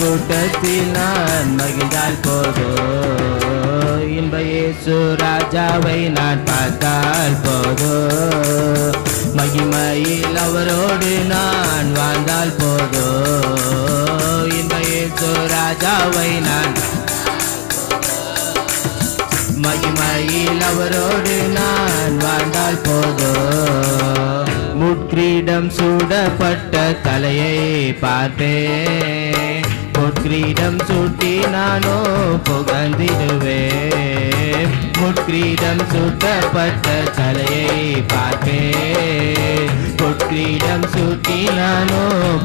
கூட்டத்தில் நான் மகிழ்ந்தால் போதும், இன்ப இயேசு ராஜாவை நான் பார்த்தால் போதும், மகிமையில் அவரோடு நான் வாழ்ந்தால் போதும், இன்ப இயேசு ராஜாவை நான் மகிமையில் அவரோடு நான் வாழ்ந்தால் போதும், முட்கிரீடம் சூடப்பட்ட தலையை பார்ப்பேன், முட்கிரீடம் சூட்டி நானோ புகழ்ந்திடுவேன், முட்கிரீடம் சூட்டப்பட்ட தலையை பார்ப்பேன், முட்கிரீடம் சூட்டி நானோ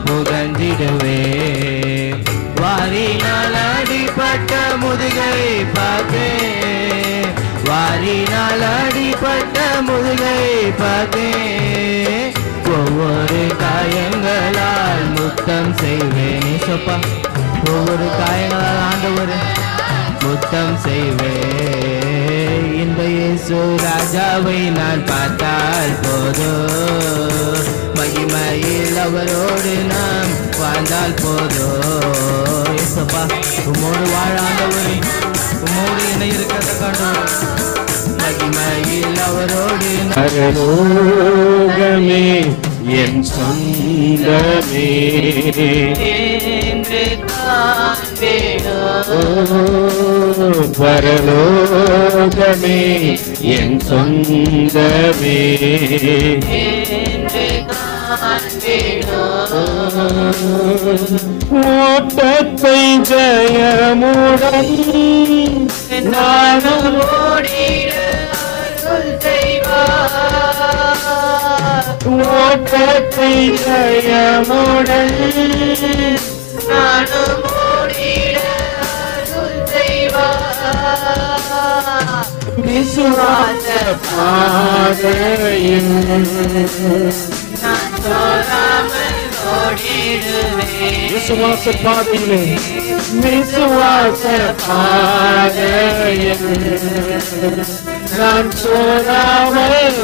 புகழ்ந்திடுவேன், வாரினால் அடிப்பட்ட முதுகை பார்ப்பேன், வாரினால் அடிப்பட்ட முதுகை பார்ப்பேன், ஒவ்வொரு காயங்களால் முத்தம் செய்வேன், சொப்பா ஒவ்வொரு காயங்களால் ஆண்டவர் முத்தம் செய்வேன், இன்ப இயேசு ராஜாவை நான் பார்த்தால் போதும், மகிமையில் அவரோடு நாம் வாழ்ந்தால் போதும், சொப்பா உம்மோடு வாழ ஆண்டவரே, உம்மோடு என்னை இருக்கிறத கண்டோம், மகிமையில் அவரோடு பரலோகமே என் சொந்தமே என்று பரலோகமே என் சொந்தமே ஓட்டத்தை ஜெயமுடன் நானும் ஓட்டத்தை ஜெயமுடன் நானும் விசுவாச பாதையில் விசுவாச பாதையிலே விசுவாச பாதையில் நான் சோராமல்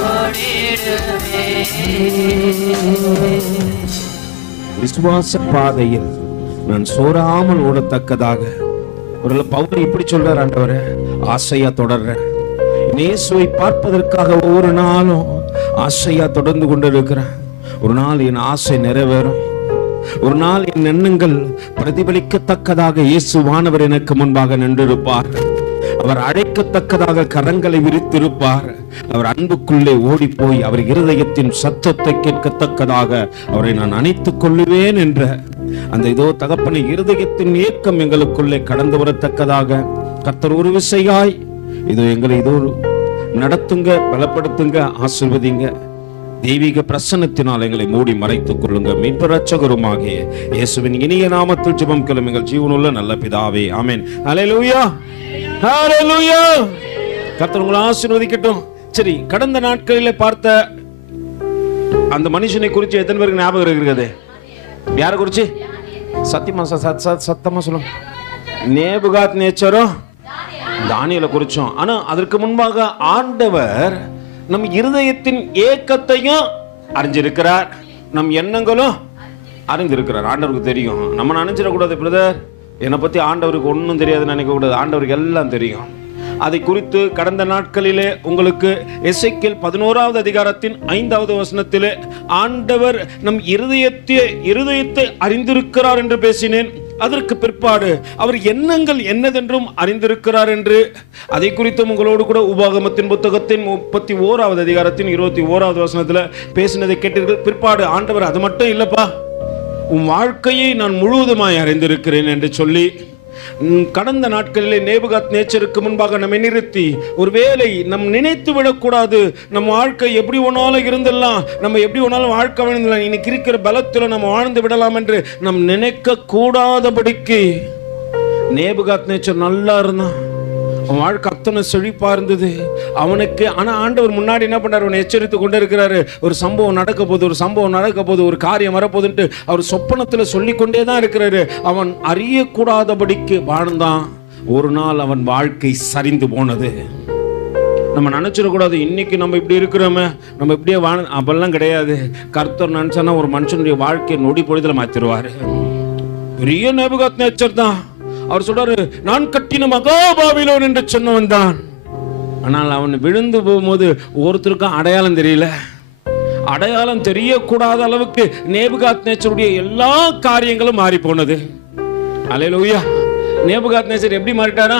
விசுவாச பாதையில் நான் சோராமல் ஓடத்தக்கதாக ஒரு பவுல் இப்படி சொல்றார், ஆண்டவரே ஆசையா தொடர்றேன், இயேசுவை பார்ப்பதற்காக ஒவ்வொரு நாளும் ஆசையா தொடர்ந்து கொண்டிருக்கிறேன், ஒரு நாள் என் ஆசை நிறைவேறும், ஒரு நாள் என் எண்ணங்கள் பிரதிபலிக்கத்தக்கதாக இயேசுவானவர் எனக்கு முன்பாக நின்றிருப்பார், அவர் அழைக்கத்தக்கதாக கரங்களை விரித்திருப்பார், அவர் அன்புக்குள்ளே ஓடி போய் அவர் இருதயத்தின் சத்தத்தை கேட்கத்தக்கதாக அவரை நான் அணைத்துக் கொள்ளுவேன் என்ற அந்த இதோ தகப்பனை இருதயத்தின் ஏக்கம் எங்களுக்குள்ளே கடந்து வரத்தக்கதாக கர்த்தர் ஒரு விசையாய் இதோ எங்களை இதோ நடத்துங்க, பலப்படுத்துங்க, ஆசீர்வதிங்க, தெய்வீக பிரசன்னத்தினால் எங்களை மூடி மறைத்துக் கொள்ளுங்க. மீட்பர் இரட்சகருமாகிய இயேசுவின் இனிய நாமத்தில் ஜெபம் கேளும் எங்கள் ஜீவனுள்ள நல்ல பிதாவே, ஆமென். ஹல்லேலூயா, ஹல்லேலூயா. கர்த்தர் உங்களை ஆசீர்வதிக்கட்டும். சரி, கடந்த நாட்களிலே பார்த்த அந்த மனுஷனை குறித்து எத்தனை பேருக்கு ஞாபகம் இருக்கிறது? யாரை குறிச்சு? சத்தியமா சத்தமா சொல்லுங்க. நேபுகாத் நேச்சரும் தானியேலை குறிச்சோம். ஆனா அதற்கு முன்பாக ஆண்டவர் நம் இருதயத்தின் ஏக்கத்தையும் அறிஞ்சிருக்கிறார், நம் எண்ணங்களும் அறிந்திருக்கிறார். ஆண்டவருக்கு தெரியும். நம்ம நினைச்சிடக்கூடாது, பிரதர் என்னை பத்தி ஆண்டவருக்கு ஒன்றும் தெரியாதுன்னு நினைக்க கூடாது. ஆண்டவருக்கு எல்லாம் தெரியும். அதை குறித்து கடந்த நாட்களிலே உங்களுக்கு எசேக்கியேல் 11வது அதிகாரத்தின் 5வது வசனத்திலே ஆண்டவர் நம் இருதயத்தை அறிந்திருக்கிறார் என்று பேசினேன். அதற்கு பிற்பாடு அவர் எண்ணங்கள் என்னதென்றும் அறிந்திருக்கிறார் என்று அதை குறித்தும் உங்களோடு கூட உபாகமத்தின் புத்தகத்தின் 31வது அதிகாரத்தின் 21வது வசனத்தில் பேசினதை கேட்டீர்கள். பிற்பாடு ஆண்டவர் அது மட்டும் இல்லப்பா, உன் வாழ்க்கையை நான் முழுவதுமாய் அறிந்திருக்கிறேன் என்று சொல்லி கடந்த நாட்களிலே நேபுகாத் நேச்சருக்கு முன்பாக நம்மை நிறுத்தி ஒருவேளை நம் நினைத்து விடக்கூடாது, நம்ம வாழ்க்கை எப்படி ஒன்னாலும் இருந்தெல்லாம், நம்ம எப்படி ஒன்னாலும் வாழ்க்கை வாழ்ந்தலாம், இன்னைக்கு இருக்கிற பலத்தில் நம்ம வாழ்ந்து விடலாம் என்று நம் நினைக்க கூடாதபடிக்கு நேபுகாத் நேச்சர் நல்லா இருந்தான். அவன் வாழ்க்கை அத்தனை செழிப்பா இருந்தது அவனுக்கு. ஆனா ஆண்டவர் முன்னாடி என்ன பண்ணார்? அவனை எச்சரித்து கொண்டு இருக்கிறாரு. ஒரு சம்பவம் நடக்க போகுது, ஒரு காரியம் வரப்போகுதுன்ட்டு அவர் சொப்பனத்துல சொல்லிக்கொண்டே தான் இருக்கிறாரு. அவன் அறியக்கூடாதபடிக்கு வாழ்ந்தான். ஒரு நாள் அவன் வாழ்க்கை சரிந்து போனது. நம்ம நினைச்சிடக்கூடாது இன்னைக்கு நம்ம இப்படி இருக்கிறோமே, நம்ம இப்படியே அப்பெல்லாம் கிடையாது. கர்த்தர் நினைச்சானா ஒரு மனுஷனுடைய வாழ்க்கையை நொடி பொழுதுல மாத்திருவாரு. பெரிய நேபுகாத்நேச்சர் தான். அவர் சொல்றாரு, நான் கட்டின மகா பாபிலோன் என்று சொன்னவன் தான். ஆனால் அவன் விழுந்து போகும்போது ஒருத்தருக்கும் அடையாளம் தெரியல. அடையாளம் தெரியக்கூடாத அளவுக்கு நேபுகாத்நேச்சருடைய எல்லா காரியங்களும் மாறி போனது. அல்லேலூயா. நேபுகாத்நேச்சர் எப்படி மாறிட்டாரா?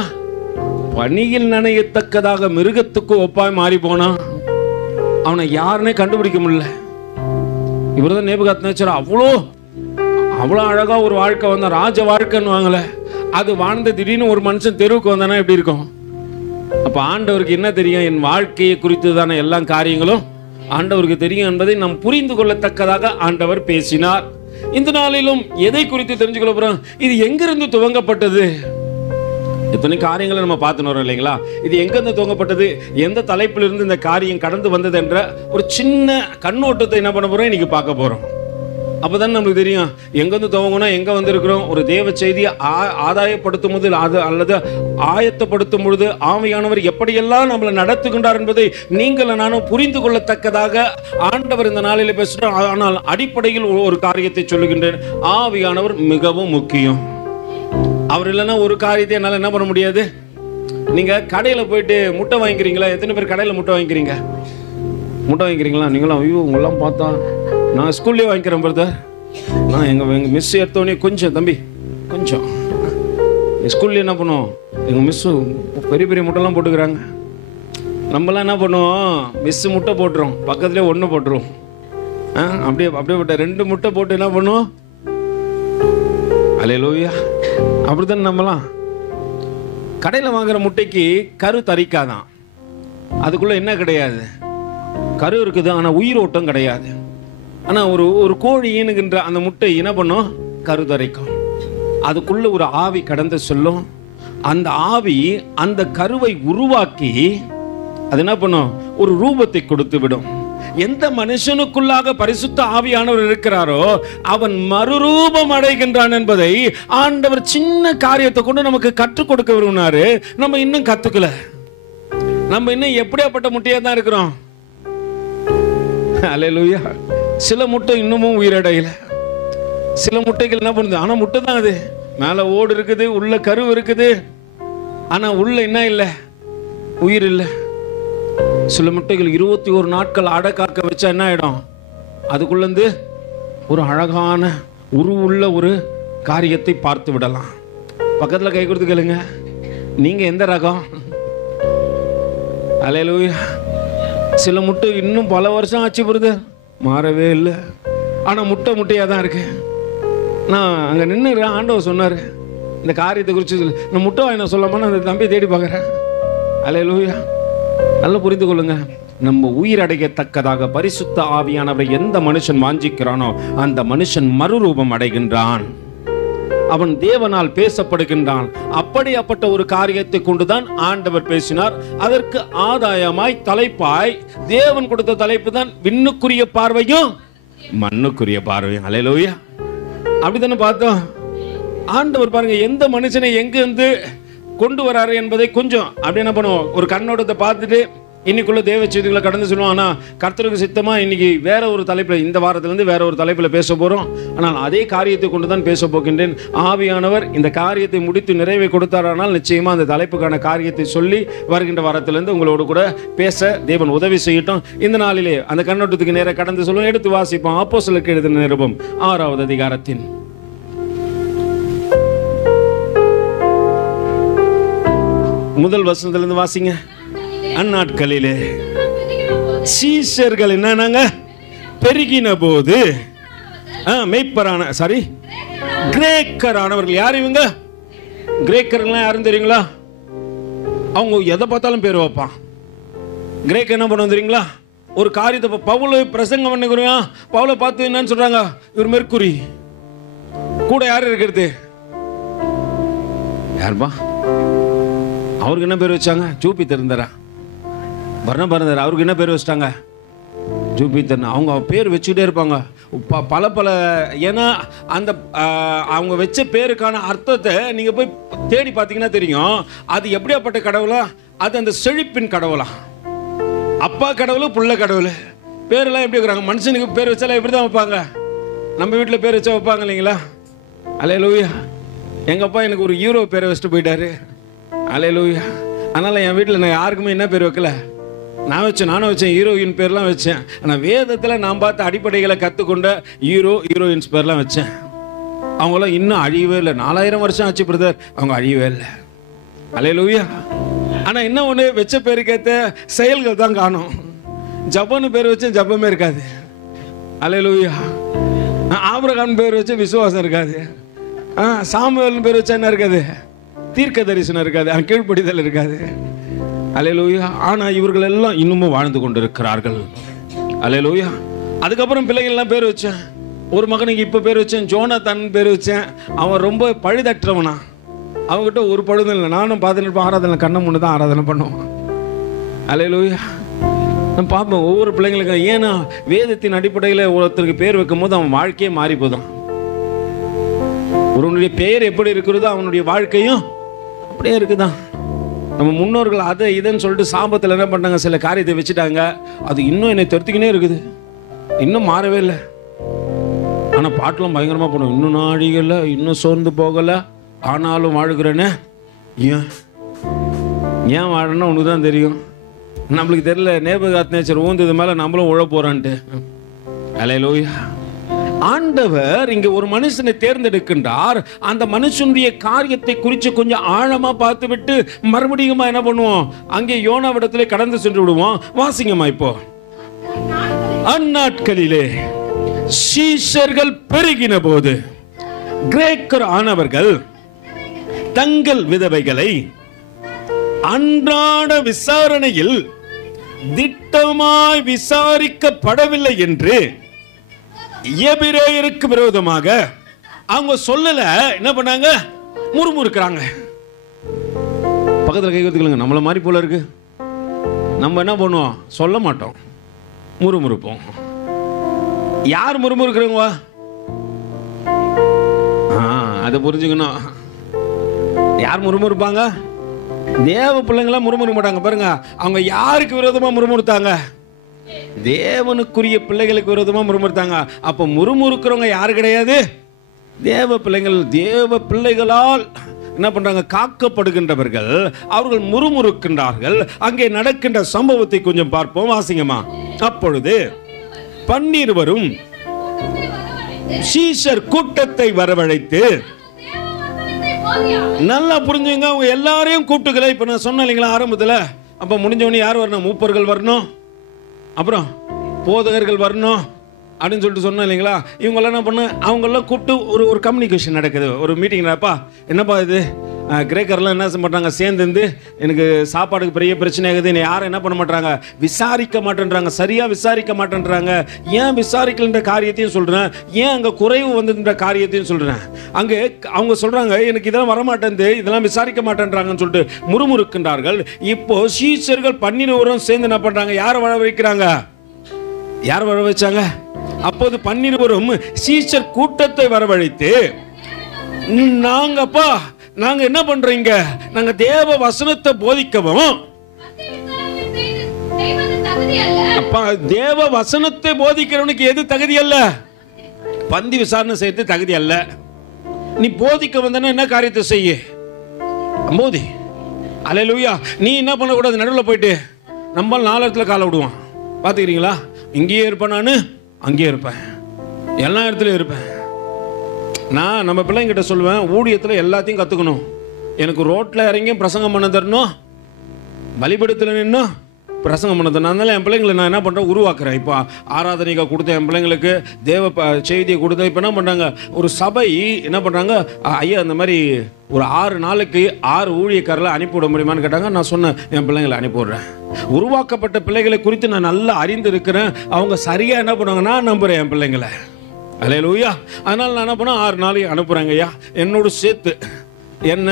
பனியில் நனையத்தக்கதாக மிருகத்துக்கு ஒப்பாய் மாறி போனான். அவனை யாருன்னே கண்டுபிடிக்க முடியல. இவர்தான் நேபுகாத்நேச்சர். அவ்வளோ அழகா ஒரு வாழ்க்கை வந்தா, ராஜ வாழ்க்கைன்னு வாங்கல. அது வாழ்ந்த திடீர்னு ஒரு மனுஷன் தெருவுக்கு வந்தானா எப்படி இருக்கும்? அப்ப ஆண்டவருக்கு என்ன தெரியும்? என் வாழ்க்கையை குறித்து தானே எல்லா காரியங்களும் ஆண்டவருக்கு தெரியும் என்பதை நாம் புரிந்து கொள்ளத்தக்கதாக ஆண்டவர் பேசினார். இந்த நாளிலும் எதை குறித்து தெரிஞ்சுக்கொள்ள போறோம்? இது எங்கிருந்து துவங்கப்பட்டது? இத்தனை காரியங்களை நம்ம பார்த்துன்னு வரோம் இல்லைங்களா? இது எங்கிருந்து துவங்கப்பட்டது, எந்த தலைப்பிலிருந்து இந்த காரியம் கடந்து வந்தது என்ற ஒரு சின்ன கண்ணோட்டத்தை என்ன பண்ண போறோம், இன்னைக்கு பார்க்க போறோம். அப்பதான் நம்மளுக்கு தெரியும் எங்கிருந்து துவங்கணும், எங்க வந்திருக்கிறோம். ஒரு தேவ செய்தியை ஆதாயப்படுத்தும் போது அல்லது ஆயத்தப்படுத்தும் பொழுது ஆவியானவர் எப்படியெல்லாம் நம்மளை நடத்துகின்றார் என்பதை நீங்கள் நானும் புரிந்து கொள்ளத்தக்கதாக ஆண்டவர் இந்த நாளில் பேசுகிறார். ஆனால் அடிப்படையில் ஒரு காரியத்தை சொல்லுகின்றேன், ஆவியானவர் மிகவும் முக்கியம். அவர் இல்லைன்னா ஒரு காரியத்தை என்னால் என்ன பண்ண முடியாது. நீங்க கடையில் போயிட்டு முட்டை வாங்கிக்கிறீங்களா? எத்தனை பேர் கடையில் முட்டை வாங்கிக்கிறீங்க? முட்டை வாங்கிக்கிறீங்களா? நீங்களாம் ஐயோ உங்களெல்லாம் பார்த்தா நான் ஸ்கூல்லேயே வாங்கிக்கிறேன் பிரதர். நான் எங்கள் மிஸ் எடுத்தோடனே கொஞ்சம் தம்பி கொஞ்சம் ஸ்கூல்லேயே என்ன பண்ணுவோம், எங்கள் மிஸ்ஸு பெரிய பெரிய முட்டைலாம் போட்டுக்கிறாங்க. நம்மளாம் என்ன பண்ணுவோம், மிஸ்ஸு முட்டை போட்டுரும், பக்கத்துலேயே ஒன்று போட்டுரும். அப்படியே போட்ட 2 முட்டை போட்டு என்ன பண்ணுவோம், அல்லேலூயா. அப்படித்தானே நம்மலாம். கடையில் வாங்குற முட்டைக்கு கரு தரிக்காதான். அதுக்குள்ள என்ன கிடையாது, கரு இருக்குது, ஆனால் உயிரோட்டம் கிடையாது. ஆனால் ஒரு கோழி ஈனுகின்ற அந்த முட்டை என்ன பண்ணும், கரு தரிக்கும். அதுக்குள்ள ஒரு ஆவி கடந்து சொல்லும். அந்த ஆவி அந்த கருவை உருவாக்கி அது என்ன பண்ணும், ஒரு ரூபத்தை கொடுத்து விடும். எந்த மனுஷனுக்குள்ளாக பரிசுத்த ஆவியானவர் இருக்கிறாரோ அவன் மறுரூபம் அடைகின்றான் என்பதை ஆண்டவர் சின்ன காரியத்தை கொண்டு நமக்கு கற்றுக் கொடுக்க விரும்பினாரு. நம்ம இன்னும் கத்துக்கல. நம்ம இன்னும் எப்படியாப்பட்ட முட்டையா தான் இருக்கிறோம். அல்லேலூயா. சில முட்டை இன்னமும் உயிரடையில, சில முட்டைகள் என்ன பண்ணுது, ஆனா முட்டை தான் அது, மேல ஓடு இருக்குது, உள்ள கரு இருக்குது, ஆனா உள்ள என்ன இல்லை, உயிர் இல்லை. சில முட்டைகள் 21 நாட்கள் அடை காக்க வச்சா என்ன ஆயிடும், அதுக்குள்ளேருந்து ஒரு அழகான உருவுள்ள ஒரு காரியத்தை பார்த்து விடலாம். பக்கத்தில் கை கொடுத்து கேளுங்க, நீங்க எந்த ரகம்? அல்லேலூயா. சில முட்டை இன்னும் பல வருஷம் ஆச்சு வருது, மாறவே இல்லை, ஆனால் முட்டையாக தான் இருக்கு. நான் அங்கே நின்று ஆண்டவர் சொன்னார் இந்த காரியத்தை குறித்து சொல்லு. நான் முட்டை வாங்கின சொல்லாமல் அந்த தம்பியை தேடி பார்க்குறேன். அல்லேலூயா. நல்லா புரிந்து கொள்ளுங்க. நம்ம உயிர் அடையத்தக்கதாக பரிசுத்த ஆவியானவரை எந்த மனுஷன் வாஞ்சிக்கிறானோ அந்த மனுஷன் மறுரூபம் அடைகின்றான். அவன் தேவனால் பேசப்படுகின்றான். அப்படிப்பட்ட ஒரு காரியத்தை கொண்டுதான் ஆண்டவர் பேசினார். அதற்கு ஆதாயமாய் தலைப்பாய் தேவன் கொடுத்த தலைப்பு தான் விண்ணுக்குரிய பார்வையும் மண்ணுக்குரிய பார்வையும். அல்லேலூயா. அப்படித்தானே பார்த்தோம். ஆண்டவர் பாருங்க எந்த மனுஷனை எங்க இருந்து கொண்டு வராரு என்பதை கொஞ்சம் அப்படி என்ன பண்ணுவோம், ஒரு கண்ணோட்டத்தை பார்த்துட்டு இன்னைக்குள்ள தேவ செய்திகளை கடந்து சொல்லுவோம். ஆனால் கர்த்தருக்கு சித்தமா இன்னைக்கு வேற ஒரு தலைப்பில், இந்த வாரத்திலிருந்து வேற ஒரு தலைப்பில் பேச போறோம். ஆனால் அதே காரியத்தை கொண்டு தான் பேச போகின்றேன். ஆவியானவர் இந்த காரியத்தை முடித்து நிறைவை கொடுத்தாரானால் நிச்சயமா அந்த தலைப்புக்கான காரியத்தை சொல்லி வருகின்ற வாரத்திலிருந்து உங்களோடு கூட பேச தேவன் உதவி செய்யட்டும். இந்த நாளிலே அந்த கண்ணோட்டத்துக்கு நேர கடந்து சொல்லுவோம். எடுத்து வாசிப்போம். அப்போஸ்தலருக்கு எழுதின நிருபம் 6வது அதிகாரத்தின் 1 வசனத்திலிருந்து வாசிங்க. அந்நாட்களிலே சீஷர்கள் என்னன்னாங்க, பெருகின போது மெய்ப்பரான கிரேக்கரானவர்கள். யார் இவங்க? கிரேக்கர்லாம் யாரும் தெரியுங்களா? அவங்க எதை பார்த்தாலும் பேர் வைப்பான். கிரேக்க என்ன பண்ணுவோம் தெரியுங்களா? ஒரு காரியத்தை பவுலை பிரசங்கம் பண்ணுகிறோம். பவுலை பார்த்து என்னன்னு சொல்றாங்க, இவர் மெர்க்குரி. கூட யார் இருக்கிறது? யாருப்பா? அவருக்கு என்ன பேர் வச்சாங்க? ஜூபித்தர் இருந்தாரா? வர்ணம் பறந்தார். அவருக்கு என்ன பேர் வச்சிட்டாங்க? ஜூபித்தர். அவங்க பேர் வச்சுக்கிட்டே இருப்பாங்க பல. ஏன்னா அந்த அவங்க வச்ச பேருக்கான அர்த்தத்தை நீங்க போய் தேடி பார்த்தீங்கன்னா தெரியும். அது எப்படியாப்பட்ட கடவுளா? அது அந்த செழிப்பின் கடவுளா. அப்பா கடவுள், புள்ள கடவுள். பேரெல்லாம் எப்படி இருக்கிறாங்க? மனுஷனுக்கு பேர் வச்சாலும் எப்படி தான் வைப்பாங்க? நம்ம வீட்டில் பேர் வச்சா வைப்பாங்க இல்லைங்களா? அல்லேலூயா. எங்கள் அப்பா எனக்கு ஒரு ஹீரோ பேரை வச்சுட்டு போயிட்டாரு. அல்லேலூயா. அதனால் என் வீட்டில் நான் யாருக்குமே என்ன பேர் வைக்கல. நானும் வச்சேன், ஹீரோயின் பேர்லாம் வச்சேன். ஆனால் வேதத்தில் நான் பார்த்த அடிப்படைகளை கற்றுக்கொண்ட ஹீரோயின்ஸ் பேர்லாம் வச்சேன். அவங்களாம் இன்னும் அழியவே இல்லை. 4000 வருஷம் ஆச்சு பிரதர், அவங்க அழியவே இல்லை. அல்லேலூயா. ஆனால் என்ன ஒன்று, வச்ச பேருக்கேற்ற செயல்கள் தான் காணும். ஜப்பன்னு பேர் வச்சேன், ஜப்பமே இருக்காது. அல்லேலூயா. ஆபிரகாம் பேர் வச்சு விசுவாசம் இருக்காது. சாமுவேல் பேர் வச்சா என்ன இருக்காது? தீர்க்க தரிசனம் இருக்காது, கீழ்ப்படிதல் இருக்காது. அல்லேலூயா. ஆனால் இவர்கள் எல்லாம் இன்னமும் வாழ்ந்து கொண்டு இருக்கிறார்கள். அல்லேலூயா. அதுக்கப்புறம் பிள்ளைகள்லாம் பேர் வச்சேன். ஒரு மகனுக்கு இப்போ பேர் வச்சேன், ஜோனாதான் பேர் வச்சேன். அவன் ரொம்ப பழுதற்றவனா, அவங்ககிட்ட ஒரு பழுதும் இல்லை. நானும் பார்த்துட்டு ஆராதனை கண்ணை முன்னு தான் ஆராதனை பண்ணுவான். அல்லேலூயா. நான் பார்ப்பேன் ஒவ்வொரு பிள்ளைங்களுக்கு. ஏன்னா வேதத்தின் அடிப்படையில் ஒருத்தருக்கு பேர் வைக்கும் போது அவன் வாழ்க்கையே மாறி போதான். ஒருவனுடைய பெயர் எப்படி இருக்கிறதோ அவனுடைய வாழ்க்கையும் அப்படியே இருக்குதான். நம்ம முன்னோர்கள் அதை இதுன்னு சொல்லிட்டு சாபத்தில் என்ன பண்ணாங்க, சில காரியத்தை வச்சுட்டாங்க. அது இன்னும் என்னை துரத்திக்கினே இருக்குது, இன்னும் மாறவே இல்லை. ஆனால் பாட்டெலாம் பயங்கரமாக போடும். இன்னும் நாடிகள்ல இன்னும் சோர்ந்து போகலை, ஆனாலும் வாழ்கிறேன்னு. ஏன் வாழணும்னா உனக்கு தான் தெரியும். நம்மளுக்கு தெரியல. நேபுகாத்நேச்சர் ஊந்தது மேலே நம்மளும் உழ போறான்ட்டு. அல்லேலூயா. ஆண்டவர் இங்க ஒரு மனுஷனை தேர்ந்தெடுக்கின்றார். அந்த மனுஷனுடைய காரியத்தை குறித்து கொஞ்சம் ஆழமா பார்த்து விட்டு மறுபடியும் என்ன பண்ணுவோம், அங்கே யோனாவிடத்திலே கடந்து சென்று விடுவோம். வாசிங்கம்மா. இப்போ அந்நாட்களிலே சீஷர்கள் பெருகின போது கிரேக்கர் ஆனவர்கள் தங்கள் விதவைகளை அன்றாட விசாரணையில் திட்டமாய் விசாரிக்கப்படவில்லை என்று எபிரேயருக்கு விரோதமாக அவங்க சொல்லல என்ன பண்ணாங்க, முறுமுறுக்கிறாங்க. பக்கத்தில் கை கொடுத்துக்கலங்க. நம்மள மாதிரி போல இருக்கு. நம்ம என்ன பண்ணுவோம், சொல்ல மாட்டோம், முறுமுறுப்போம். யார் முறுமுறுக்கிறவங்க? அதை புரிஞ்சுக்கணும். யார் முறுமுறுப்பாங்க? தேவ பிள்ளைங்களாம் முறுமுறுக்க மாட்டாங்க. பாருங்க, அவங்க யாருக்கு விரோதமா முறுமுறுத்தாங்க? தேவனுக்குரிய பிள்ளைகளுக்கு விரோதமா முறுமுறுத்தாங்க. அப்ப முறுமுறுக்கிறவங்க யாரு கிடையாது? தேவ பிள்ளைகள். தேவ பிள்ளைகளால் என்ன பண்றாங்க, காக்கப்படுகின்றவர்கள். அவர்கள் முறுமுறுக்கின்றார்கள். அங்கே நடக்கின்ற சம்பவத்தை கொஞ்சம் பார்ப்போம். வாசிங்கம்மா. அப்பொழுது 12 சீஷர் கூட்டத்தை வரவழைத்து, நல்லா புரிஞ்சுங்க, அவங்க எல்லாரையும் கூட்டுக்கல. இப்ப நான் சொன்னேன் இல்லைங்களா ஆரம்பத்தில். அப்ப முடிஞ்சவனே யார் வரணும்? மூப்பர்கள் வரணும், அப்புறம் போதகர்கள் வரணும் அப்படின்னு சொல்லிட்டு சொன்னோம் இல்லைங்களா. இவங்கெல்லாம் என்ன பண்ண, அவங்கெல்லாம் கூப்பிட்டு ஒரு கம்யூனிகேஷன் நடக்குது, ஒரு மீட்டிங். என்னப்பா இது, கிரேக்கர்லாம் என்ன பண்ணுறாங்க, சேர்ந்து எனக்கு சாப்பாடுக்கு பெரிய பிரச்சனை ஆகுது. என்னை யாரும் என்ன பண்ண மாட்டாங்க, விசாரிக்க மாட்டேன்றாங்க, சரியாக விசாரிக்க மாட்டேன்றாங்க. ஏன் விசாரிக்கலன்ற காரியத்தையும் சொல்கிறேன், ஏன் அங்கே குறைவு வந்ததுன்ற காரியத்தையும் சொல்கிறேன். அங்கே அவங்க சொல்கிறாங்க, எனக்கு இதெல்லாம் வரமாட்டேங்குது, இதெல்லாம் விசாரிக்க மாட்டேன்றாங்கன்னு சொல்லிட்டு முறுமுறுக்கின்றார்கள். இப்போ சீஷர்கள் 12 சேர்ந்து என்ன பண்ணுறாங்க, யாரை வர வைக்கிறாங்க? யார் வர வச்சாங்க? அப்போது 12 சீஷர் கூட்டத்தை வரவழைத்து, நாங்க என்ன பண்றீங்க, நாங்க தேவ வசனத்தை போதிக்கவும், தேவ வசனத்தை போதிக்கிறவனுக்கு எது தகுதி அல்ல? பந்தி விசாரணை செய்து தகுதி அல்ல. நீ போதிக்க வந்தனா என்ன காரியத்தை செய்ய, போதி. அல்லேலூயா. நீ என்ன பண்ணக்கூடாது, நடுவில் போயிட்டு நம்ம 4 இடத்துல காலை விடுவான். பார்த்துக்கிறீங்களா? இங்கேயே இருப்பேன், நான் அங்கேயே இருப்பேன், எல்லா இடத்துலையும் இருப்பேன். நான் நம்ம பிள்ளைங்கிட்ட சொல்லுவேன், ஊழியத்தில் எல்லாத்தையும் கற்றுக்கணும். எனக்கு ரோட்டில் இறங்கி பிரசங்கம் பண்ண தரணும், பலிபீடத்தில் நின்று பிரசங்கம் பண்ண தரணும். அதனால என் பிள்ளைங்களை நான் என்ன பண்ணுறேன், உருவாக்குறேன். இப்போ ஆராதனைக்கு கொடுத்த என் பிள்ளைங்களுக்கு தேவ செய்தியை கொடுத்தேன். இப்போ என்ன பண்ணுறாங்க, ஒரு சபை என்ன பண்ணுறாங்க, ஐயா அந்த மாதிரி ஒரு 6 நாளுக்கு 6 ஊழியக்காரர்களை அனுப்பிவிட முடியுமான்னு கேட்டாங்க. நான் சொன்னேன், என் பிள்ளைங்களை அனுப்பிவிடுறேன். உருவாக்கப்பட்ட பிள்ளைகளை குறித்து நான் நல்லா அறிந்து இருக்கிறேன். அவங்க சரியாக என்ன பண்ணுவாங்க, நான் நம்புகிறேன் என் பிள்ளைங்களை. அல்லேலூயா. அதனால் நான் என்ன பண்ண, 6 நாளைக்கு அனுப்புகிறாங்க ஐயா. என்னோடு சேர்த்து என்ன,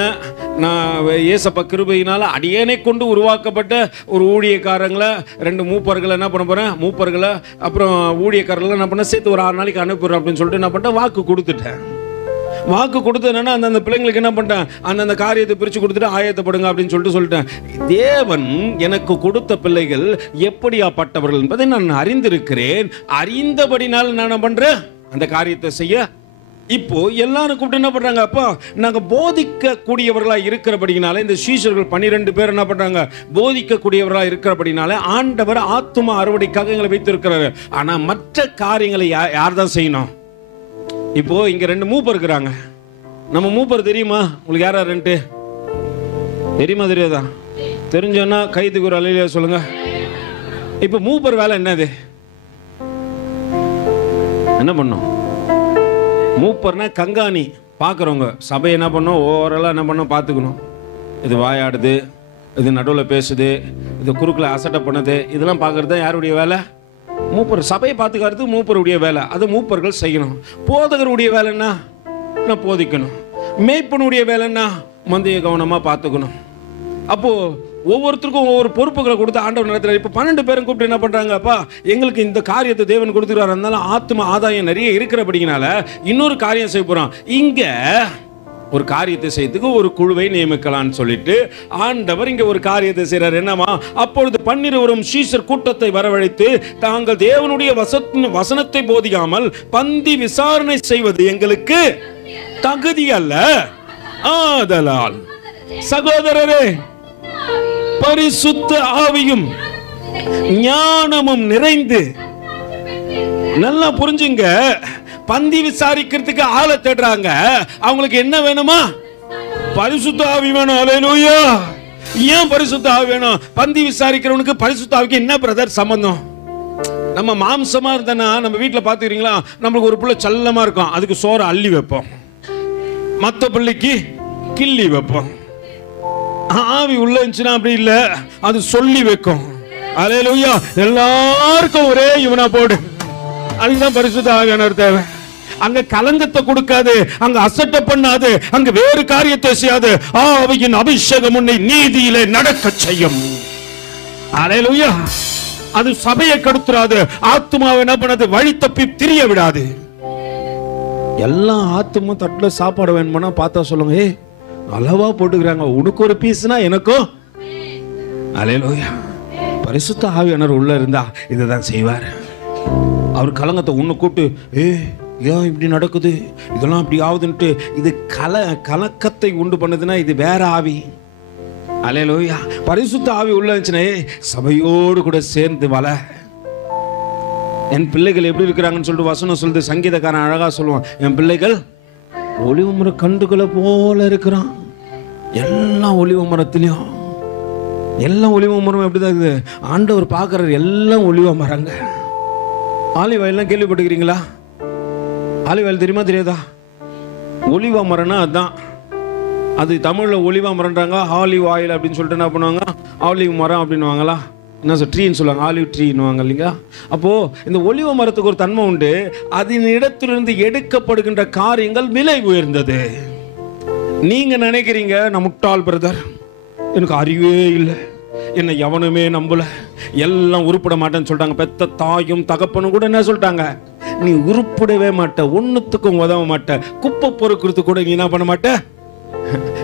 நான் ஏசப்பா கிருபையினால் அடியேனை கொண்டு உருவாக்கப்பட்ட ஒரு ஊழியக்காரங்களை 2 மூப்பர்களை என்ன பண்ண போகிறேன், மூப்பர்களை அப்புறம் ஊழியக்காரர்களை என்ன பண்ண சேர்த்து ஒரு 6 நாளைக்கு அனுப்புகிறேன் அப்படின்னு சொல்லிட்டு என்ன பண்ணிட்டேன், வாக்கு கொடுத்துட்டேன். வாக்கு கொடுத்தேன்னா அந்தந்த பிள்ளைங்களுக்கு என்ன பண்ணிட்டேன், அந்தந்த காரியத்தை பிரித்து கொடுத்துட்டு ஆயத்தப்படுங்க அப்படின்னு சொல்லிட்டேன். தேவன் எனக்கு கொடுத்த பிள்ளைகள் எப்படியாப்பட்டவர்கள் என்பதை நான் அறிந்திருக்கிறேன். அறிந்தபடினால் நான் என்ன பண்ணுறேன், அந்த காரியத்தை செய்ய இப்போ எல்லாரும் கூப்பிட்டு என்ன பண்றாங்க, அப்பா நாங்க போதிக்க கூடியவர்களா இருக்கிறபடினால, இந்த சீஷர்கள் 12 பேர் என்ன பண்றாங்க, போதிக்க கூடியவர்களா இருக்கிறபடினால ஆண்டவர் ஆத்தும அறுவடைக்காக எங்களை வைத்திருக்கிறாரு. ஆனா மற்ற காரியங்களை யார் தான் செய்யணும்? இப்போ இங்க 2 மூப்பர் இருக்கிறாங்க. நம்ம மூப்பர் தெரியுமா உங்களுக்கு? யாரா 2 தெரியுமா தெரியாதா? தெரிஞ்சோன்னா கைதுக்கு ஒரு அலையில சொல்லுங்க. இப்ப மூப்பர் வேலை என்னது? என்ன பண்ணும்? மூப்பர்னா கங்காணி, பார்க்குறவங்க சபை என்ன பண்ணோம், ஓவராலாக என்ன பண்ணோம் பார்த்துக்கணும். இது வாயாடுது, இது நடுவில் பேசுது, இது குறுக்கில் அசட்டை பண்ணுது, இதெல்லாம் பார்க்குறது தான் யாருடைய வேலை? மூப்பர். சபையை பார்த்துக்கிறது மூப்பருடைய வேலை, அது மூப்பர்கள் செய்யணும். போதகருடைய வேலைன்னா நான் போதிக்கணும். மேய்ப்பனுடைய வேலைன்னா மந்தையை கவனமாக பார்த்துக்கணும். அப்போது ஒவ்வொருத்தருக்கும் ஒவ்வொரு பொறுப்புகளை கொடுத்து ஆண்டவர் நடத்துறாரு. இப்போ 12 பேரும் கூப்பிட்டு என்ன பண்ணுறாங்க, அப்பா எங்களுக்கு இந்த காரியத்தை தேவன் கொடுத்துருவாரு, அதனால ஆத்ம ஆதாயம் நிறைய இருக்கிறபடினால இன்னொரு காரியம் செய்ய போகிறோம். இங்கே ஒரு காரியத்தை செய்யறதுக்கு ஒரு குழுவை நியமிக்கலான்னு சொல்லிட்டு ஆண்டவர் இங்கே ஒரு காரியத்தை செய்கிறார். என்னமா? அப்பொழுது 12 சீஷர் கூட்டத்தை வரவழைத்து, தாங்கள் தேவனுடைய வசனத்தை போதிக்காமல் பந்தி விசாரணை செய்வது எங்களுக்கு தகுதி அல்ல. ஆதலால் சகோதரரே, பரிசுத்த ஆவியும் ஞானமும் நிறைந்து, நல்லா புரிஞ்சுங்க, பந்தி விசாரிக்கிறதுக்கு ஆளை தேடுறாங்க. அவங்களுக்கு என்ன வேணுமா? பரிசுத்த ஆவி வேணும். அல்லேலூயா. ஏன் பரிசுத்த ஆவி வேணும்? பந்தி விசாரிக்கிறவனுக்கு பரிசுத்த ஆவிக்கு என்ன பிரதர் சம்பந்தம்? நம்ம மாம்சமா இருந்தனா நம்ம வீட்டில் பார்த்துக்கிறீங்களா, நம்மளுக்கு ஒரு பிள்ளை செல்லமா இருக்கும், அதுக்கு சோறு அள்ளி வைப்போம், மற்ற பிள்ளைக்கு கிள்ளி வைப்போம். ஆவி உள்ள இருந்துச்சுன்னா அப்படி இல்ல, அது சொல்லி வைக்கும். அல்லேலூயா. எல்லாருக்கும் ஒரே இவனா போடு. அதுதான் பரிசுத்த ஆவியானவர் தேவை. அங்க கலங்கத்தை கொடுக்காது, அங்க அசட்டை பண்ணாது, அங்க வேறு காரியத்தை செய்யாது. ஆவியின் அபிஷேகம் உன்னை நீதியிலே நடக்க செய்யும். அல்லேலூயா. அது சபையை கெடுத்துறாது, ஆத்துமாவை என்ன பண்ணாது, வழி தப்பி திரிய விடாது. எல்லா ஆத்துமா தட்டுல சாப்பாடு வேணும்னா பார்த்தா சொல்லுங்க, ஏ அளவா போட்டுக்கிறாங்க, உனக்கு ஒரு பீஸ்னா எனக்கும். அல்லேலூயா. பரிசுத்த ஆவியானவர் உள்ள இருந்தா இதுதான் செய்வார். அவர் கலங்கத்தை உன்னை கூப்பிட்டு, ஏன் இப்படி நடக்குது, இதெல்லாம் இப்படி ஆகுதுன்ட்டு இது கலக்கத்தை உண்டு பண்ணுதுன்னா இது வேற ஆவி. அல்லேலூயா. பரிசுத்த ஆவி உள்ள இருந்துச்சுன்னா சபையோடு கூட சேர்ந்து வள. என் பிள்ளைகள் எப்படி இருக்கிறாங்கன்னு சொல்லிட்டு வசனம் சொல்லுது. சங்கீதக்காரன் அழகா சொல்லுவான், என் பிள்ளைகள் ஒளிவு மர கண்டுகளை போல இருக்கிறான். எல்லாம் ஒளிவு மரத்திலையும், எல்லாம் ஒளிவு மரம் எப்படிதான் இருக்குது, ஆண்டவர் பார்க்கறாரு, எல்லாம் ஒளிவ மரங்க. ஆலிவ் ஆயில்லாம் கேள்விப்பட்டுக்கிறீங்களா? ஆலிவ் ஆயில் தெரியுமா தெரியாதா? ஒளிவ மரம்னா அதுதான். அது தமிழில் ஒளிவா மரம்ன்றாங்க, ஆலிவ் ஆயில் அப்படின்னு சொல்லிட்டு என்ன பண்ணுவாங்க, ஆலிவ் மரம் அப்படின்னுவாங்களா, என்ன சார் ட்ரீன்னு சொல்லுவாங்க, ஆலிவ் ட்ரீன்னுவாங்க இல்லைங்களா? அப்போது இந்த ஒலிவ மரத்துக்கு ஒரு தன்மை உண்டு, அதன் இடத்திலிருந்து எடுக்கப்படுகின்ற காரியங்கள் விலை உயர்ந்தது. நீங்கள் நினைக்கிறீங்க நான் முட்டாள் பிரதர், எனக்கு அறிவே இல்லை, என்னை எவனுமே நம்பல, எல்லாம் உருப்பட மாட்டேன்னு சொல்லிட்டாங்க. பெத்த தாயும் தகப்பனும் கூட என்ன சொல்லிட்டாங்க, நீ உருப்படவே மாட்ட, ஒன்றுத்துக்கும் உதவ மாட்ட, குப்பை பொறுக்கிறது கூட நீ என்ன பண்ண மாட்ட,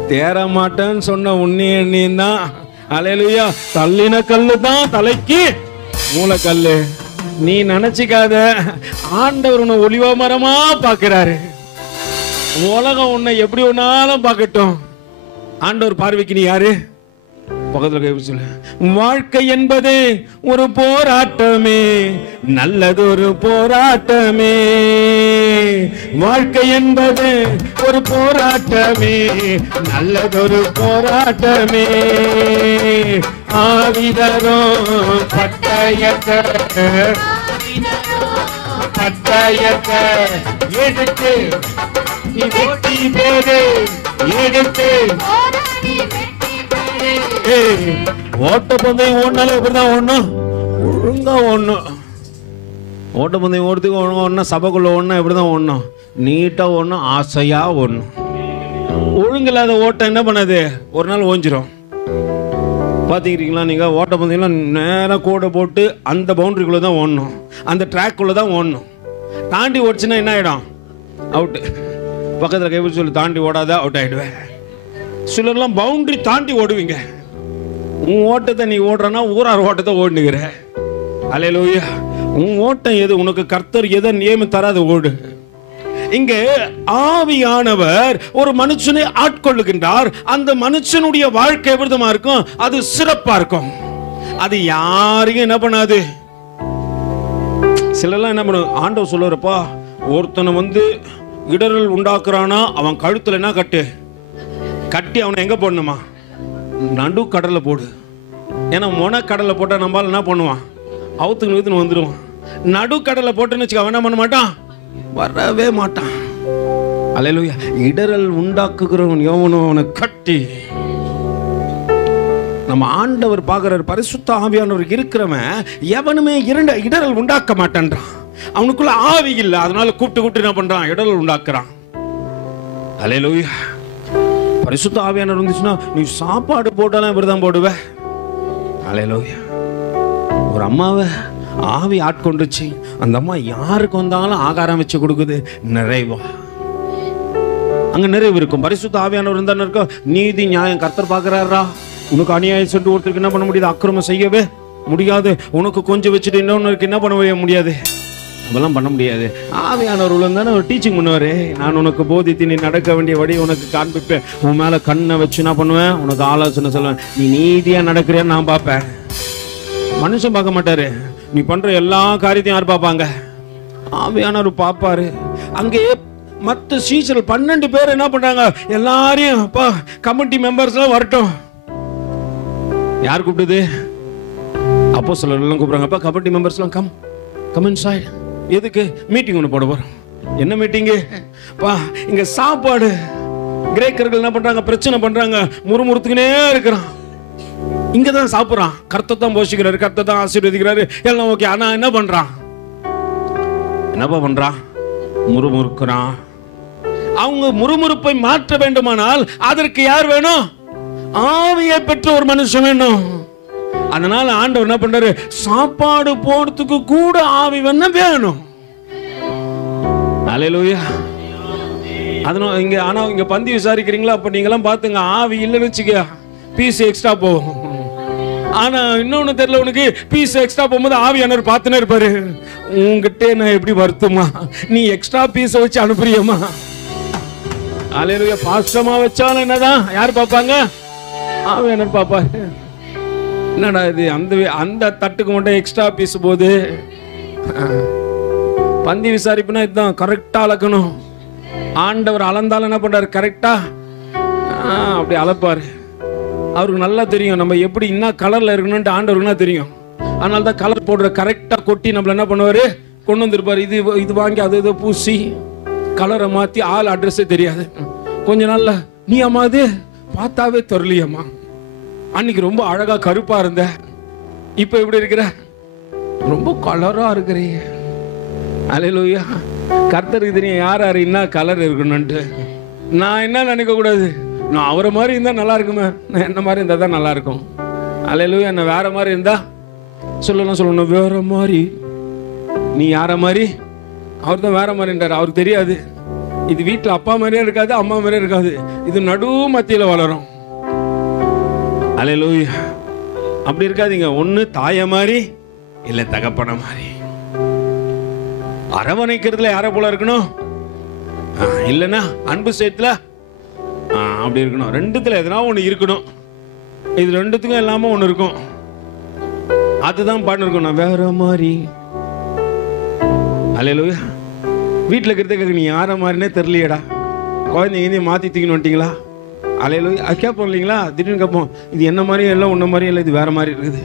தேர மாட்டேன்னு சொன்ன உன்னே தான். அல்லேலூயா. தள்ளின கல்லு தான் தலைக்கு மூலக்கல்லு. நீ நினைச்சிக்காத, ஆண்டவர் உன்னை ஒளிவ மரமா பார்க்கிறாரு. உலகம் உன்னை எப்படி ஒன்னாலும் பார்க்கட்டும், ஆண்டவர் பார்வைக்கு நீ யாரு? பக்கத்துல கை சொல்லு. வாழ்க்கை என்பது ஒரு போராட்டமே, நல்லதொரு போராட்டமே. வாழ்க்கை என்பது ஒரு போராட்டமே, நல்லதொரு போராட்டமே. ஆவிதரும் பட்டயத்தை எடுத்து வெட்டி போது, எடுத்து ஓட்டப்பந்தயம் ஓடினாலும் இப்படிதான் ஓடணும், ஒழுங்கா ஓடணும். ஓட்டப்பந்தயம் ஓடுறதுக்கு ஒழுங்கா ஓடணும், சபைக்குள்ள ஓடணும், இப்படிதான் ஓடணும், நீட்டா ஓடணும், ஆசையா ஓடணும். ஒழுங்கில்லாத ஓட்டம் என்ன பண்ணாது, ஒரு நாள் ஓஞ்சிரும். பார்த்துக்கிறீங்களா நீங்கள்? ஓட்டப்பந்தயம்லாம் நேராக கோடை போட்டு அந்த பவுண்டரிக்குள்ளே தான் ஓடணும், அந்த ட்ராக்குள்ளே தான் ஓடணும். தாண்டி ஓடிச்சுன்னா என்ன ஆகிடும், அவுட்டு. பக்கத்தில் கைப்பிடி சொல்லி, தாண்டி ஓடாத அவுட் ஆகிடுவேன். சிலர்லாம் பவுண்டரி தாண்டி ஓடுவீங்க. உன் ஓட்டத்தை நீ ஓடுறனா ஊரார் ஓட்டத்தை ஓடுனுகிற. அல்லேலூயா. உன் ஓட்டம் எது, உனக்கு கர்த்தர் எதை நியமம் தராது ஓடு. இங்க ஆவியானவர் ஒரு மனுஷனை ஆட்கொள்ளுகின்றார். அந்த மனுஷனுடைய வாழ்க்கை எப்படிமா இருக்கும்? அது சிறப்பா இருக்கும். அது யாரையும் என்ன பண்ணாது. சிலர்லாம் என்ன பண்ணும், ஆண்டவர் சொல்லுறப்பா, ஒருத்தனை இடரல் உண்டாக்குறானா அவன் கழுத்துல என்ன கட்டி அவனை எங்க போடணுமா? நடு கடல்ல போடு. ஏன்னா மொன கடல்ல போட்டா நம்மளால என்ன பண்ணுவான்? அவுத்துன்னு வந்துடுவான். நடு கடல்ல போட்டுன்னு வச்சுக்க, அவன் என்ன பண்ண மாட்டான்? வரவே மாட்டான். அல்லேலூயா. இடரல் உண்டாக்குகிறவன் எவனோ அவனை கட்டி. நம்ம ஆண்டவர் பார்க்கிறார், பரிசுத்த ஆவியானவர் இருக்கிறவன் எவனுமே இடரல் உண்டாக்க மாட்டான்றான். அவனுக்குள்ள ஆவி இல்லை, அதனால கூப்பிட்டு என்ன பண்றான்? இடரல் உண்டாக்குறான். அல்லேலூயா. பரிசுத்த ஆவியானவர் இருந்துச்சுன்னா நீ சாப்பாடு போட்டாலும் இப்படிதான் போடுவ. அல்லேலூயா. ஒரு அம்மாவை ஆவி ஆட்கொண்டுச்சு. அந்த அம்மா யாருக்கு வந்தாலும் ஆகாரம் வச்சு கொடுக்குது. நிறைவா அங்க நிறைவு இருக்கும். பரிசுத்த ஆவியானவர் இருந்தா இருக்கும். நீதி நியாயம் கர்த்தர் பார்க்கிறாரா? உனக்கு அநியாயம் சென்று ஒருத்தருக்கு என்ன பண்ண முடியாது? அக்கிரமம் செய்யவே முடியாது. உனக்கு கொஞ்சம் வச்சுட்டு இன்னொன்னுக்கு என்ன பண்ண முடியாது? அதெல்லாம் பண்ண முடியாது. ஆவியானவர் தானே ஒரு டீச்சிங் பண்ணுவாரு. நான் உனக்கு போதித்து நீ நடக்க வேண்டிய வழி உனக்கு காண்பிப்பேன். உன் மேல கண்ணை வச்சு என்ன பண்ணுவேன்? உனக்கு ஆலோசனை சொல்லுவேன். நீ நீதியா நடக்கிறியான்னு நான் பார்ப்பேன். மனுஷன் பார்க்க மாட்டாரு. நீ பண்ற எல்லா காரியத்தையும் யார் பார்ப்பாங்க? ஆவியானவர் பார்ப்பாரு. அங்கே மற்ற சீசர்கள் 12 பேர் என்ன பண்றாங்க? எல்லாரையும் கமிட்டி மெம்பர்ஸ் எல்லாம் வரட்டும். யார் கூப்பிடுது? அப்போஸ்தலர்கள் எல்லாம் கூப்பிடுறாங்க. கமிட்டி மெம்பர்ஸ் எல்லாம் கம் இன்சைட். எதுக்கு? மீட்டிங் ஒன்று போட போறோம். என்ன மீட்டிங்கு? இங்க சாப்பாடு. கிரேக்கர்கள் என்ன பண்றாங்க? பிரச்சனை பண்றாங்க. முறுமுறுத்துக்கினே இருக்கிறான். இங்கதான் சாப்பிடுறான். கர்த்தர் தான் போஷிக்கிறாரு, கர்த்தர் தான் ஆசீர்வதிக்கிறாரு, எல்லாம் ஓகே. ஆனா என்ன பண்றான்? என்னப்பா பண்றான்? முறுமுறுக்கிறான். அவங்க முறுமுறுப்பை மாற்ற வேண்டுமானால் அதற்கு யார் வேணும்? ஆவியை பெற்ற ஒரு மனுஷன் வேணும். அதனால ஆண்டவர் என்ன பண்றாரு? சாப்பாடு போறதுக்கு கூட ஆவி வேணும். அல்லேலூயா. அதனால இங்க பந்தி விசாரிக்கிறீங்களா? அப்ப நீங்க எல்லாம் பாத்துங்க. ஆவி இல்லைன்னு வச்சுக்க, பீஸ் எக்ஸ்ட்ரா போகும். ஆனா இன்னொன்னு தெரியல, உனக்கு பீஸ் எக்ஸ்ட்ரா போகும்போது ஆவியானவர் பார்த்துனே இருப்பாரு. உங்ககிட்ட நான் எப்படி வருத்துமா? நீ எக்ஸ்ட்ரா பீஸை வச்சு அனுப்புறியம்மா? அல்லேலூயா. பாஸ்டமா வச்சாலும் என்னதான் யார் பார்ப்பாங்க? ஆவியானவர் பார்ப்பாரு. என்னடா இது, அந்த தட்டுக்கு மட்டும் எக்ஸ்ட்ரா பீஸ் போகுது. பந்தி விசாரிப்புனா இதுதான், கரெக்டா அளக்கணும். ஆண்டவர் அளந்தாலும் என்ன பண்றாரு? கரெக்டா அப்படி அளப்பாரு. அவருக்கு நல்லா தெரியும் நம்ம எப்படி என்ன கலர்ல இருக்கணும்னு ஆண்டவருக்கு தெரியும். அதனால தான் கலர் போடுற கரெக்டா கொட்டி நம்மள என்ன பண்ணுவாரு? கொண்டு வந்திருப்பாரு. இது வாங்கி அது பூசி கலரை மாத்தி ஆள் அட்ரஸே தெரியாது. கொஞ்ச நாள்ல நீ அம்மா அது பார்த்தாவே தெரியலையம்மா, அன்னைக்கு ரொம்ப அழகா கருப்பா இருந்த, இப்ப எப்படி இருக்கிற? ரொம்ப கலரா இருக்கிறீங்க. அல்லேலூயா. கர்த்தருக்கு தெரியும் யார் என்ன கலர் இருக்கணும்ட்டு. நான் என்ன நினைக்க கூடாது, நான் அவரை மாதிரி இருந்தா நல்லா இருக்குமே, நான் என்ன மாதிரி இருந்தா தான் நல்லா இருக்கும். அல்லேலூயா. என்ன வேற மாதிரி இருந்தா சொல்லணும். வேற மாதிரி. நீ யார மாதிரி? அவர் தான் வேற மாதிரின்றார். அவருக்கு தெரியாது. இது வீட்டில் அப்பா மாதிரியே இருக்காது, அம்மா மாதிரியே இருக்காது. இது நடு மத்தியில வளரும். அல்லேலூயா. அப்படி இருக்காதீங்க. ஒண்ணு தாய மாதிரி, இல்ல தகப்பன மாதிரி. அரவணைக்கிறதுல யார போல இருக்கணும்? இல்லைன்னா அன்பு சேர்த்துல அப்படி இருக்கணும். ரெண்டுத்துல எதனா ஒண்ணு இருக்கணும். இது ரெண்டுத்துக்கும் எல்லாமே ஒண்ணு இருக்கும். அதுதான் பாட்டு இருக்கும். நான் வேற மாதிரி. அல்லேலூயா. வீட்டில் இருக்கிறதுக்கு நீ யார மாதிரினே தெரியலையடா. குழந்தைங்க மாத்தி தூக்கின்னு வந்துட்டீங்களா? அல்லேலூயா. கேட்போம் இல்லைங்களா? திடீர்னு கேட்போம், இது என்ன மாதிரியும் இல்லை, உன்ன மாதிரியும் இல்லை, இது வேற மாதிரி இருக்குது.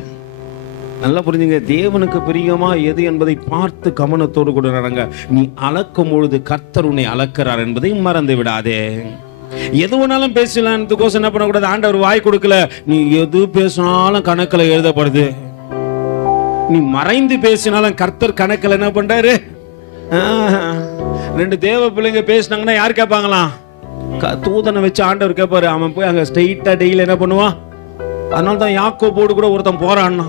நல்லா புரிஞ்சுங்க. தேவனுக்கு பிரியமா எது என்பதை பார்த்து கவனத்தோடு கூட நடங்க. நீ அளக்கும் பொழுது கர்த்தர் உன்னை அளக்கிறார் என்பதை மறந்து விடாதே. எது வேணாலும் பேசலாம்னு என்ன பண்ணக்கூடாது. ஆண்டவர் வாய் கொடுக்கல. நீ எது பேசினாலும் கணக்குல எழுதப்படுது. நீ மறைந்து பேசினாலும் கர்த்தர் கணக்குல என்ன பண்றாரு? 2 தேவ பிள்ளைங்க பேசினாங்கன்னா யார் கேட்பாங்களாம்? தூதனை வச்சு ஆண்டவர் கேட்பாரு. அவன் போய் அங்க ஸ்ட்ரெயிட்டா டெய்லி என்ன பண்ணுவான்? அதனால தான் யாக்கோபோடு கூட ஒருத்தன் போறான்னா,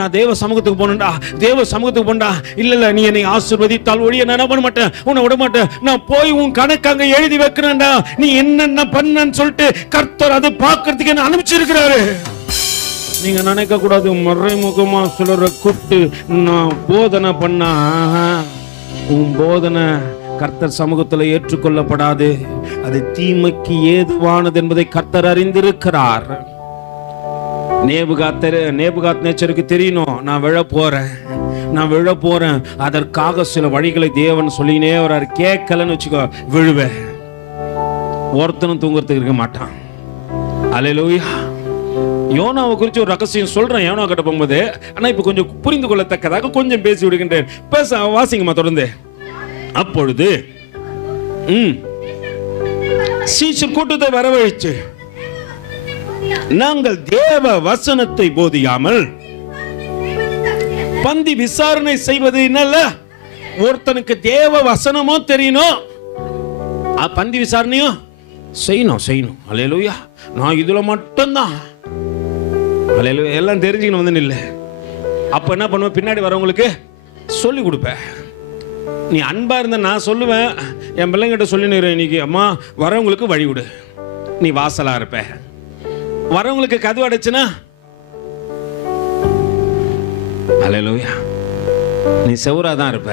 நான் தேவ சமூகத்துக்கு போனேன்டா, தேவ சமூகத்துக்கு போண்டா. இல்ல நீ என்னை ஆசீர்வதித்தால் ஒழிய நான் என்ன பண்ண மாட்டேன், உன்னை விட மாட்டேன். நான் போய் உன் கணக்கு அங்க எழுதி வைக்கிறேன்டா. நீ என்னென்ன பண்ணன்னு சொல்லிட்டு கர்த்தர் அதை பார்க்கறதுக்கு என்ன அனுப்பிச்சிருக்கிறாரு. நீங்க நினைக்க கூடாது மறைமுகமா சிலரை கூப்பிட்டு நான் போதனை பண்ணா உன் போதனை கர்த்தர் சமூகத்தில் ஏற்றுக்கொள்ளப்படாது. அது தீமைக்கு ஏதுவானது என்பதை கர்த்தர் அறிந்திருக்கிறார். நேபுகாத்நேச்சருக்கு தெரியணும், நான் விழ போறேன். அதற்காக சில வழிகளை தேவன் சொல்லினே வர்றார். கேட்கலன்னு வச்சுக்கோ, விழுவேன். ஒருத்தனும் தூங்குறதுக்கு இருக்க மாட்டான். அல்லேலூயா. யோனாவை குறித்து ஒரு ரகசியம் சொல்றேன் யோனா கிட்ட போகும்போது. ஆனா இப்ப கொஞ்சம் புரிந்து கொள்ளத்தக்கதாக கொஞ்சம் பேசி விடுகின்றேன். வாசிங்கம்மா தொடர்ந்து. அப்பொழுது சீஷர் கூட்டத்தை வரவழைச்சு, நாங்கள் தேவ வசனத்தை போதியாமல் பந்தி விசாரணை செய்வது என்னல்ல. ஒருத்தனுக்கு தேவ வசனமும் தெரியணும், பந்தி விசாரணையும் செய்யணும். அல்லேலூயா. நான் இதுல மட்டும்தான் அல்லேலூயா எல்லாம் தெரிஞ்சுக்கணும் வந்து இல்லை. அப்ப என்ன பண்ணுவேன், பின்னாடி வரவங்களுக்கு சொல்லி கொடுப்பேன். நீ அன்பா இருந்த நான் சொல்லுவேன், என் பிள்ளைங்கிட்ட சொல்லினு இன்னைக்கு, அம்மா வரவங்களுக்கு வழி விடு, நீ வாசலா இருப்ப. வரவங்களுக்கு கதவு அடைச்சுனா அல்லேலூயா நீ செவரா தான் இருப்ப.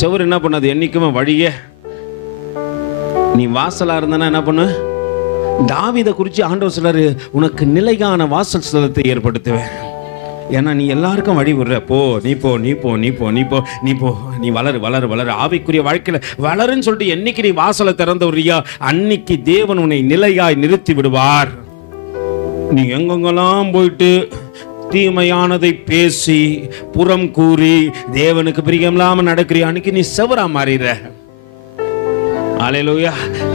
செவரு என்ன பண்ணாது, என்னைக்குமே வழியே. நீ வாசலா இருந்தனா என்ன பண்ணு. தாவீதை குறித்து ஆண்டவர் சொல்றாரு, உனக்கு நிலையான வாசல் ஸ்தலத்தை ஏற்படுத்துவேன். ஏன்னா நீ எல்லாருக்கும் வழி விடுற. நீ வளரு ஆவிக்குரிய வாழ்க்கையில வளருன்னு சொல்லிட்டு என்னைக்கு நீ வாசலை திறந்த வரியா, அன்னைக்கு தேவன் உன்னை நிலையாய் நிறுத்தி விடுவார். நீ எங்கெங்கெல்லாம் போயிட்டு தீமையானதை பேசி புறம் கூறி தேவனுக்கு பிரியமில்லாம நடக்கிறிய, அன்னைக்கு நீ செவரா மாறிற. அல்லேலூயா.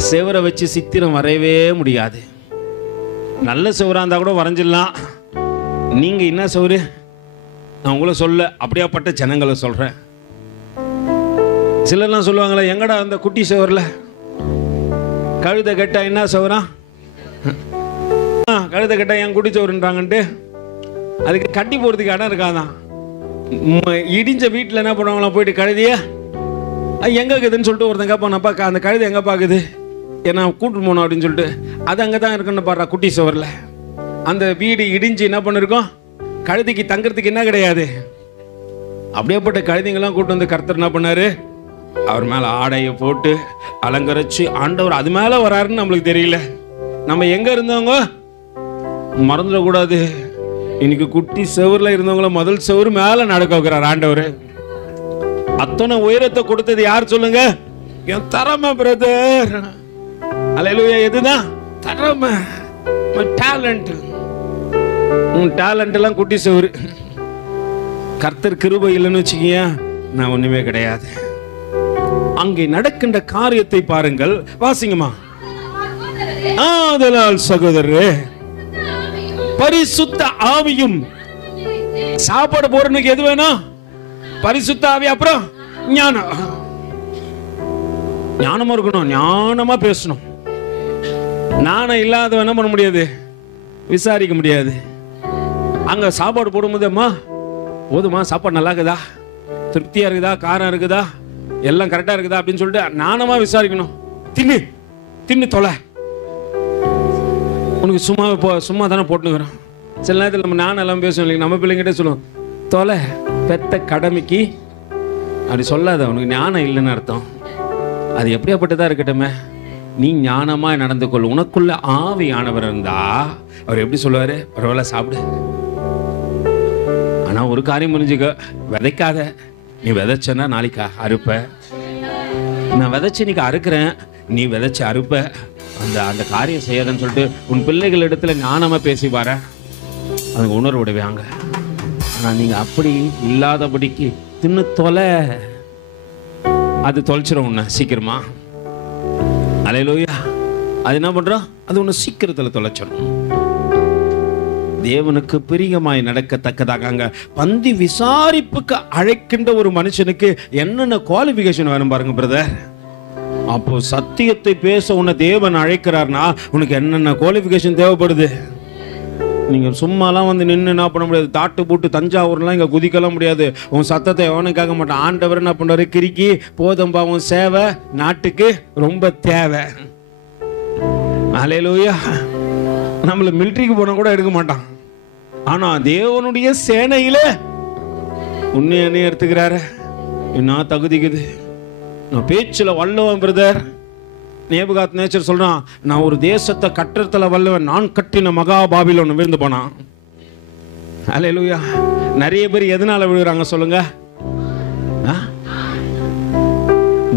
செவரை வச்சு சித்திரம் வரையவே முடியாது. நல்ல செவரா இருந்தா கூட வரைஞ்சிடலாம். நீங்க என்ன செவரு, நான் உங்களை சொல்ல, அப்படியாப்பட்ட ஜனங்களை சொல்றேன். சிலர்லாம் சொல்லுவாங்களே, எங்கடா அந்த குட்டி செவரில் கழுதை கட்டா என்ன செவரா, கழுதை கட்டா என் குட்டி செவருன்றாங்கன்ட்டு அதுக்கு கட்டி போறதுக்கு இடம் இருக்காதான். இடிஞ்ச வீட்டில் என்ன பண்ணுவாங்களா, போயிட்டு கழுதிய எங்க இருக்குதுன்னு சொல்லிட்டு ஒருத்தன் கேட்பானப்பா, அந்த கழுதை எங்க பாக்குது, ஏன்னா கூட்டு போனோம் அப்படின்னு சொல்லிட்டு, அது அங்கதான் இருக்குன்னு பாடுறா குட்டி சுவர்ல. அந்த வீடு இடிஞ்சு என்ன பண்ணிருக்கோம், கழுதைக்கு தங்கறதுக்கு என்ன கிடையாது. அப்படியேப்பட்ட கழுதைங்கெல்லாம் கூட்டு வந்து கர்த்தர் என்ன பண்ணாரு, அவர் மேல ஆடையை போட்டு அலங்கரிச்சு, ஆண்டவர் அது மேல வராருன்னு நம்மளுக்கு தெரியல. நம்ம எங்க இருந்தவங்க மறந்துடக்கூடாது. இன்னைக்கு குட்டி செவர்ல இருந்தவங்கள முதல் செவரு மேல நடக்க வைக்கிறார் ஆண்டவர். அத்தனை உயரத்தை கொடுத்தது யார் சொல்லுங்க, என் திறமை பிரதர். அல்லேலூயா. எதுதான் திறமை, டேலண்ட். உன் டேலண்ட் எல்லாம் குட்டி செவரு. கர்த்தர் கிருபை இல்லைன்னு வச்சுக்கிய, நான் ஒண்ணுமே கிடையாது. அங்கே நடக்கின்ற காரியத்தை பாருங்கள், வாசிங்கம்மா. ஆதலால் சகோதரரே, பரிசுத்த ஆவியும், சாப்பாடு போறனுக்கு எது வேணும், பரிசுத்த ஆவி, அப்புறம் ஞானம். ஞானமா இருக்கணும், ஞானமா பேசணும். ஞானம் இல்லாத என்ன பண்ண முடியாது, விசாரிக்க முடியாது. அங்க சாப்பாடு போடும்போது, அம்மா போதுமா, சாப்பாடு நல்லா இருக்குதா, திருப்தியா இருக்குதா, காரம் இருக்குதா, எல்லாம் கரெக்டா இருக்குதா அப்படின்னு சொல்லிட்டு ஞானமா விசாரிக்கணும். தின்னு தொலை, உனக்கு சும்மா தானே போட்டுக்கிறோம். சில நேரத்தில் நம்ம ஞானம் எல்லாம் பேசுவோம் இல்லைங்க, நம்ம பிள்ளைங்கிட்டே சொல்லுவோம், தொலை பெத்த கடமைக்கு அப்படி சொல்லாத, உனக்கு ஞானம் இல்லைன்னு அர்த்தம். அது எப்படியாப்பட்டதா இருக்கட்டுமே, நீ ஞானமா நடந்து கொள். உனக்குள்ள ஆவியானவர் இருந்தா அவர் எப்படி சொல்லுவாரு, பரவாயில்ல சாப்பிடு. ஆனா ஒரு காரியம் புரிஞ்சுக்க, விதைக்காத. நீ விதைச்சனா நாளைக்கு அறுப்ப. நான் விதைச்சு இன்னைக்கு அறுக்கிறேன், நீ விதைச்சு அறுப்ப. அந்த காரியம் செய்யாதன்னு சொல்லிட்டு உன் பிள்ளைகள் இடத்துல ஞானமா பேசி பாரு, அதுக்கு உணர்வு விடுவாங்க. ஆனா நீங்க அப்படி இல்லாதபடிக்கு தின்னு தொலை, அது தொலைச்சிடும் உன்னை சீக்கிரமா. அல்லேலூயா. அது என்ன பண்றோம், அது உன்னை சீக்கிரத்துல தொலைச்சிடும். தேவனுக்கு பிரியமாய் நடக்கத்தக்கதாக அங்க பந்தி விசாரிப்புக்கு அழைக்கின்ற ஒரு மனுஷனுக்கு என்னென்ன குவாலிஃபிகேஷன் வேணும் பாருங்க பிரதர். அப்போ சத்தியத்தை பேச உன்னை தேவன் அழைக்கிறார்னா உனக்கு என்னென்ன குவாலிஃபிகேஷன் தேவைப்படுது. நீங்க சும்மாலாம் வந்து நின்று என்ன பண்ண முடியாது, தாட்டு போட்டு தஞ்சாவூர்லாம் இங்க குதிக்கலாம் முடியாது. உன் சத்தத்தை எவனும் கேட்க மாட்டான். ஆண்டவர் என்ன பண்றாரு, கிறுக்கி போதும்பா, உன் சேவை நாட்டுக்கு ரொம்ப தேவை. அல்லேலூயா. நம்மள மிலிட்டரிக்கு போனா கூட எடுக்க மாட்டான். ஆனா தேவனுடைய சேனையில உன்னை என்ன எடுத்துக்கிறாரு, என்ன தகுதிக்குது. நான் பேச்சுல வல்லவன் பிரதர். நேபுகாத் நேச்சர் சொல்றான், நான் ஒரு தேசத்தை கட்டுறதுல வல்லவன், நான் கட்டின மகா பாபிலோன் விழுந்து போனான். அல்லேலூயா. நிறைய பேர் எதனால விழுறாங்க சொல்லுங்க?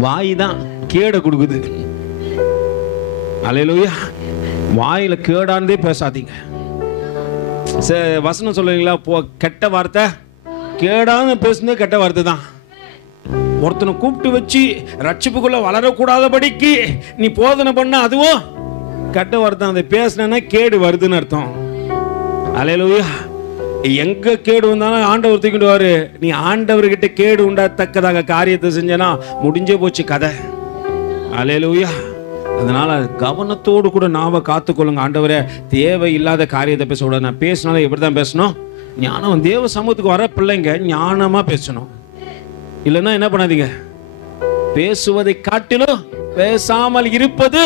வாய் தான் கேட கொடுக்குது. அல்லேலூயா. வாயில கேடானதே பேசாதீங்க. வசனம் சொல்லுவீங்களா? கெட்ட வார்த்தை கேடான்னு பேசுனது கெட்ட வார்த்தை தான். ஒருத்தனை கூப்பிட்டு வச்சு ரட்சிப்புக்குள்ள வளரக்கூடாதபடிக்கு நீ போதனை பண்ண, அதுவும் கெட்ட வார்த்தை. அதை பேசினா கேடு வருதுன்னு அர்த்தம். அல்லேலூயா. எங்க கேடு வந்தாலும் ஆண்டவர் தூக்கிடுவாரு. நீ ஆண்டவர்கிட்ட கேடு உண்டாத்தக்கதாக காரியத்தை செஞ்சனா முடிஞ்சே போச்சு கதை. அல்லேலூயா. அதனால கவனத்தோடு கூட நாம காத்துக்கொள்ளுங்க. ஆண்டவரே, தேவையில்லாத காரியத்தை பேசக்கூடாது. நான் பேசினாலும் எப்படிதான் பேசணும்? ஞானம். தேவ சமூகத்துக்கு வர பிள்ளைங்க ஞானமா பேசணும். இல்லைன்னா என்ன பண்ணாதீங்க, பேசுவதை காட்டிலும் பேசாமல் இருப்பது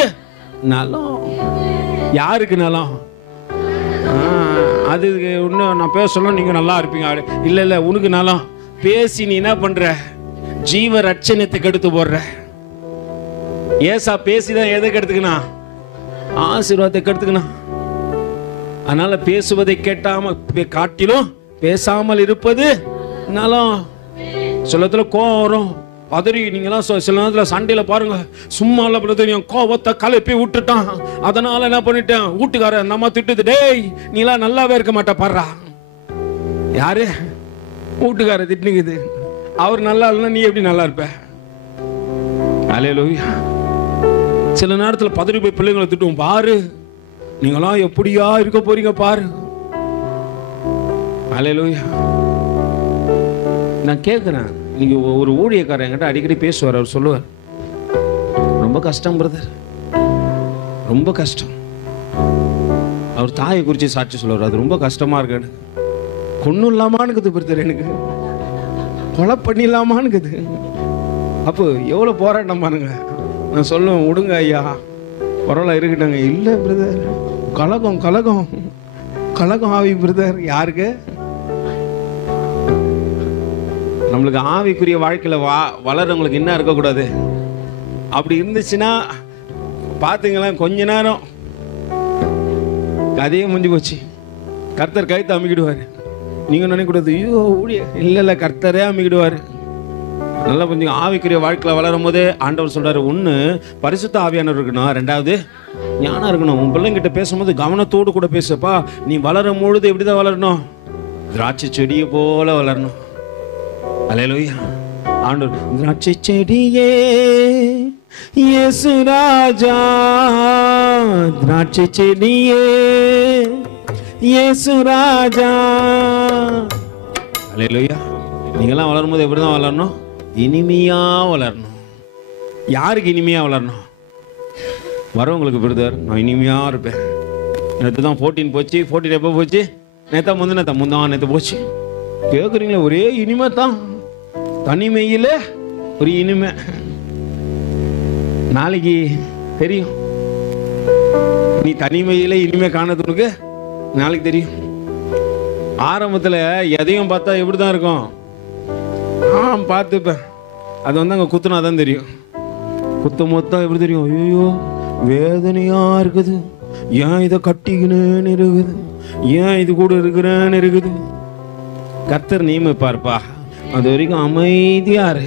நலம். யாருக்கு நலம்? அது இன்னும் நான் பேசணும், நீங்க நல்லா இருப்பீங்க. இல்ல இல்ல, உனக்கு நலம். பேசி நீ என்ன பண்ற? ஜீவ ரட்சணத்துக்கு எடுத்து போடுற. ஏசா பேசிதான் எதுக்கு எடுத்துக்கணா? ஆசீர்வாதத்துக்கு எடுத்துக்கணா. அதனால பேசுவதை கேட்டாம காட்டிலும் பேசாமல் இருப்பது நலம். சில நேரத்துல கோவம் வரும், பதறி நீங்களாம் சில நேரத்துல சண்டையில பாருங்க, சும்மா இல்ல பிரதர், என் கோவத்தை கலப்பி விட்டுட்டான், அதனால என்ன பண்ணிட்டேன், வீட்டுக்காரன் நம்ம திட்டுது, டேய் நீலாம் நல்லாவே இருக்க மாட்டா பாடுறா. யாரு? வீட்டுக்கார திட்டுங்குது. அவர் நல்லா இல்லைன்னா நீ எப்படி நல்லா இருப்ப? அல்லேலூயா. சில நேரத்துல பதறி போய் பிள்ளைங்களை திட்டுவோம், பாரு நீங்களாம் எப்படியா இருக்க போறீங்க பாரு. அல்லேலூயா. நான் கேட்குறேன், நீங்க ஒரு ஊழியக்காரன் என்கிட்ட அடிக்கடி பேசுவார். அவர் சொல்லுவார், ரொம்ப கஷ்டம் பிரதர், ரொம்ப கஷ்டம். அவர் தாயை குறித்து சாட்சி சொல்லுவார், அது ரொம்ப கஷ்டமா இருக்கு, கொன்னும் இல்லாமான்னு பிரதர், எனக்கு கொலை பண்ணிடலாமான்னு. அப்போ எவ்வளோ போராட்டம் பாருங்க. நான் சொல்லுவேன், விடுங்க ஐயா, பரவாயில்ல இருக்கட்டாங்க. இல்லை பிரதர், கலகம் கலகம் கலகம் ஆவி பிரதர். யாருக்கு? நம்மளுக்கு ஆவிக்குரிய வாழ்க்கையில வளரவங்களுக்கு என்ன இருக்கக்கூடாது. அப்படி இருந்துச்சுன்னா பாத்தீங்களா, கொஞ்ச நேரம் கதையே முடிஞ்சு போச்சு. கர்த்தர் கைத்து அமுக்கிடுவாரு. நீங்க நினைக்கூடாது, ஐயோ ஊழிய, இல்ல இல்ல, கர்த்தரே அமுக்கிடுவாரு. நல்லா கொஞ்சம் ஆவிக்குரிய வாழ்க்கையில வளரும் போதே ஆண்டவர் சொல்றாரு, ஒண்ணு பரிசுத்த ஆவியானவர் இருக்கணும், ரெண்டாவது ஞானம் இருக்கணும். உன் பிள்ளைங்கிட்ட பேசும்போது கவனத்தோடு கூட பேசுப்பா. நீ வளரும் பொழுது எப்படிதான் வளரணும்? திராட்சை செடியை போல வளரணும். அல்லேலூயா. ஆண்டவர், திராட்சை செடியே இயேசு ராஜா, திராட்சை செடியே இயேசு ராஜா. அல்லேலூயா. நீங்களாம் வளரும் போது எப்படிதான் வளரணும்? இனிமையா வளரணும். யாருக்கு இனிமையா வளரணும்? வரவங்களுக்கு. பிரதர், நான் இனிமையா இருப்பேன். நேற்று தான் 14 போச்சு. 14 எப்போ போச்சு? நேத்தா முந்தா போச்சு. கேட்குறீங்களா? ஒரே இனிமை தான். தனிமையில் ஒரு இனிமை. நாளைக்கு தெரியும். நீ தனிமையில் இனிமை காணதுக்கு நாளைக்கு தெரியும். ஆரம்பத்தில் எதையும் பார்த்தா எப்படி தான் இருக்கும்? பார்த்துப்பேன். அது அங்கே குத்துனா தான் தெரியும். குத்த மொத்தம் எப்படி தெரியும்? ஐயோ வேதனையா இருக்குது, ஏன் இதை கட்டிக்கினேன்னு இருக்குது, ஏன் இது கூட இருக்கிறேன்னு இருக்குது. கர்த்தர் நியமிப்பார்ப்பா, அது வரைக்கும் அமைதியா இரு.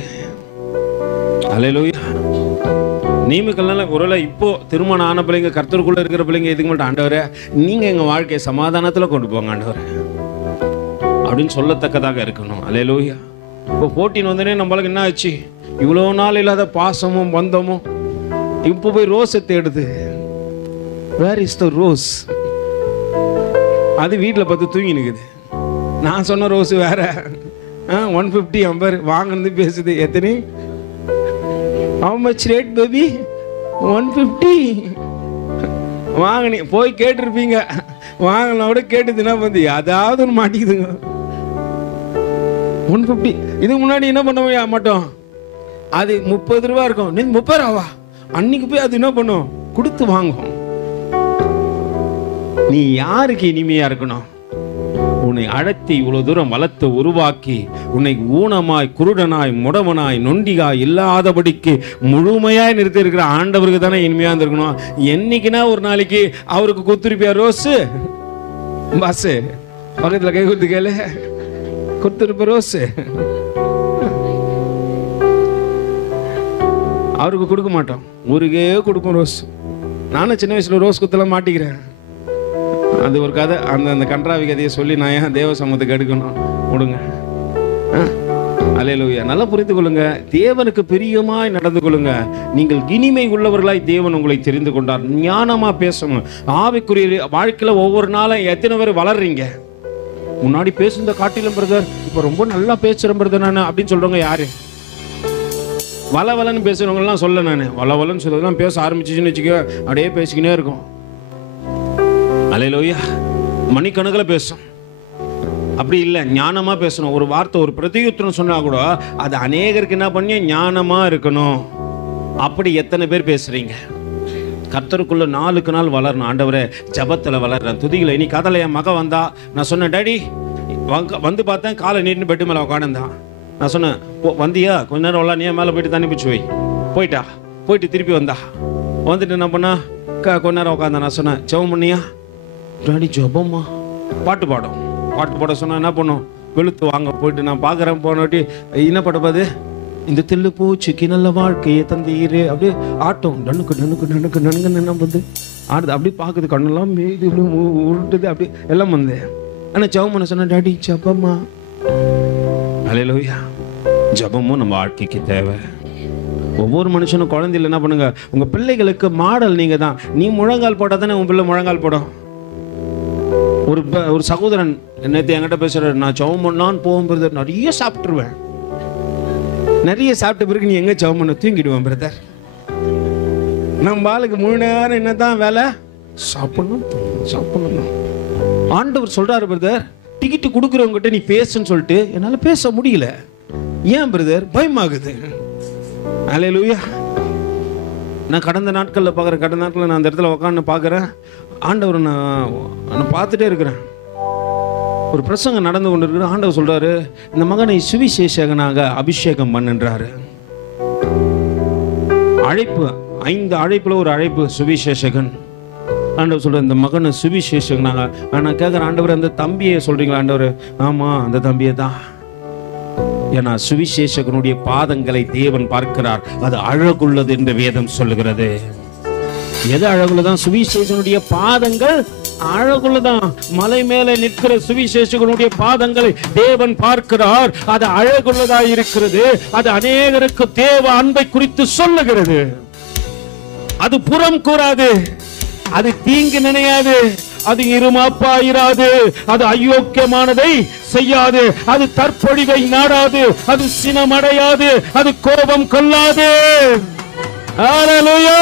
அல்லேலூயா. நியமிக்கலனால ஒருவேளை இப்போ திருமணம் ஆன பிள்ளைங்க, கர்த்தருக்குள்ள இருக்கிற பிள்ளைங்க எதுக்கு மட்டும், ஆண்டவரே நீங்க எங்க வாழ்க்கையை சமாதானத்துல கொண்டு போங்க ஆண்டவரே அப்படின்னு சொல்லத்தக்கதாக இருக்கணும். அல்லேலூயா. இப்போ 14 வந்தனே நம்மளுக்கு என்ன ஆச்சு? இவ்வளோ நாள் இல்லாத பாசமும் பந்தமும் இப்போ போய் ரோஸை தேடுது. Where is the rose? அது வீட்டில் பார்த்து தூங்கி நிற்குது. நான் சொன்ன ரோஸ் வேற. 150 அம்பர் வாங்கினது பேசுது. எத்தனை? how much rate baby? 150 வாங்கினி போய் கேட்டிருப்பீங்க. வாங்கினோட கேட்டுதுன்னா வந்து அதாவது ஒன்று மாட்டிக்குதுங்க. 150. இதுக்கு முன்னாடி என்ன பண்ண மாட்டோம், அது 30 ரூபா இருக்கும். நீ 30 ரூபாவா? அன்னைக்கு போய் அது என்ன பண்ணும், கொடுத்து வாங்கும். நீ யாருக்கு இனிமையா இருக்கணும்? உன்னை அழைத்து இவ்வளவு தூரம் வளர்த்து உருவாக்கி உன்னை ஊனமாய் குருடனாய் முடவனாய் நொண்டியாய் இல்லாதபடிக்கு முழுமையாய் நிறுத்தி இருக்கிற ஆண்டவருக்கு தானே இனிமையா இருந்திருக்கணும். என்னைக்குன்னா ஒரு நாளைக்கு அவருக்கு கொடுத்துருப்பியா ரோஸு? பாசு பக்கத்துல கை கொடுத்து கேளு, கொடுத்துருப்ப ரோஸு? அவருக்கு கொடுக்க மாட்டோம், ஊருக்கே கொடுப்போம் ரோஸ். நானும் சின்ன வயசுல ரோஸ் குத்தெல்லாம் மாட்டிக்கிறேன். அது ஒரு கதை, அந்த கன்றாவி கதையை சொல்லி நான் ஏன் தேவ சமூகத்துக்கு எடுக்கணும்? விடுங்க. அல்லேலூயா. நல்லா புரிந்து கொள்ளுங்க, தேவனுக்கு பிரியமாய் நடந்து கொள்ளுங்க. நீங்கள் இனிமை உள்ளவர்களாய் தேவன் உங்களை தெரிந்து கொண்டார். ஞானமா பேசணும். ஆவிக்குரிய வாழ்க்கையில ஒவ்வொரு நாளும் எத்தனை பேர் வளர்றீங்க? முன்னாடி பேசுந்த காட்டிலும் பிரதர் இப்ப ரொம்ப நல்லா பேசுறேன் பிரதர் நான் அப்படின்னு சொல்றவங்க யாரு? வளவலன்னு பேசுறவங்கலாம் சொல்ல, நான் வளவலன்னு சொல்றதெல்லாம் பேச ஆரம்பிச்சுன்னு வச்சுக்க, அப்படியே பேசிக்கினே இருக்கும். அல்லேலூயா. மணிக்கணக்கில் பேசும். அப்படி இல்லை, ஞானமா பேசணும். ஒரு வார்த்தை ஒரு பிரதியுத்தரம் சொன்னா கூட அது அநேகருக்கு என்ன பண்ணி ஞானமா இருக்கணும். அப்படி எத்தனை பேர் பேசுறீங்க? கர்த்தருக்குள்ள நாளுக்கு நாள் வளரணும். ஆண்டவரே ஜபத்தில் வளர்றேன், துதிகளை. நீ கதலை என் மக வந்தா, நான் சொன்னேன் டாடி வந்து பார்த்தேன், காலை நீட்டு பெட்டு மேலே உட்காந்துந்தான். நான் சொன்னேன் வந்தியா, கொஞ்ச நேரம் வரலாம், நீ மேலே போயிட்டு தண்ணி பிடிச்சி வை. போயிட்டா, போயிட்டு திருப்பி வந்தா, வந்துட்டு என்ன பண்ணா கொஞ்ச நேரம் உட்காந்தா. நான் சொன்னேன் ஜெபம் பண்ணியா? டாடி ஜெபமா? பாட்டு பாடும். பாட்டு பாட சொன்னா என்ன பண்ணும்? வெளுத்து வாங்க போயிட்டு நான் பார்க்குறேன். போனவாட்டி என்ன பாட்டு? இந்த தில்லு பூச்சிக்கு நல்ல வாழ்க்கையை தந்தீரு. அப்படியே ஆட்டம், டனுக்கு டனுக்கு டனுக்கு டனுக்கு என்ன வந்து ஆடுது. அப்படியே பார்க்குது, கண்ணெல்லாம் மீது உருட்டுது, அப்படி எல்லாம் வந்து. ஆனால் ஜெபம் பண்ண சொன்னா டாடி ஜெபமா? அல்லேலூயா. ஜெபமும் நம்ம வாழ்க்கைக்கு தேவை. ஒவ்வொரு மனுஷனும் குழந்தையில் என்ன பண்ணுங்க, உங்க பிள்ளைகளுக்கு மாடல் நீங்க தான். நீ முழங்கால் போட்டா தானே உன் பிள்ளை முழங்கால் போடும். ஒரு சகோதரன் நேற்று என்கிட்ட பேசுறாரு, நான் ஜெபம் பண்ணான்னு போகும் பிரதர், நிறைய சாப்பிட்டுருவேன். நிறைய சாப்பிட்ட பிறகு நீ எங்க ஜெபம் பண்ண? தூங்கிடுவேன் பிரதர். நம்ம ஆளுக்கு 3 நேரம் என்னதான் வேலை? சாப்பிடணும் சாப்பிடணும். ஆண்டவர் சொல்றாரு பிரதர், டிக்கெட்டு கொடுக்குறவங்ககிட்ட நீ பேசுன்னு சொல்லிட்டு என்னால பேச முடியல. ஏன் பிரதர்? பயமாகுது. அல்லேலூயா. நான் கடந்த நாட்களில் பார்க்குறேன், கடந்த நாட்களில் நான் அந்த இடத்துல உட்காந்து பார்க்குறேன். ஆண்டவர் நான் பார்த்துட்டே இருக்கிறேன். ஒரு பிரசங்கம் நடந்து கொண்டு இருக்கிற ஆண்டவர் சொல்றாரு, இந்த மகனை சுவிசேஷகனாக அபிஷேகம் பண்ணுன்றாரு. அழைப்பு, 5 அழைப்புல ஒரு அழைப்பு சுவிசேஷகன். ஆண்டவர் சொல்ற இந்த மகனை சுவிசேஷகனாக. நான் கேட்குறேன், ஆண்டவர் அந்த தம்பியை சொல்றீங்களா? ஆண்டவர் ஆமா அந்த தம்பியை தான். ஏன்னா சுவிசேஷகனுடைய பாதங்களை தேவன் பார்க்கிறார். அது அழகுள்ளது என்று வேதம் சொல்லுகிறது. எது அழகுள்ளதான்? சுவிசேஷனுடைய பாதங்கள் அழகுள்ளதான். மலை மேலே நிற்கிற சுவிசேஷகனுடைய பாதங்களை தேவன் பார்க்கிறார். அது அழகுள்ளதா இருக்கிறது. அது அநேகருக்கு தேவ அன்பை குறித்து சொல்லுகிறது. அது புறம் கூறாது, அது தீங்கு நினையாது, அது இருமாப்பாயிராது, அது அயோக்கியமானதை செய்யாது, அது தற்பொழிவை நாடாது, அது சினமடையாது, அது கோபம் கொள்ளாது. ஹல்லேலூயா.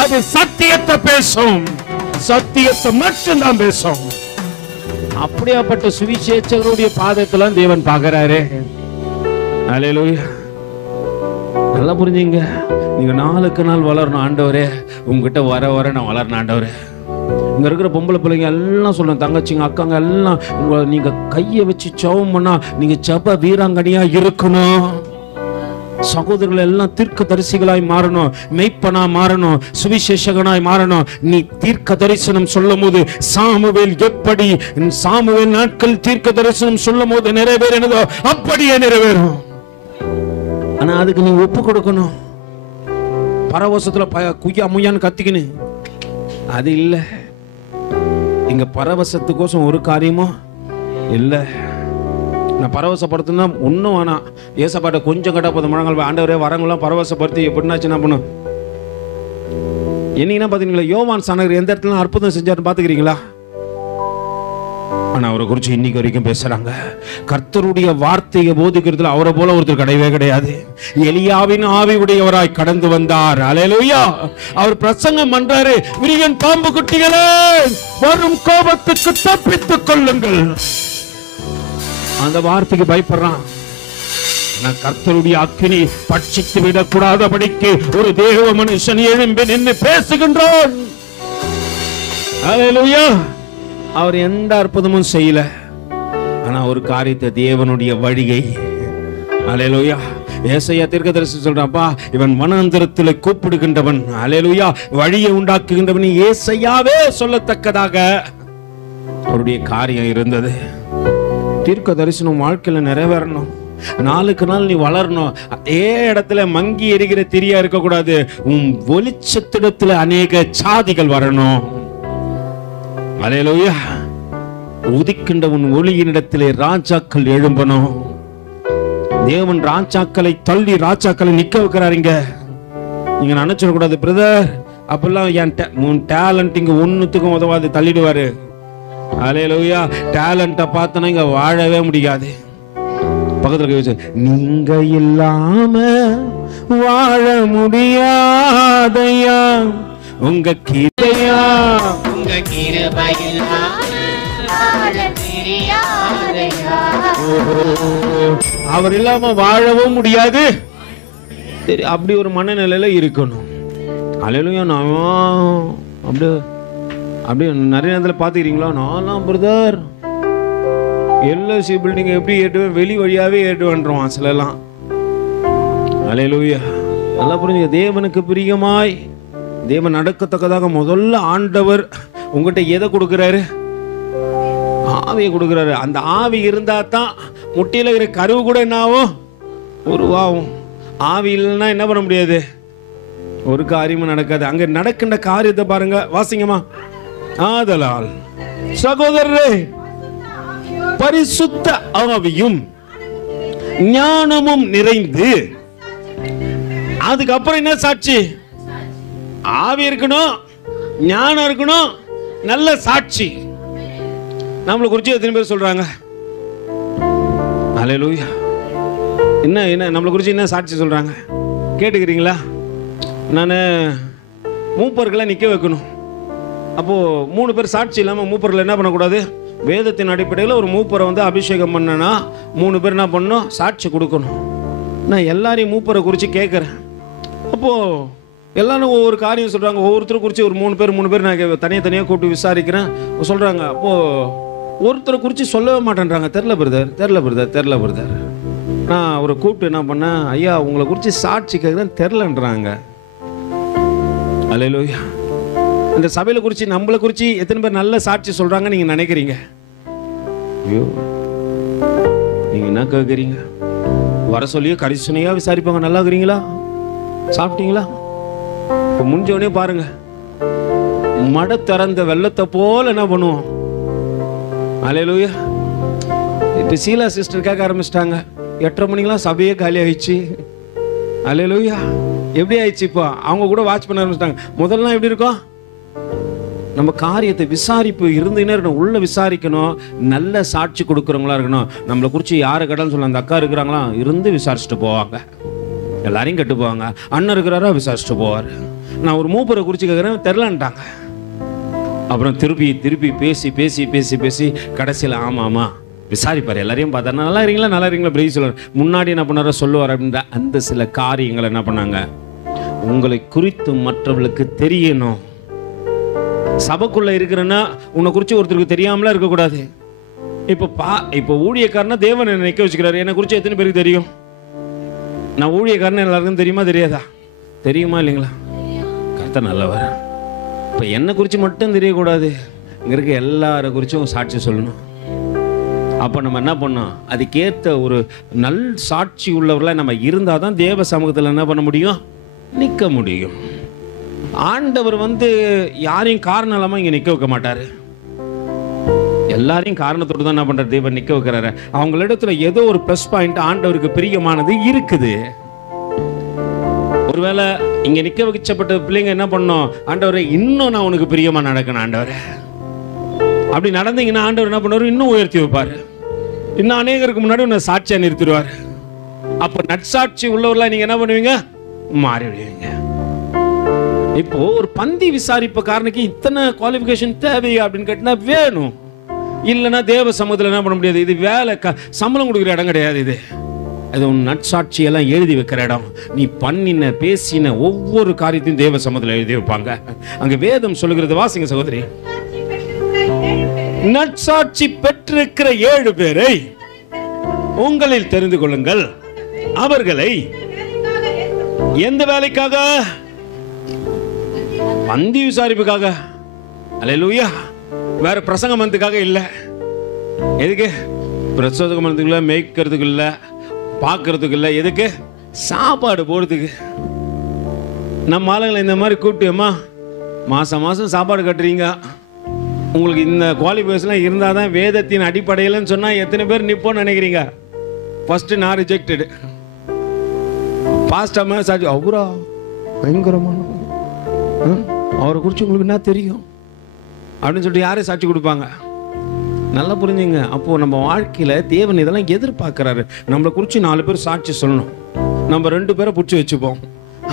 அது சத்தியத்தை பேசும், சத்தியத்தை மட்டும்தான் பேசும். அப்படியாப்பட்ட சுவிசேஷகருடைய பாதத்துல தேவன் பார்க்கிறாரு. ஹல்லேலூயா. நல்லா புரிஞ்சுங்க. நீங்க நாளுக்கு நாள் வளரணும். ஆண்டவரே உங்ககிட்ட வர வர நான் வளரணும் ஆண்டவரே. இங்க இருக்கிற பொம்பளை பிள்ளைங்க எல்லாம் சொல்றேன், தங்கச்சிங்க அக்காங்க எல்லாம், உங்களை நீங்க கையை வச்சு ஜெபம் பண்ணா நீங்க ஜெப வீராங்கனியா இருக்கணும். சகோதரர்கள் எல்லாம் தீர்க்க தரிசிகளாய் மாறணும், மெய்ப்பனா மாறணும், சுவிசேஷகனாய் மாறணும். நீ தீர்க்க தரிசனம் சொல்லும் போது சாமுவேல் எப்படி சாமுவேல் நாட்கள் தீர்க்க தரிசனம் சொல்லும் போது நிறைவேறினதோ அப்படியே நிறைவேறும். ஆனா அதுக்கு நீ ஒப்பு கொடுக்கணும். பரவசத்துல குய்யா முய்யான்னு கத்திக்கின்னு அது இல்ல. இங்க பரவசத்துக்கோசம் ஒரு காரியமும் இல்ல. நான் பரவசப்படுத்தினா ஒன்றும் வேணாம். ஏசப்பாட்ட கொஞ்சம் கட்டா போதும். முழங்கால் ஆண்டவரே வரவங்களாம் பரவசப்படுத்தி எப்படின்னாச்சு என்ன பண்ணும்? என்னன்னா பாத்தீங்களா, யோவான் சாணகர் எந்த இடத்துல அற்புதம் செஞ்சாருன்னு பாத்துக்கிறீங்களா? ஆனா அவரை குறிச்சு இன்னைக்கு வரைக்கும் பேசுறாங்க. கர்த்தருடைய வார்த்தையை போதிக்கிறதுல அவரை போல ஒருத்தர் கிடையவே கிடையாது. எலியாவின் ஆவி உடையவராய் கடந்து வந்தார். அல்லேலூயா. அவர் பிரசங்கம் பண்றாரு, விரியன் பாம்பு குட்டிகளே வரும் கோபத்துக்கு தப்பித்துக் கொள்ளுங்கள். அந்த வார்த்தைக்கு பயப்படுறான். கர்த்தருடைய அக்கினி பட்சித்து விடக்கூடாதபடிக்கு ஒரு தேவ மனுஷன் எழும்பி நின்று பேசுகின்றான். அல்லேலூயா. அவர் எந்த அற்புதமும் செய்யல. நான் ஒரு காரியத்தை, தேவனுடைய வழியை, அல்லேலூயா, ஏசாயா தீர்க்கதரிசி சொல்றான்ப்பா, இவன் வனாந்தரத்தில் கூப்பிடுகின்றவன், அல்லேலூயா, வழியை உண்டாக்குகின்றவன், ஏசாயாவே சொல்லத்தக்கதாக அவருடைய காரியம் இருந்தது. தீர்க்க தரிசனம் வாழ்க்கையில நிறைவேறணும். நாளுக்கு நாள் நீ வளரணும். அதே இடத்துல மங்கி எரிகிற திரியா இருக்கக்கூடாது. உன் வெளிச்சத்திடத்துல அநேக சாதிகள் வரணும். அல்லேலூயா. உதிக்கின்ற உன் ஒளியினிடத்திலே ராஜாக்கள் எழும்பணும். தேவன் ராஜாக்களை தள்ளி ராஜாக்களை நிக்க வைக்கிறாருங்க. நீங்க நினைச்சிடக்கூடாது, பிரதர் அப்பெல்லாம் என் டேலண்ட் இங்க ஒண்ணுத்துக்கும் உதவாது, தள்ளிடுவாரு. அல்லேலூயா. டேலண்ட்டை பார்த்தனா இங்க வாழவே முடியாது. பக்கத்துல நீங்க இல்லாம வாழ முடியாதையா, உங்க கிருபையா, உங்க கிருபையா அவர் இல்லாம வாழவும் முடியாது. அப்படி ஒரு மனநிலையில இருக்கணும். அல்லேலூயா. நான் அப்படியே நிறைய நேரத்தில் பார்த்துக்கிறீங்களா, நான்லாம் பிரதர் எல்ஐசி பில்டிங் எப்படி ஏற்றுவேன், வெளி வழியாவே ஏற்றுவேன்றோம் சிலலாம். அல்லேலூயா. நல்லா புரிஞ்சுங்க. தேவனுக்கு பிரியமாய் தேவன் நடக்கத்தக்கதாக முதல்ல ஆண்டவர் உங்ககிட்ட எதை கொடுக்கிறாரு? ஆவியை கொடுக்கிறாரு. அந்த ஆவி இருந்தா தான் முட்டையில இருக்கிற கருவு கூட என்ன ஆகும்? உருவாகும். ஆவி இல்லைன்னா என்ன பண்ண முடியாது? ஒரு காரியமும் நடக்காது. அங்க நடக்கின்ற காரியத்தை பாருங்க, வாசிங்கம்மா. ஆதலால் சகோதரரே, பரிசுத்த ஆவியும் ஞானமும் நிறைந்து, அதுக்கப்புறம் என்ன சாட்சி? ஆவி இருக்கணும், ஞானம் இருக்கணும், நல்ல சாட்சி. நம்மளை குறித்து எத்தனை பேர் சொல்றாங்க? அல்லேலூயா. என்ன நம்மளை குறித்து என்ன சாட்சி சொல்றாங்க கேட்டுக்கிறீங்களா? நான் மூப்பர்களை நிற்க வைக்கணும். அப்போ 3 பேர் சாட்சி இல்லாமல் மூப்பர்களை என்ன பண்ணக்கூடாது? வேதத்தின் அடிப்படையில் ஒரு மூப்பரை வந்து அபிஷேகம் பண்ணனா 3 பேர் என்ன பண்ணணும்? சாட்சி கொடுக்கணும். நான் எல்லாரையும் மூப்பரை குறித்து கேட்குறேன். அப்போது எல்லாரும் ஒவ்வொரு காரியம் சொல்கிறாங்க. ஒவ்வொருத்தரும் குறித்து ஒரு 3 பேர் நான் தனியாக கூப்பிட்டு விசாரிக்கிறேன். சொல்கிறாங்க. அப்போது ஒருத்தரை குறித்து சொல்லவே மாட்டேன்றாங்க. தெரில பிரதர். நான் அவரை கூப்பிட்டு என்ன பண்ணேன், ஐயா உங்களை குறித்து சாட்சி கேட்குறேன், தெரிலன்றாங்க. அல்லேலூயா. இந்த சபையில குறித்து நம்மளை குறித்து எத்தனை பேர் நல்ல சாட்சி சொல்றாங்க நீங்க நினைக்கிறீங்க? ஐயோ, நீங்க என்ன கேட்குறீங்க? வர சொல்லியோ கரிசனையா விசாரிப்பாங்க. நல்லா இருக்கிறீங்களா, சாப்பிட்டீங்களா? இப்போ முடிஞ்சவனே பாருங்க, மட திறந்த வெள்ளத்தை போல என்ன பண்ணுவோம்? அல்லேலூயா. இப்போ சீலா சிஸ்டர் கேட்க ஆரம்பிச்சிட்டாங்க. 8:30 மணிக்கெல்லாம் சபையே காலி ஆயிடுச்சு. அல்லேலூயா. எப்படி ஆயிடுச்சு? இப்போ அவங்க கூட வாட்ச் பண்ண ஆரம்பிச்சிட்டாங்க. முதல்லாம் எப்படி இருக்கும்? நம்ம காரியத்தை விசாரிப்பு இருந்துன்னே இருக்கணும். உள்ள விசாரிக்கணும். நல்ல சாட்சி கொடுக்குறவங்களா இருக்கணும். நம்மளை குறித்து யாரை கேட்டாலும் சொல்ல, அந்த அக்கா இருக்கிறாங்களா இருந்து விசாரிச்சுட்டு போவாங்க. எல்லாரையும் கெட்டு போவாங்க. அண்ணன் இருக்கிறாரா விசாரிச்சுட்டு போவார். நான் ஒரு மூப்பரை குறித்து கேட்குறேன், தெரிலன்ட்டாங்க. அப்புறம் திருப்பி பேசி கடைசியில் ஆமாம் விசாரிப்பார். எல்லாரையும் பார்த்தா நல்லா இருக்கீங்களா பிரைஸ் சொல்லுவார். முன்னாடி என்ன பண்ணாரோ சொல்லுவார். அப்படின்ற அந்த சில காரியங்களை என்ன பண்ணாங்க? உங்களை குறித்து மற்றவர்களுக்கு தெரியணும். சபைக்குள்ள இருக்கிறன்னா உன்னை குறித்து ஒருத்தருக்கு தெரியாமலாம் இருக்கக்கூடாது. இப்போ ஊழியக்காரனா தேவன் என்னை நிற்க வச்சுக்கிறாரு. என்னை குறித்து எத்தனை பேருக்கு தெரியும்? நான் ஊழியக்காரன் எல்லாருக்கும் தெரியுமா தெரியாதா? தெரியுமா இல்லைங்களா? கர்த்தர் நல்லவர். இப்போ என்னை குறித்து மட்டும் தெரியக்கூடாது, இங்கே இருக்க எல்லாரை குறித்தும் சாட்சி சொல்லணும். அப்போ நம்ம என்ன பண்ணோம்? அதுக்கேற்ற ஒரு நல் சாட்சி உள்ளவர்களாக நம்ம இருந்தால் தான் தேவ சமூகத்தில் என்ன பண்ண முடியும்? நிற்க முடியும். ஆண்டவர் வந்து யாரையும் காரணம் இல்லாமல் இங்கே நிற்க வைக்க மாட்டார். எல்லாரையும் காரணத்தோடு தான் என்ன பண்ணுற தேவன் நிற்க வைக்கிறாரு. அவங்களிடத்துல ஏதோ ஒரு ப்ளஸ் பாயிண்ட் ஆண்டவருக்கு பிரியமானது இருக்குது. ஒருவேளை இங்கே நிற்க வைக்கப்பட்ட பிள்ளைங்க என்ன பண்ணோம்? ஆண்டவரை இன்னும் நான் உனக்கு பிரியமா நடக்கணும் ஆண்டவரை. அப்படி நடந்தீங்கன்னா ஆண்டவர் என்ன பண்ணுவார்? இன்னும் உயர்த்தி வைப்பார். இன்னும் அநேகருக்கு முன்னாடி உன்னை சாட்சியா நிறுத்திடுவார். அப்போ நற்சாட்சி உள்ளவர்களா நீங்க என்ன பண்ணுவீங்க? மாறிவிடுவீங்க. இப்போ ஒரு பந்தி விசாரிப்புக்காரனுக்கு இத்தனை குவாலிஃபிகேஷன் தேவையா அப்படின்னு கேட்டா வேணும். இல்லைன்னா தேவ சமூகத்தில் என்ன பண்ண முடியாது. இது வேலை சம்பளம் கொடுக்குற இடம் கிடையாது. இது உன் நற்சாட்சியெல்லாம் எழுதி வைக்கிற இடம். நீ பண்ணின பேசின ஒவ்வொரு காரியத்தையும் தேவ சமூகத்தில் எழுதி வைப்பாங்க. அங்க வேதம் சொல்லுகிறது, வாசிங்க சகோதரி. நற்சாட்சி பெற்றிருக்கிற 7 பேரை உங்களில் தெரிந்து கொள்ளுங்கள். அவர்களை எந்த வேலைக்காக? பந்தி விசாரிப்புக்காக. அல்லேலூயா. வேற பிரசங்க மந்தத்துக்காக இல்ல. எதுக்கு? பிரசங்க மந்தத்துக்கு இல்ல, மேய்க்கிறதுக்கு இல்ல, பார்க்கறதுக்கு இல்ல. எதுக்கு? சாப்பாடு போடுறதுக்கு. நம்ம ஆளுங்களை இந்த மாதிரி கூப்பிட்டுமா மாசம் மாசம் சாப்பாடு கட்டுறீங்க, உங்களுக்கு இந்த குவாலிஃபிகேஷன்லாம் இருந்தால் தான் வேதத்தின் அடிப்படையில்னு சொன்னால் எத்தனை பேர் நிற்போன்னு நினைக்கிறீங்க? ஃபர்ஸ்ட் நான் ரிஜெக்டடு. பாஸ்டா சாட்சி அவரா பயங்கரமான, அவரை குறித்து உங்களுக்கு என்ன தெரியும் அப்படின்னு சொல்லிட்டு யாரே சாட்சி கொடுப்பாங்க? நல்லா புரிஞ்சுங்க. அப்போது நம்ம வாழ்க்கையில் தேவன் இதெல்லாம் எதிர்பார்க்குறாரு. நம்மளை குறித்து 4 பேர் சாட்சி சொல்லணும். நம்ம 2 பேரை பிடிச்சி வச்சுப்போம்.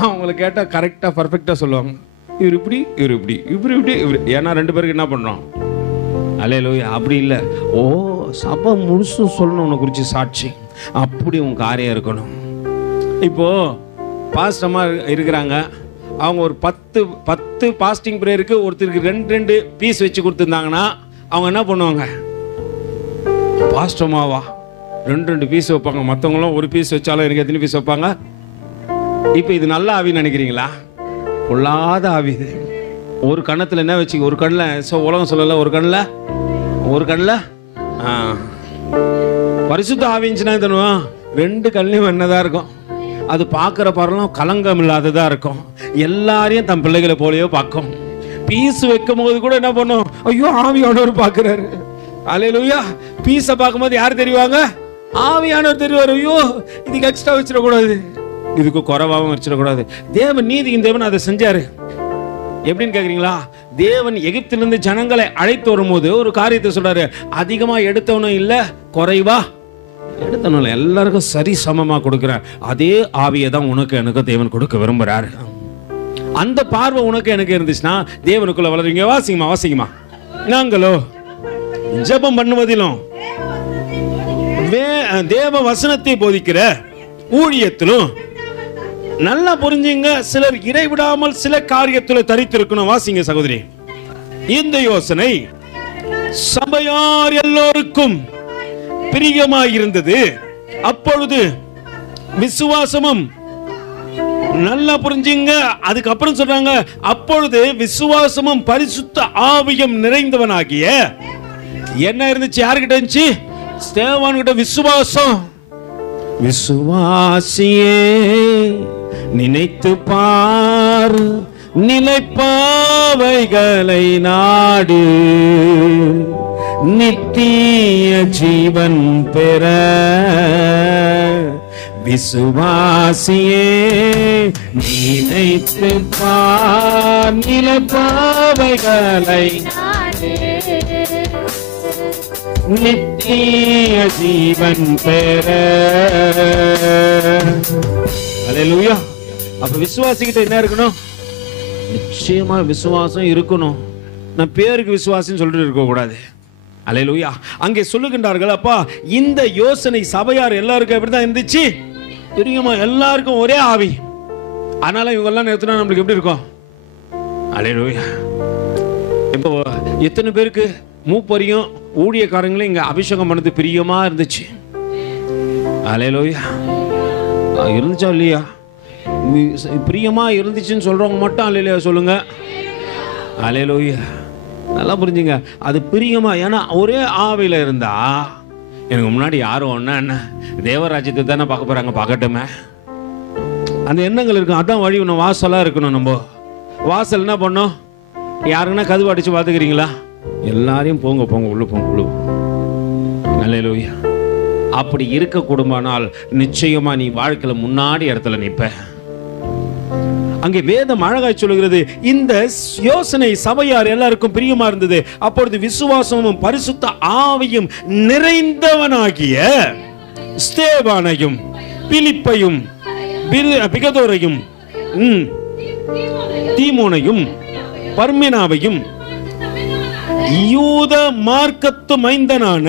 அவங்களை கேட்டால் கரெக்டாக பர்ஃபெக்டாக சொல்லுவாங்க. இவர் இப்படி, இவர் இப்படி, இவர் இப்படி, இவர். ஏன்னா 2 பேருக்கு என்ன பண்ணுறோம்? அல்லேலூயா. அப்படி இல்லை. ஓ, சபை முழுசும் சொல்லணும் உன்னை குறித்து சாட்சி. அப்படி உன் காரியம் இருக்கணும். இப்போது பாஸ்டமாக இருக்கிறாங்க, அவங்க ஒரு 10 பாஸ்டிங் ப்ரேயருக்கு ஒருத்தருக்கு 2 பீஸ் வச்சு கொடுத்துருந்தாங்கன்னா அவங்க என்ன பண்ணுவாங்க? பாஸ்டமாவா 2 பீஸ் வைப்பாங்க. மற்றவங்களும் 1 பீஸ் வச்சாலும் எனக்கு எத்தனை பீஸ் வைப்பாங்க? இப்போ இது நல்ல ஆவின்னு நினைக்கிறீங்களா? பொல்லாத ஆவி. ஒரு கண்ணத்தில் என்ன வச்சு, ஒரு கண்ணில் உலகம் சொல்லல, ஒரு கண்ணில் பரிசுத்த ஆவிச்சுன்னா தருவான். 2 கண்ணிலையும் என்னதான் இருக்கும். அது பார்க்குற பரலாம் கலங்கம் இல்லாததாக இருக்கும். எல்லாரையும் தன் பிள்ளைகளை போலயோ பார்க்கும். பீஸ் வைக்கும் போது கூட என்ன பண்ணும்? ஐயோ, ஆவியானவர் பார்க்குறாரு. அல்லேலூயா. பீஸை பார்க்கும்போது யார் தெரிவாங்க? ஆவியானவர் தெரிவார். ஐயோ, இதுக்கு எக்ஸ்ட்ரா வச்சிடக்கூடாது, இதுக்கு குறைவாகவும் வச்சிடக்கூடாது. தேவன் நீதியின் தேவன் அதை செஞ்சாரு. எப்படின்னு கேட்குறீங்களா? தேவன் எகிப்திலிருந்து ஜனங்களை அழைத்து வரும்போது ஒரு காரியத்தை சொல்றாரு. அதிகமாக எடுத்தவனும் இல்லை, குறைவா எடுத்தவனும் இல்லை, எல்லாருக்கும் சரி சமமாக கொடுக்குறார். அதே ஆவியை தான் உனக்கு எனக்கு தேவன் கொடுக்க விரும்புகிறார். அந்த பார்வை உனக்கு எனக்கு இருந்துச்சுன்னா தேவனுக்குள்ள வளருவீங்க. வாசிங்கம்மா. நாங்களோ ஜெபம் பண்ணுவதிலும் தேவ வசனத்தை போதிக்கிற ஊழியத்திலும் நல்லா புரிஞ்சுங்க. சிலர் இடைவிடாமல் சில காரியத்தில் தரித்திருக்கணும். வாசிங்க சகோதரி. இந்த யோசனை சபையார் எல்லோருக்கும் பிரியமாயிருந்தது. அப்பொழுது விசுவாசமும், நல்லா புரிஞ்சுங்க. அதுக்கப்புறம் சொல்றாங்க, அப்பொழுது விசுவாசமும் பரிசுத்த ஆவியும் நிறைந்தவனாகிய என்ன இருந்துச்சு? யாருக்கிட்ட இருந்துச்சு? ஸ்தேவான்கிட்ட விசுவாசம். விசுவாசியே நினைத்து பார், நிலைப்பாவைகளை நாடு, நித்திய ஜீவன் பெற. விசுவாசியே நினைத்து பார், நிலைப்பாவைகளை நித்திய ஜீவன் பெற. அல்லேலூயா. அப்ப விசுவாசிக்கிட்ட என்ன இருக்கணும்? நிச்சயமா விசுவாசம் இருக்கணும். நான் பேருக்கு விசுவாசம் சொல்லிட்டு இருக்க கூடாது. அல்லேலூயா. அங்கே சொல்லுகின்றார்கள், அப்பா இந்த யோசனை சபையார் எல்லாருக்கும் எப்படிதான் இருந்துச்சு தெரியுமா? எல்லாருக்கும் ஒரே ஆவி. அதனால இவங்க எல்லாம் நிறுத்தினா நம்மளுக்கு எப்படி இருக்கும்? அல்லேலூயா. இப்போ எத்தனை பேருக்கு மூப்பரியும் ஊழியக்காரங்களும் இங்க அபிஷேகம் பண்ணது பிரியமா இருந்துச்சு? அல்லேலூயா. இருந்துச்சா இல்லையா? பிரியமா இருந்துச்சுன்னு சொல்றவங்க மட்டும் அல்லேலூயா சொல்லுங்க. அல்லேலூயா. நல்லா புரிஞ்சுங்க. அது பிரியமா, ஏன்னா ஒரே ஆவியில இருந்தா எனக்கு முன்னாடி யாரும் ஒன்னா என்ன தேவராஜ்யத்தை தானே பார்க்க போறாங்க, பார்க்கட்டுமே. அந்த எண்ணங்கள் இருக்கும். அதான் வழி. ஒன்று வாசலா இருக்கணும். நம்ம வாசல் என்ன பண்ணோம்? யாருன்னா கதவு அடிச்சு பார்த்துக்கிறீங்களா? எல்லாரையும் போங்க உள்ள போங்க. அல்லேலூயா. அப்படி இருக்க கூடுமானால் நிச்சயமா நீ வாழ்க்கையில முன்னாடி இடத்துல நிற்ப. அங்கே வேதம் அழகாய் சொல்லுகிறது, இந்த யோசனை சபையார் எல்லாருக்கும் பிரியமா இருந்தது. அப்பொழுது விசுவாசமும் பரிசுத்த ஆவியும் நிறைந்தவனாகிய ஸ்தேவானையும் பிலிப்பையும் பிகதோரையும் தீமோனையும் பர்மினாவையும் யூத மார்க்கத்து மைந்தனான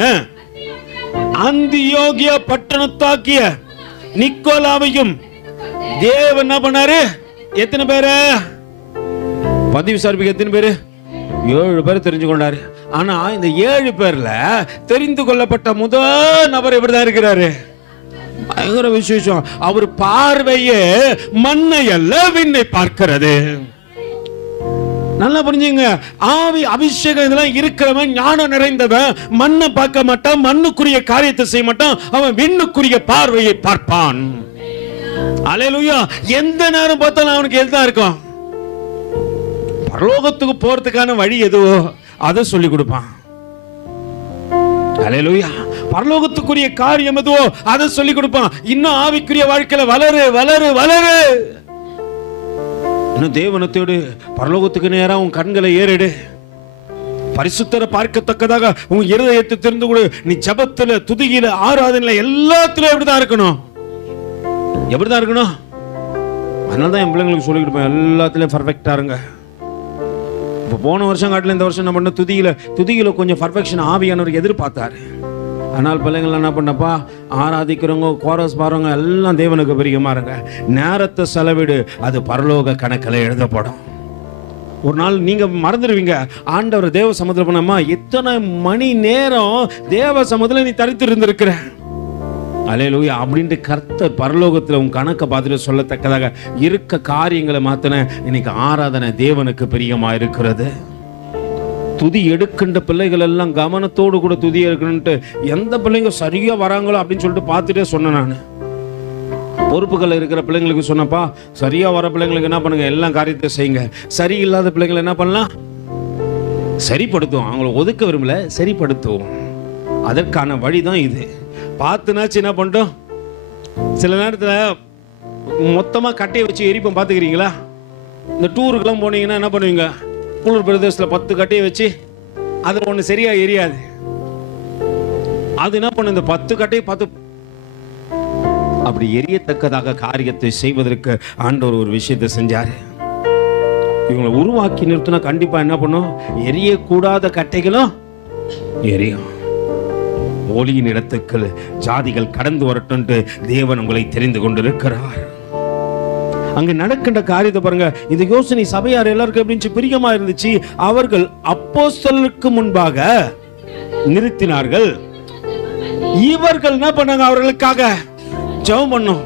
அந்தியோகிய பட்டணத்தாக்கிய நிக்கோலாவையும் தேவன் என்ன பண்ணாரு? எத்தனை பேரு? பதிவு சார்பிக்கு எத்தனை பேரு? 7 பேர் தெரிஞ்சு கொண்டாரு. ஆனா இந்த 7 பேர்ல தெரிந்து கொள்ளப்பட்ட முதல் நபர் எப்படிதான் இருக்கிறாரு? பயங்கர விசேஷம். அவர் பார்வையே மண்ணை அல்ல விண்ணை பார்க்கிறது. நல்லா புரிஞ்சுங்க. ஆவி அபிஷேகம் இதெல்லாம் இருக்கிறவன், ஞானம் நிறைந்தவன், மண்ணை பார்க்க மாட்டான், மண்ணுக்குரிய காரியத்தை செய்ய மாட்டான், அவன் விண்ணுக்குரிய பார்வையை பார்ப்பான். அல்லேலூயா. எந்த நேரம் பார்த்தாலும் அவனுக்கு எதுதான் இருக்கும்? பரலோகத்துக்கு போறதுக்கான வழி எதுவோ அதை சொல்லி கொடுப்பான். அல்லேலூயா. பரலோகத்துக்குரிய காரியம் எதுவோ அதை சொல்லி கொடுப்பான். இன்னும் ஆவிக்குரிய வாழ்க்கையில வளரு வளரு வளரு. இன்னும் தேவனத்தோடு பரலோகத்துக்கு நேரா உன் கண்களை ஏறிடு. பரிசுத்தரை பார்க்கத்தக்கதாக உன் இருதயத்தை திறந்து கொடு. நீ ஜெபத்துல, துதியில, ஆராதனையில எல்லாத்திலும் எப்படிதான் இருக்கணும்? எப்படிதான் இருக்கணும்? அதனாலதான் என் பிள்ளைங்களுக்கு சொல்லி கொடுப்பேன், எல்லாத்திலையும் பர்ஃபெக்டா இருங்க. இப்போ போன வருஷம் காட்டில இந்த வருஷம் என்ன பண்ண, துதியில கொஞ்சம் பர்ஃபெக்ஷன் ஆவியானவர் எதிர்பார்த்தாரு. ஆனால் பிள்ளைங்கள் என்ன பண்ணப்பா, ஆராதிக்கிறவங்க, கோரஸ் பாருங்க, எல்லாம் தேவனுக்கு பிரியமா இருங்க. நேரத்தை செலவிடு, அது பரலோக கணக்கில் எழுதப்படும். ஒரு நாள் நீங்க மறந்துடுவீங்க, ஆண்டவர் தேவ சமுத்திரம் பண்ணமா எத்தனை மணி நேரம் தேவ சமுதிரம் நீ தரித்து இருந்திருக்கிற. அல்லேலூயா. அப்படின்ட்டு கர்த்தர் பரலோகத்தில் உன் கணக்கை பார்த்துட்டு சொல்லத்தக்கதாக இருக்க காரியங்களை மாத்தின இன்னைக்கு ஆராதனை தேவனுக்கு பிரியமா இருக்கிறது. துதி எடுக்கின்ற பிள்ளைகள் எல்லாம் கவனத்தோடு கூட துதி எடுக்கணும்ட்டு எந்த பிள்ளைங்க சரியா வராங்களோ அப்படின்னு சொல்லிட்டு பார்த்துட்டே சொன்னேன். நான் பொறுப்புகள் இருக்கிற பிள்ளைங்களுக்கு சொன்னப்பா, சரியா வர பிள்ளைங்களுக்கு என்ன பண்ணுங்க, எல்லா காரியத்தை செய்யுங்க. சரியில்லாத பிள்ளைங்களை என்ன பண்ணலாம்? சரிப்படுத்துவோம். அவங்கள ஒதுக்க விரும்பல, சரிப்படுத்துவோம். அதற்கான வழிதான் இது. பார்த்துனாச்சு என்ன பண்ணிட்டோம், சில நேரத்தில் மொத்தமா கட்டையை வச்சு எரிப்போம். பார்த்துக்கிறீங்களா? இந்த டூருக்கெல்லாம் போனீங்கன்னா என்ன பண்ணுவீங்க, குளிர் பிரதேசத்தில் 10 கட்டையை வச்சு அதில் ஒன்று சரியா எரியாது. அது என்ன பண்ணு, இந்த 10 கட்டையை 10 அப்படி எரியத்தக்கதாக காரியத்தை செய்வதற்கு ஆண்டவர் ஒரு விஷயத்தை செஞ்சாரு. இவங்களை உருவாக்கி நிறுத்தினா கண்டிப்பா என்ன பண்ணும், எரியக்கூடாத கட்டைகளும் எரியும். ஒளியின் இடத்துக்கு ஜாதிகள் கடந்து வரட்டும் தேவன் உங்களை தெரிந்து கொண்டிருக்கிறார். அங்க நடக்கின்ற காரியத்தை பாருங்க. இந்த யோசனை சபையார் எல்லாருக்கும் எப்படி பிரியமா இருந்துச்சு. அவர்கள் அப்போஸ்தலருக்கு முன்பாக நிறுத்தினார்கள். இவர்கள் என்ன பண்ணாங்க, அவர்களுக்காக ஜெபம் பண்ணோம்.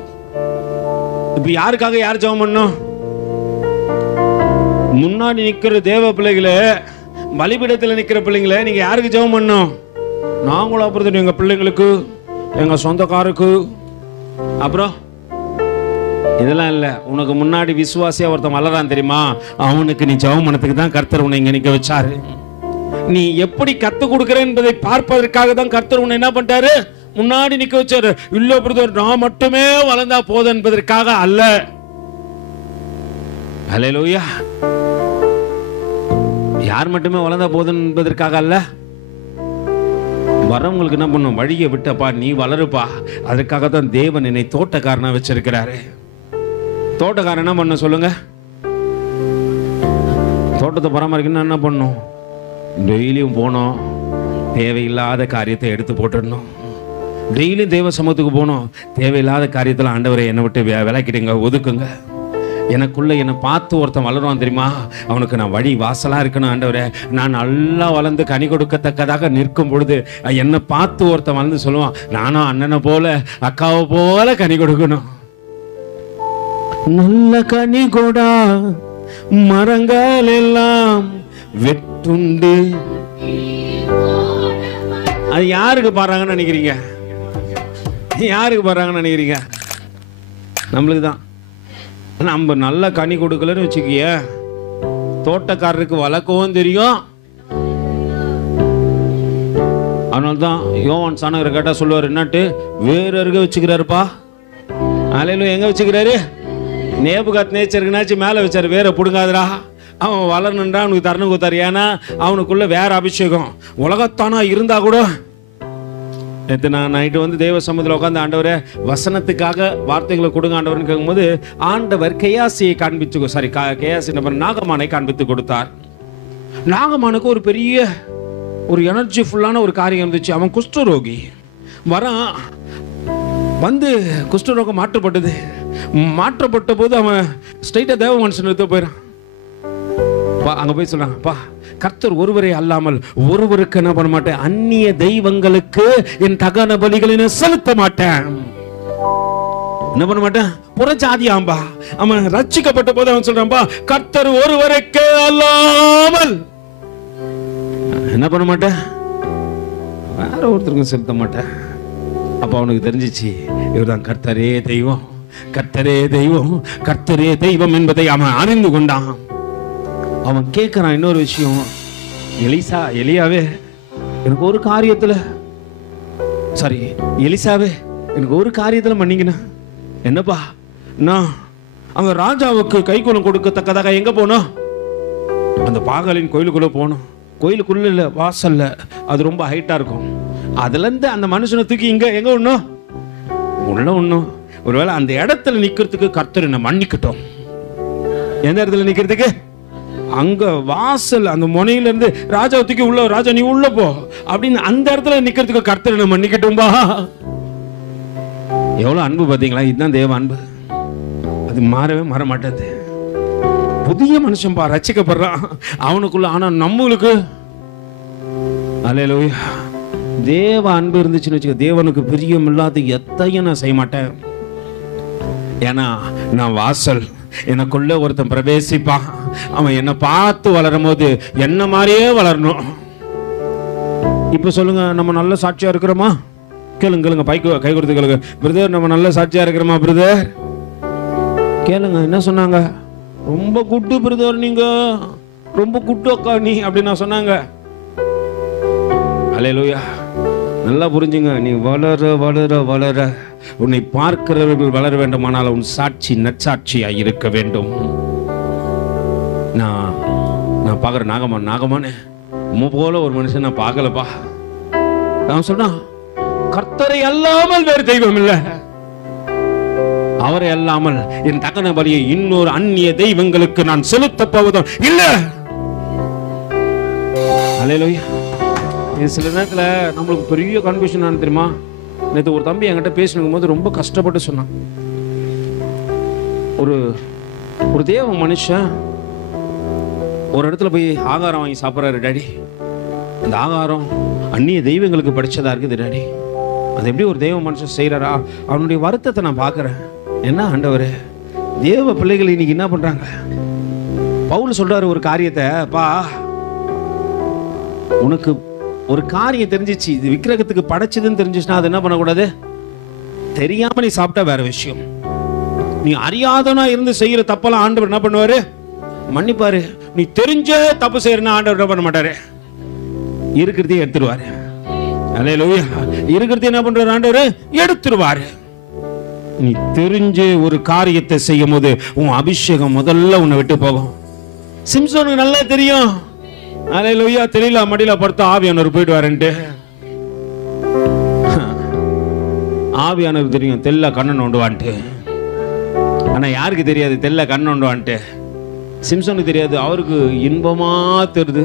இப்ப யாருக்காக யார் ஜெபம் பண்ணோம்? முன்னாடி நிக்கிற தேவ பிள்ளைகளே, பலிபீடத்தில் நிக்கிற பிள்ளைங்களே, நீங்க யாருக்கு ஜெபம் பண்ணோம்? நாங்களும் அப்புறம் எங்க பிள்ளைங்களுக்கு, எங்க சொந்தக்காருக்கு, அப்புறம் இதெல்லாம் இல்ல. உனக்கு முன்னாடி விசுவாசியா ஒருத்தன் வளரான் தெரியுமா, அவனுக்கு நீ ஜெபம் பண்ணதுக்கு தான் கர்த்தர் உன்னை இங்க நிக்க வச்சாரு. நீ எப்படி கத்து கொடுக்கிற என்பதை பார்ப்பதற்காக தான் கர்த்தர் உன்னை என்ன பண்ணிட்டாரு, முன்னாடி நிக்க வச்சாரு. இல்ல பிரதர், நான் மட்டுமே வளர்ந்தா போதும் என்பதற்காக அல்ல. அல்லேலூயா. யார் மட்டுமே வளர்ந்தா போதும் என்பதற்காக அல்ல. வரவங்களுக்கு என்ன பண்ணும், வழியை விட்டப்பா, நீ வளருப்பா. அதற்காக தான் தேவன் என்னை தோட்டக்காரனா வச்சிருக்கிறாரு. தோட்டக்காரன் என்ன பண்ண சொல்லுங்க, தோட்டத்தை பராமரிக்கணும். என்ன பண்ணும், டெய்லியும் போனோம், தேவையில்லாத காரியத்தை எடுத்து போட்டுடணும். டெய்லியும் தேவ சமூகத்துக்கு போனோம், தேவையில்லாத காரியத்தில் ஆண்டவரை என்னை விட்டு விளக்கிடுங்க, ஒதுக்குங்க. எனக்குள்ள என்னை பார்த்து ஒருத்தன் வளருவான் தெரியுமா, அவனுக்கு நான் வழி வாசலா இருக்கணும். ஆண்டவரே, நான் நல்லா வளர்ந்து கனி கொடுக்கத்தக்கதாக நிற்கும் பொழுது என்னை பார்த்து ஒருத்தன் வளர்ந்து சொல்லுவான், நானும் அண்ணனை போல அக்காவை போல கனி கொடுக்கணும். நல்ல கனி கொடா மரங்கள் எல்லாம் வெட்டுண்டு. அது யாருக்கு பாடுறாங்கன்னு நினைக்கிறீங்க? யாருக்கு பாடுறாங்கன்னு நினைக்கிறீங்க? நம்மளுக்கு தான். நம்ம நல்ல கனி கொடுக்கலன்னு வச்சுக்கிய, தோட்டக்காரருக்கு வளர்க்கவும் தெரியும். அதனால்தான் யோவான் சாணகரை கேட்டா சொல்லுவார், என்னட்டு வேற இருக்க வச்சுக்கிறாருப்பா. அலையில எங்க வச்சுக்கிறாரு, நேபுகாத் நேச்சருக்குனாச்சும் மேலே வச்சாரு, வேற பிடுங்காதரா, அவன் வளரணுன்றா அவனுக்கு தரணும் கொடுத்தாரு. ஏன்னா அவனுக்குள்ள வேற அபிஷேகம். உலகத்தானா இருந்தா கூட நேற்று நான் நைட்டு வந்து தேவ சமூகத்தில் உட்காந்து ஆண்டவரை வசனத்துக்காக வார்த்தைகளை கொடுங்க ஆண்டவர்னு கேட்கும்போது ஆண்டவர் கேயாசியை காண்பித்து, சாரி கேயாசி நபர் நாகமானை காண்பித்து கொடுத்தார். நாகமானுக்கு ஒரு பெரிய ஒரு எனர்ஜி ஃபுல்லான ஒரு காரியம் இருந்துச்சு. அவன் குஷ்டரோகி வரான், வந்து குஷ்டரோகம் மாற்றப்பட்டது. மாற்றப்பட்ட போது அவன் ஸ்ட்ரைட்டா தேவ மனுஷன் எடுத்து போயிடான். அங்க போய் சொல்றாங்க, பா கர்த்தர் ஒருவரே அல்லாமல் ஒருவருக்கு என்ன பண்ண மாட்டேன், அந்நிய தெய்வங்களுக்கு என் தகன பலிகளை செலுத்த மாட்டேன். என்ன பண்ண மாட்டேன், புறஜாதியாம்பா. அவன் ரட்சிக்கப்பட்ட போது அவன் சொல்றான்பா, கர்த்தர் ஒருவருக்கே அல்லாமல் என்ன பண்ண மாட்டேன், வேற ஒருத்தருக்கும் செலுத்த மாட்டேன். அப்ப அவனுக்கு தெரிஞ்சிச்சு, இவர்தான் கர்த்தரே தெய்வம், கர்த்தரே தெய்வம், கர்த்தரே தெய்வம் என்பதை அவன் அறிந்து கொண்டான். அவன் கேட்கிறான் இன்னொரு விஷயம், எலியாவே எனக்கு ஒரு காரியத்துல, சாரி எலிசாவே எனக்கு ஒரு காரியத்துல மன்னிங்கண்ணா. என்னப்பா? நான் அங்க ராஜாவுக்கு கைக்குலம் கொடுக்கத்தக்கதாக எங்க போனோம், அந்த பாகாலின் கோயிலுக்குள்ள போனோம். கோயிலுக்குள்ள இல்ல, வாசல்ல. அது ரொம்ப ஹைட்டா இருக்கும். அதுல இருந்து அந்த மனுஷனை தூக்கி இங்க எங்க ஒண்ணும் உள்ள ஒண்ணும். ஒருவேளை அந்த இடத்துல நிக்கிறதுக்கு கர்த்தர் என்ன மன்னிக்கட்டும். எந்த இடத்துல நிக்கிறதுக்கு? அங்க வாசல் அந்த முனையில இருந்து ராஜா தூக்கி உள்ள, ராஜா நீ உள்ள போ அப்படின்னு அந்த இடத்துல நிக்கிறதுக்கு கர்த்தர் என்ன மன்னிக்கட்டும்பா. எவ்வளவு அன்பு பாத்தீங்களா? இதுதான் தேவ அன்பு. அது மாறவே மாற மாட்டாது. புதிய மனுஷன் பா ரட்சிக்கப்படுறான் அவனுக்குள்ள. ஆனா நம்மளுக்கு அல்லேலூயா தேவ அன்பு இருந்துச்சுன்னு வச்சுக்க, தேவனுக்கு பிரியம் இல்லாத எத்தையும் நான் செய்ய மாட்டேன். ஏன்னா நான் வாசல், எனக்குள்ள ஒருத்தன் பிரவேசிப்பான். அவன் என்ன பார்த்து வளரும் போது என்ன மாதிரியே வளரணும். இப்ப சொல்லுங்க, நம்ம நல்ல சாட்சியா இருக்கிறோமா? கேளுங்க கேளுங்க, கை கொடுத்து கேளுங்க, பிரதர் நம்ம நல்ல சாட்சியா இருக்கிறோமா பிரதர்? கேளுங்க என்ன சொன்னாங்க, ரொம்ப குட்டு பிரதர் நீங்க, ரொம்ப குட்டு அக்கா நீ அப்படின்னு நான் சொன்னாங்க. அல்லேலூயா. நல்லா புரிஞ்சுங்க, நீ வளர வளர வளர உன்னை பார்க்கிறவர்கள் வளர வேண்டுமானால் உன் சாட்சி நற்சாட்சியா இருக்க வேண்டும். நான் பார்க்குற நாகமானே போல ஒரு மனுஷன் நான் பார்க்கலப்பா. நான் சொன்னா, கர்த்தரை அல்லாமல் வேறு தெய்வம் இல்லை, அவரை அல்லாமல் என் தகன பலியை இன்னொரு அந்நிய தெய்வங்களுக்கு நான் செலுத்த போவதும் இல்லை. அல்லேலூயா. சில நேரத்துல நம்மளுக்கு பெரிய கன்ஃபியூஷன் ஆனது தெரியுமா? நேற்று ஒரு தம்பி என்கிட்ட பேசணும் போது ரொம்ப கஷ்டப்பட்டு சொன்னான். ஒரு தேவ மனுஷன் ஒரு இடத்துல போய் ஆகாரம் வாங்கி சாப்பிட்றாரு டாடி. அந்த ஆகாரம் அந்நிய தெய்வங்களுக்கு படிச்சதா இருக்குது டாடி. அது எப்படி ஒரு தேவ மனுஷன் செய்யறாரா? அவனுடைய வருத்தத்தை நான் பார்க்கிறேன். என்ன ஆண்டவரே, தேவ பிள்ளைகள் இன்னைக்கு என்ன பண்றாங்க? பவுல் சொல்றாரு ஒரு காரியத்தை, பா உனக்கு ஒரு காரியம் தெரிஞ்சிச்சு, இது விக்கிரகத்துக்கு படைச்சதுன்னு தெரிஞ்சிச்சுன்னா அது என்ன பண்ணக்கூடாது? தெரியாம நீ சாப்பிட்டா வேற விஷயம். நீ அறியாதனா இருந்து செய்யற தப்பெல்லாம் ஆண்டவர் என்ன பண்ணுவாரு? மன்னிப்பாரு. நீ தெரிஞ்ச தப்பு செய்யறனா ஆண்டவர் என்ன பண்ண மாட்டாரு? இருக்கிறதையும் எடுத்துருவாரு. அல்லேலூயா. இருக்கிறது என்ன பண்றாரு ஆண்டவர்? எடுத்துருவாரு. நீ தெரிஞ்சு ஒரு காரியத்தை செய்யும் போது உன் அபிஷேகம் முதல்ல உன்னை விட்டு போகும். சிம்சோனுக்கு நல்லா தெரியும். அல்லேலூயா. தெரியல, மடியில படுத்த ஆவியானவர் போயிடுவாருன்ட்டு. ஆவியானவர் தெரியும் தெல்ல கண்ணன் நோண்டுவான்ட்டு. ஆனா யாருக்கு தெரியாது தெல்ல கண்ணன் நோண்டுவான்ட்டு? சிம்சோனுக்கு தெரியாது. அவருக்கு இன்பமா தெரியுது.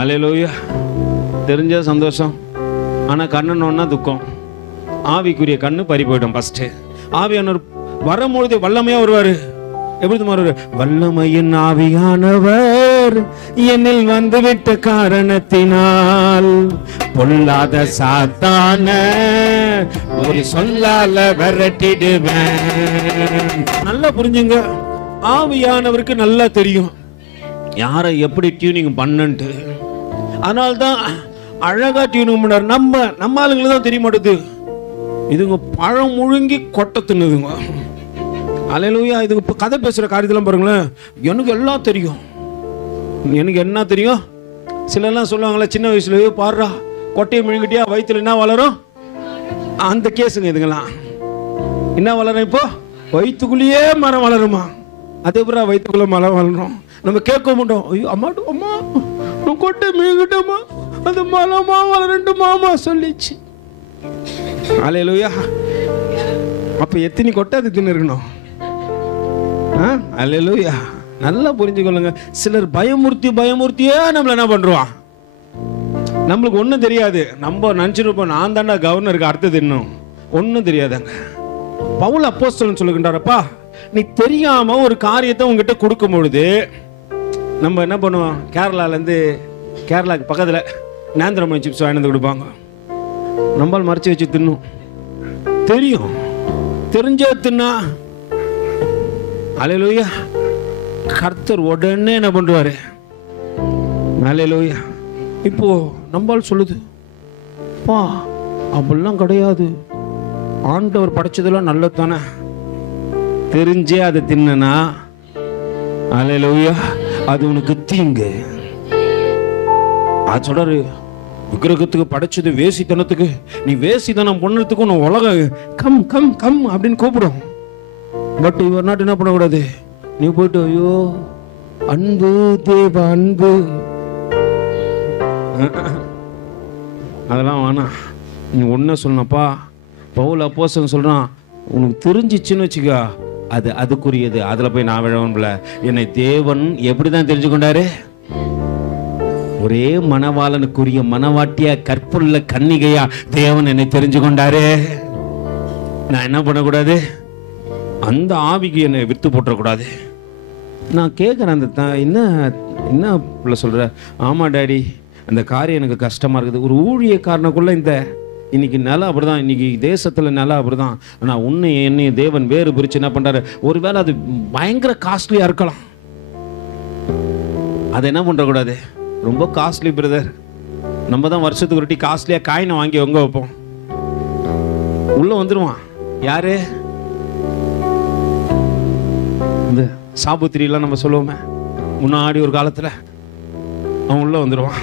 அல்லேலூயா. தெரிஞ்ச சந்தோஷம், ஆனா கண்ணன் நோண்டா துக்கம். ஆவிக்குரிய கண்ணு பறி போயிடும். ஃபர்ஸ்ட் ஆவியானவர் வரும்பொழுது வல்லமையா வருவாரு. எப்படி வருவாரு? வல்லமையின் ஆவியானவர் என்னில் வந்துவிட்ட காரணத்தினால் பொல்லாத சாத்தான ஒரு சொல்லால விரட்டிடுவேன். நல்லா புரிஞ்சுங்க, ஆவியானவருக்கு நல்லா தெரியும் யாரை எப்படி டியூனிங் பண்ணுன்ட்டு. அதனால்தான் அழகா டியூனிங் பண்ணார். நம்ம ஆளுங்களுக்கு தான் தெரிய மாட்டேது. இதுங்க பழம் முழுங்கி கொட்டை தின்னுதுங்க. அல்லேலூயா. இதுங்க இப்போ கதை பேசுகிற காரியத்தெல்லாம் பாருங்களேன். எனக்கு எல்லாம் தெரியும். எனக்கு என்ன தெரியும்? சிலர்லாம் சொல்லுவாங்களே சின்ன வயசுல, பாடுறா கொட்டையை முழுங்கிட்டியா வயிற்றுல என்ன வளரும்? அந்த கேஸுங்க இதுங்கெல்லாம். என்ன வளரும்? இப்போ வயிற்றுக்குள்ளேயே மரம் வளருமா? அதே பூரா வயிற்றுக்குள்ள மரம் வளரும். நம்ம கேட்க மாட்டோம். ஐயோ அம்மாட்டு அம்மா கொட்டை முழுங்கிட்டோமா, அந்த மரமா வளரண்டு மாமா சொல்லிச்சு. அல்லேலூயா. அப்ப எத்தனை கொட்டை அது தின்னு இருக்கணும்? அல்லேலூயா. நல்லா புரிஞ்சுக்கொள்ளுங்க. சிலர் பயமுறுத்தியே நம்மள என்ன பண்றோம்? நம்மளுக்கு ஒன்றும் தெரியாது. நம்ம நினைச்சிருப்போம் நான் தாண்டா கவர்னருக்கு அடுத்தது இன்னும் ஒன்றும் தெரியாதாங்க. பவுல் அப்போஸ்தலன் சொல்லுகின்றாரப்பா, நீ தெரியாம ஒரு காரியத்தை உங்ககிட்ட கொடுக்கும் பொழுது நம்ம என்ன பண்ணுவோம், கேரளாவுக்கு பக்கத்தில் நேந்திரமணி சிப்ஸ் வாங்கி வந்து கொடுப்பாங்க. நம்மளால் மறைச்சி வச்சு தின்னும். தெரியும், தெரிஞ்சே தின்னா. அல்லேலூயா. கர்த்தர் உடனே என்ன பண்ணுவாரு? அல்லேலூயா. இப்போ நம்மால் சொல்லுது, பா அப்படிலாம் கிடையாது, ஆண்டவர் படைச்சதெல்லாம் நல்லது தானே, தெரிஞ்சே அதை தின்னா அல்லேலூயா அது உனக்கு தீங்கு. அது சொல்றாரு, விக்கிரகத்துக்கு படைச்சது வேசித்தனத்துக்கு, நீ வேசித்தனம் பண்ணதுக்கு உன்னை உலகம் கம் கம் கம் அப்படின்னு கூப்பிடும். பட் இவர் நாட்டு என்ன பண்ணக்கூடாது, நீ போயிட்டு ஐயோ அன்பு தேவ அன்பு அதெல்லாம் வேணாம். நீ ஒன்ன சொல்லப்பா, பவுல் அப்போஸ்தலன் சொல்றான், உனக்கு தெரிஞ்சிச்சுன்னு வச்சுக்கா அது அதுக்குரியது, அதுல போய் நான் விழவன்ல. என்னை தேவன் எப்படிதான் தெரிஞ்சு கொண்டாரு? ஒரே மணவாளனுக்குரிய மணவாட்டியா கற்புள்ள கன்னிகையா தேவன் என்னை தெரிஞ்சு கொண்டாரு. நான் என்ன பண்ணக்கூடாது? அந்த ஆவிக்கு என்னை வித்து போட்டக்கூடாது. நான் கேட்குறேன், அந்த என்ன சொல்ற? ஆமா டாடி, அந்த காரியம் எனக்கு கஷ்டமா இருக்குது. ஒரு ஊழியக்காரனுக்குள்ள இந்த இன்னைக்கு நிலம் அப்படிதான், இன்னைக்கு தேசத்துல நிலம் அப்படிதான். ஆனால் உன்னை என்னைய தேவன் வேறு பிரிச்சு என்ன பண்றாரு? ஒருவேளை அது பயங்கர காஸ்ட்லியா இருக்கலாம், அதை என்ன பண்ணக்கூடாது? ரொம்ப காஸ்ட்லி பிரதர். நம்ம தான் வருஷத்துக்கு ஒரு காஸ்ட்லியா காயினை வாங்கி எங்க வைப்போம், உள்ள வந்துருவான். யாரு? இந்த சாபுத்திரிலாம் நம்ம சொல்லுவோமே, முன்னாடி ஒரு காலத்துல அவன் உள்ள வந்துடுவான்.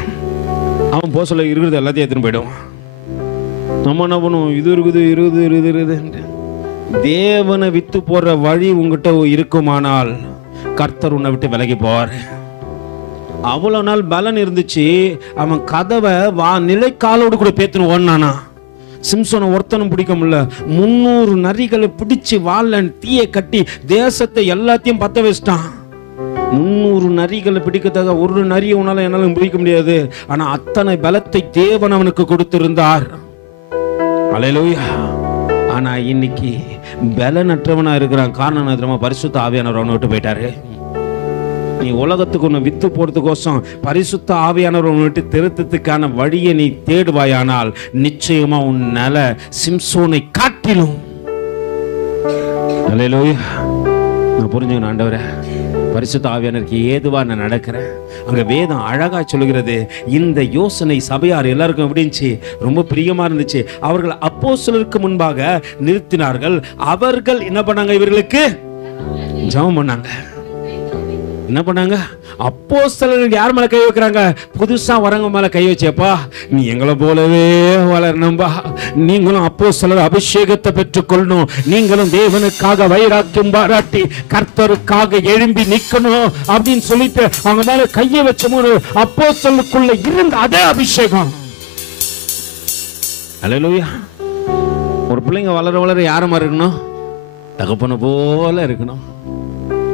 அவன் போக சொல்ல இருக்கிறது எல்லாத்தையும் எடுத்துன்னு போயிடுவான். நம்ம என்ன பண்ணுவோம்? இது இருக்குது. தேவனை வித்து போற வழி உங்ககிட்ட இருக்குமானால் கர்த்தர் உன்னை விட்டு விலகி போவார். அவ்வளவு நாள் பலன் இருந்துச்சு, அவன் கதவை நிலைக்காலோடு கூட பேத்துன்னு ஓடினானா. சிம்சோனை ஒருத்தனும் பிடிக்க முடியல. 300 நரிகளை பிடிச்சு வாழ தீயை கட்டி தேசத்தை எல்லாத்தையும் பத்த வச்சிட்டான். 300 நரிகளை பிடிக்கத்தாக ஒரு நரியை உன்னால என்னாலும் பிடிக்க முடியாது. ஆனா அத்தனை பலத்தை தேவன் அவனுக்கு கொடுத்திருந்தார். அல்லேலூயா. ஆனா இன்னைக்கு பலனற்றவனா இருக்கிறான். காரணம் என்ன? பரிசுத்த ஆவியானவர் அவனை விட்டு போயிட்டாரு. நீ உலகத்துக்கு ஒன்று வித்து போறதுக்கோசம் பரிசுத்த ஆவியானவர் உன்னை விட்டு திருத்தத்துக்கான வழியை நீ தேடுவாயானால் நிச்சயமா உன் நில சிம்சோனை காட்டிலும். அல்லேலூயா. நான் புரிஞ்சுக்கணும், ஆண்டவரே பரிசுத்த ஆவியானவருக்கு ஏதுவா நான் நடக்கிறேன். அங்க வேதம் அழகா சொல்லுகிறது, இந்த யோசனை சபையார் எல்லாருக்கும் எப்படிச்சு ரொம்ப பிரியமா இருந்துச்சு. அவர்கள் அப்போஸ்தலருக்கு முன்பாக நிறுத்தினார்கள். அவர்கள் என்ன பண்ணாங்க? இவர்களுக்கு ஜெபம் பண்ணாங்க. என்ன பண்ணாங்க? அப்போஸ்தலர்கள் யார் மேல கை வைக்கிறாங்க? புதுசா வரவங்க மேல கை வச்சேப்பா, நீ எங்களை போலவே வளரணும்பா, நீங்களும் அப்போஸ்தலர் அபிஷேகத்தை பெற்றுக்கொள்ளணும், நீங்களும் தேவனுக்காக வைராக்கியம் பாராட்டி கர்த்தருக்காக எழும்பி நிக்கணும் அப்படின்னு சொல்லிட்டு அவங்க மேல கையை வச்ச போது அப்போஸ்தலருக்குள்ள இருந்த அதே அபிஷேகம். அல்லேலூயா. ஒரு பிள்ளைங்க வளர வளர யார மாதிரி இருக்கணும்? தகப்பனை போல இருக்கணும்,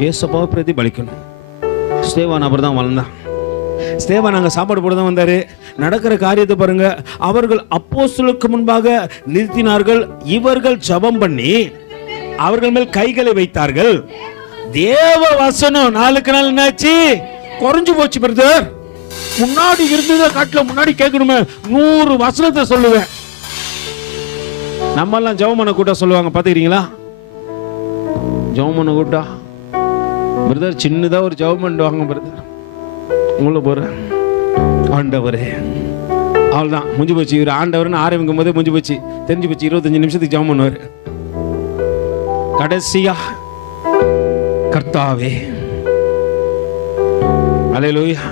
ஏசப்பாவை பிரதிபலிக்கணும். ஸ்தேவான் அவர் தான் வளர்ந்தான். ஸ்தேவான் அங்கே சாப்பாடு போட தான் வந்தாரு. நடக்கிற காரியத்தை பாருங்க. அவர்கள் அப்போஸ்தலருக்கு முன்பாக நிறுத்தினார்கள். இவர்கள் ஜெபம் பண்ணி அவர்கள் மேல் கைகளை வைத்தார்கள். தேவ வசனம் நாளுக்கு நாள் என்னாச்சு? குறைஞ்சு போச்சு பிரதர். முன்னாடி இருந்ததை காட்டில முன்னாடி கேட்கணுமே 100 வசனத்தை சொல்லுவேன். நம்ம எல்லாம் ஜெபம் பண்ண கூட்ட சொல்லுவாங்க, பாத்துக்கிறீங்களா? ஜெபம் பண்ண கூட்டா பிரதர் சின்னதா ஒரு ஜெபம் பண்ணுவாங்க பிரதர். உள்ள போறேன் ஆண்டவரே, அவ்வளவுதான் முடிஞ்சு போச்சு. இவர் ஆண்டவர்னு ஆரம்பிக்கும் போதே முடிஞ்சு போச்சு, தெரிஞ்சு போச்சு. 25 நிமிஷத்துக்கு ஜெபம் பண்ணுவார். கடைசியா கர்த்தாவே. அல்லேலூயா.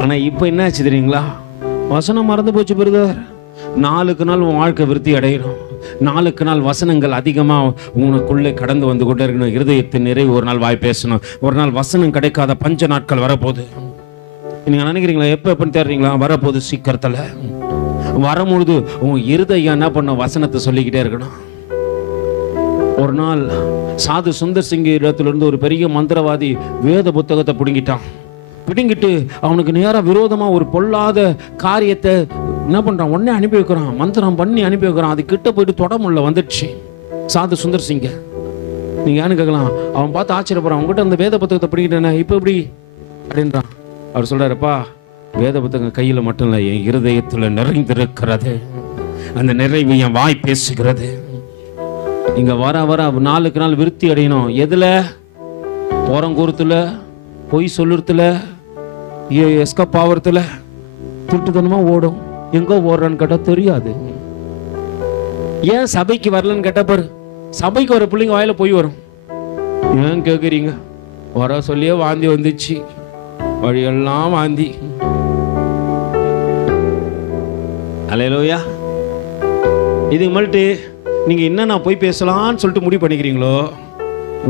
ஆனா இப்ப என்ன ஆச்சு தெரியுங்களா? வசனம் மறந்து போச்சு பிரதர். நாளுக்கு நாள் உன் வாழ்க்கை விருத்தி அடையணும். நாளுக்கு நாள் வசனங்கள் அதிகமா உனக்குள்ளே கடந்து வந்து கொண்டே இருக்கணும். இருதயத்தின் நிறைவு ஒரு நாள் வாய் பேசணும். ஒரு நாள் வசனம் கிடைக்காத பஞ்ச நாட்கள் வரப்போகுது. நீங்க நினைக்கிறீங்களா? எப்பன்னு தேடுறீங்களா? வரப்போகுது சீக்கிரத்துல. வரும்பொழுது உன் இருதயம் என்ன பண்ண? வசனத்தை சொல்லிக்கிட்டே இருக்கணும். ஒரு நாள் சாது சுந்தர் சிங் இடத்துல இருந்து ஒரு பெரிய மந்திரவாதி வேத புத்தகத்தை பிடுங்கிட்டு அவனுக்கு நேரா விரோதமா ஒரு பொல்லாத காரியத்தை என்ன பண்றான்? உடனே அனுப்பி வைக்கிறான், மந்திரம் பண்ணி அனுப்பி வைக்கிறான். அது கிட்ட போயிட்டு தொடமுள்ள வந்துடுச்சு சாது சுந்தர் சிங்க. நீங்க யாருன்னு கேட்கலாம். அவன் பார்த்து ஆச்சரியப்படுறான், அவங்ககிட்ட அந்த வேத புத்தகத்தை படிக்கிட்டேனே இப்போ எப்படி அப்படின்றான். அவர் சொல்றாருப்பா, வேத புத்தகம் கையில மட்டும் இல்லை, என் இருதயத்துல நிறைந்திருக்கிறது. அந்த நிறைவு என் வாய் பேசுகிறது. இங்க வர வர நாளுக்கு நாள் விருத்தி அடையணும். எதுல? போறங்கூரத்துல, பொய் சொல்லுறதுல, எஸ்கப் ஆவறதுல, திருட்டுத்தனமா ஓடும். எங்க ஓடுறான்னு கேட்டா தெரியாது. ஏன் சபைக்கு வரலன்னு கேட்டா பாரு, சபைக்கு வர பிள்ளைங்க வாயில போய் வரும். ஏன் கேக்குறீங்க? வர சொல்லியே வாந்தி வந்துச்சு, வழியெல்லாம் வாந்தி. அல்லேலூயா. இதுக்கு மேல்ட்டு நீங்க என்னன்னா போய் பேசலாம்னு சொல்லிட்டு முடிவு பண்ணிக்கிறீங்களோ,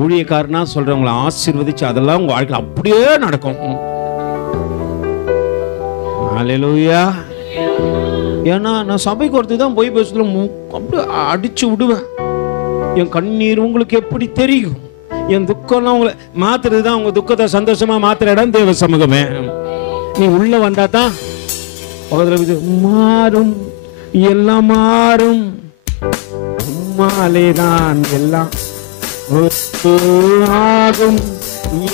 ஊழியக்காரனா சொல்றவங்களை ஆசீர்வதிச்சு அதெல்லாம் உங்க வாழ்க்கையில் அப்படியே நடக்கும். அல்லேலூயா. ஏன்னா நான் சபைக்கு ஒருத்தர் தான் போய் பேசுறதுல அப்படியே அடிச்சு விடுவேன். என் கண்ணீர் உங்களுக்கு எப்படி தெரியும்? என் துக்கம்லாம் உங்களை மாத்துறது தான். உங்க துக்கத்தை சந்தோஷமா மாத்துற இடம் தேவ சமூகமே. நீ உள்ள வந்தா தான் பக்கத்துல மாறும், எல்லாம் மாறும், உம்மாலே தான் எல்லாம் ஆகும்,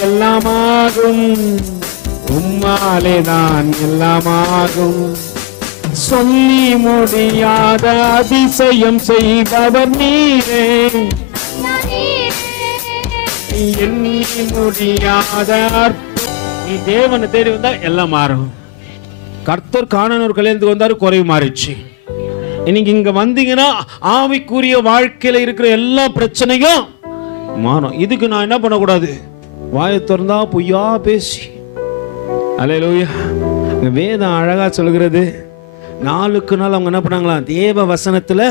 எல்லாம் ஆகும், உம்மாலே தான் எல்லாம் ஆகும். சொல்லி முடியாத அதிசயம் செய்பவர் நீரே, எண்ணி முடியாத. நீ தேவனை தேடி வந்தா எல்லாம் மாறும். கர்த்தர் கானானூர் கல்யாணத்துக்கு வந்தாரு, குறைவு மாறிச்சு. இன்னைக்கு இங்க வந்தீங்கன்னா ஆவிக்குரிய வாழ்க்கையில இருக்கிற எல்லா பிரச்சனையும் மாறும். இதுக்கு நான் என்ன பண்ணக்கூடாது? வாயை திறந்தா பொய்யா பேசி. அல்லேலூயா. வேதம் அழகா சொல்கிறது, நாளுக்கு நாள் அவங்க என்ன பண்ணாங்களாம்? தேவ வசனத்துல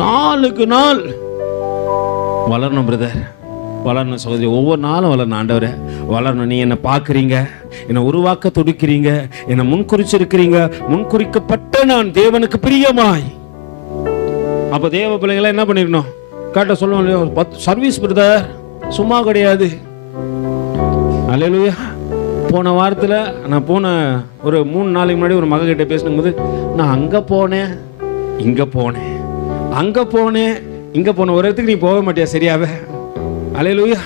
நாளுக்கு நாள் வளரணும். பிரதர் வளரணும், சகோதரி ஒவ்வொரு நாளும் வளரணும். ஆண்டவரே வளரணும். நீ என்ன பார்க்குறீங்க, என்னை உருவாக்க துடிக்கிறீங்க, என்னை முன்குறிச்சிருக்கிறீங்க. முன்குறிக்கப்பட்ட நான் தேவனுக்கு பிரியமாய். அப்போ தேவ பிள்ளைங்களை என்ன பண்ணிருக்கணும்? கேட்ட சொல்லுவோம், சர்வீஸ் பிரதர் சும்மா கிடையாது. அல்லேலூயா. போன வாரத்தில் நான் போன ஒரு 3 நாளைக்கு முன்னாடி ஒரு மக கிட்ட பேசினும்போது, நான் அங்கே போனேன், இங்கே போனேன், அங்கே போனேன், இங்கே போனேன். ஒரு இடத்துக்கு நீ போக மாட்டியா சரியாவே? அல்லேலூயா.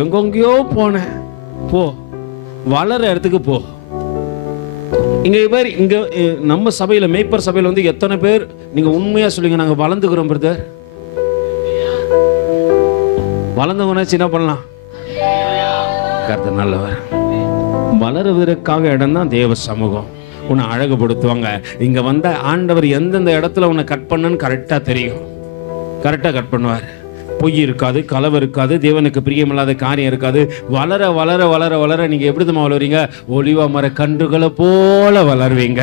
எங்கெங்கயோ போனேன். போ, வளர இடத்துக்கு போ. இங்க பேர் இங்க நம்ம சபையில, மேய்ப்பர் சபையில வந்து எத்தனை பேர் நீங்க உண்மையா சொல்லுங்க, நாங்க வளர்ந்துக்கிறோம் பிரதர்? வளர்ந்தவனாச்சு என்ன பண்ணலாம்? கர்த்தர் நல்லவர். வளருவதற்காக இடம் தான் தேவ சமூகம். உன்னை அழகுபடுத்துவாங்க. இங்க வந்த ஆண்டவர் எந்தெந்த இடத்துல உன்னை கட் பண்ணன்னு கரெக்டா தெரியும். கரெக்டா கட் பண்ணுவார். பொய் இருக்காது, களவு இருக்காது, தேவனுக்கு பிரியமில்லாத காரியம் இருக்காது. வளர வளர வளர வளர நீங்க எப்படி தான் வளருவீங்க? ஒலிவ மர கன்றுகளை போல வளருவீங்க.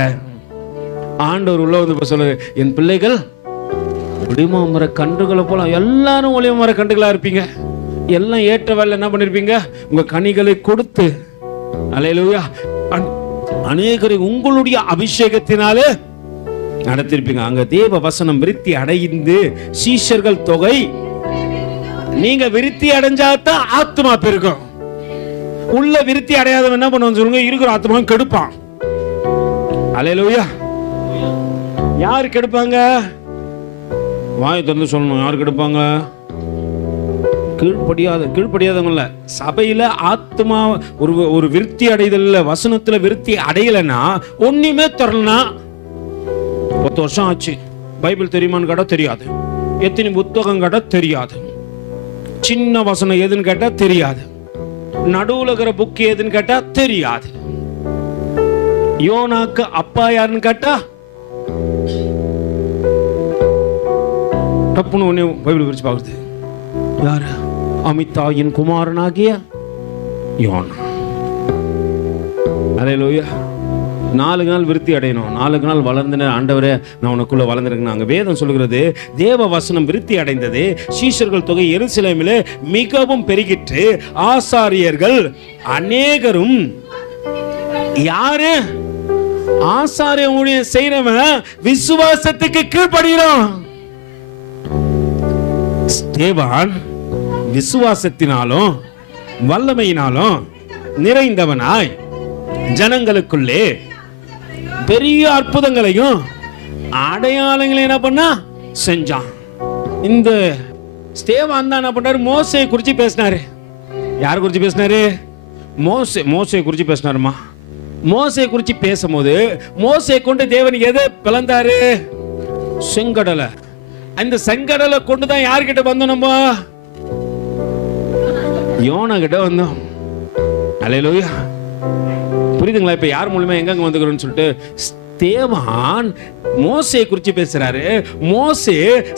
ஆண்டவர் உள்ள வந்து சொல்லுது, என் பிள்ளைகள் ஒளிவ மர கன்றுகளை போல. எல்லாரும் ஒளிவ மர கன்றுகளா இருப்பீங்க. எல்லாம் ஏற்ற வேலை என்ன பண்ணிருப்பீங்க? உங்க கனிகளை கொடுத்து. அல்லேலூயா. அநேகரை உங்களுடைய அபிஷேகத்தினாலே நடத்திருப்பீங்க. அங்க தேவ வசனம் விருத்தி அடைந்து சீஷர்கள் தொகை. நீங்க விருத்தி அடைஞ்சாதான் ஆத்மா பெருகும். உள்ள விருத்தி அடையாதவன் என்ன பண்ணுவான்னு சொல்லுங்க? இருக்கிற ஆத்மாவும் கெடுப்பான். அல்லேலூயா. யாரு கெடுப்பாங்க? வாய் திறந்து சொல்லணும். யாரு கெடுப்பாங்க? கீழ்ப்படியாதவங்கள. சபையில ஆத்மா ஒரு விருத்தி அடைதல், வசனத்துல விருத்தி அடையலன்னா ஒண்ணுமே தரலனா. 10 வருஷம் ஆச்சு, பைபிள் தெரியுமான்னு கேட்டா தெரியாது, எத்தனை புத்தகம் கேட்டா தெரியாது, சின்ன வசனம் எதுன்னு கேட்டா தெரியாது, நடுவுல இருக்கிற புக் எதுன்னு கேட்டா தெரியாது, யோனாக்கு அப்பா யாருன்னு கேட்டா டப்புன்னு ஒண்ணு பைபிள் விரிச்சு பார்க்குது. யாரு? அமிதாயின் குமாரனாகிய யோனா. அல்லேலூயா. 4 நாள் விருத்தி அடையணும். 4 நாள் வளர்ந்த ஆண்டவரே நான் உனக்குள்ள வளர்ந்துருக்கேன். அங்க வேதம் சொல்கிறது, தேவ வசனம் விருத்தி அடைந்தது. சீஷர்கள் தொகை எருசலேமிலே மிகவும் பெருகிற்று. ஆசாரியர்கள் அநேகரும். யாரு? ஆசாரிய ஊழியம் செய்யறவன் விசுவாசத்துக்கு கீழ்ப்படுகிறான். ஸ்தேவான் விசுவாசத்தினாலும் வல்லமையினாலும் நிறைந்தவனாய் ஜனங்களுக்குள்ளே பெரிய அற்புதங்களையும் அடையாளங்களையும் என்ன பண்ணா? செஞ்சான். இந்த ஸ்தேவான் தான் என்ன பண்றாரு? மோசேயை குறித்து பேசினாரு. யார் குறித்து பேசினாரு? மோசேயை குறித்து பேசினாருமா. மோசேயை குறித்து பேசும்போது மோசேயை கொண்டு தேவன் எதை பிளந்தாரு? செங்கடலை. அந்த செங்கடலை கொண்டு தான் யார்கிட்ட வந்தோம்? நம்ம யோனா கிட்ட வந்தோம். அல்லேலூயா. புரியுதுங்களா? இப்ப யார் மூலமா எங்க வந்துக்கிறோம்னு சொல்லிட்டு ஸ்தேவான் மோசேயை குறித்து பேசுறாரு. மோசே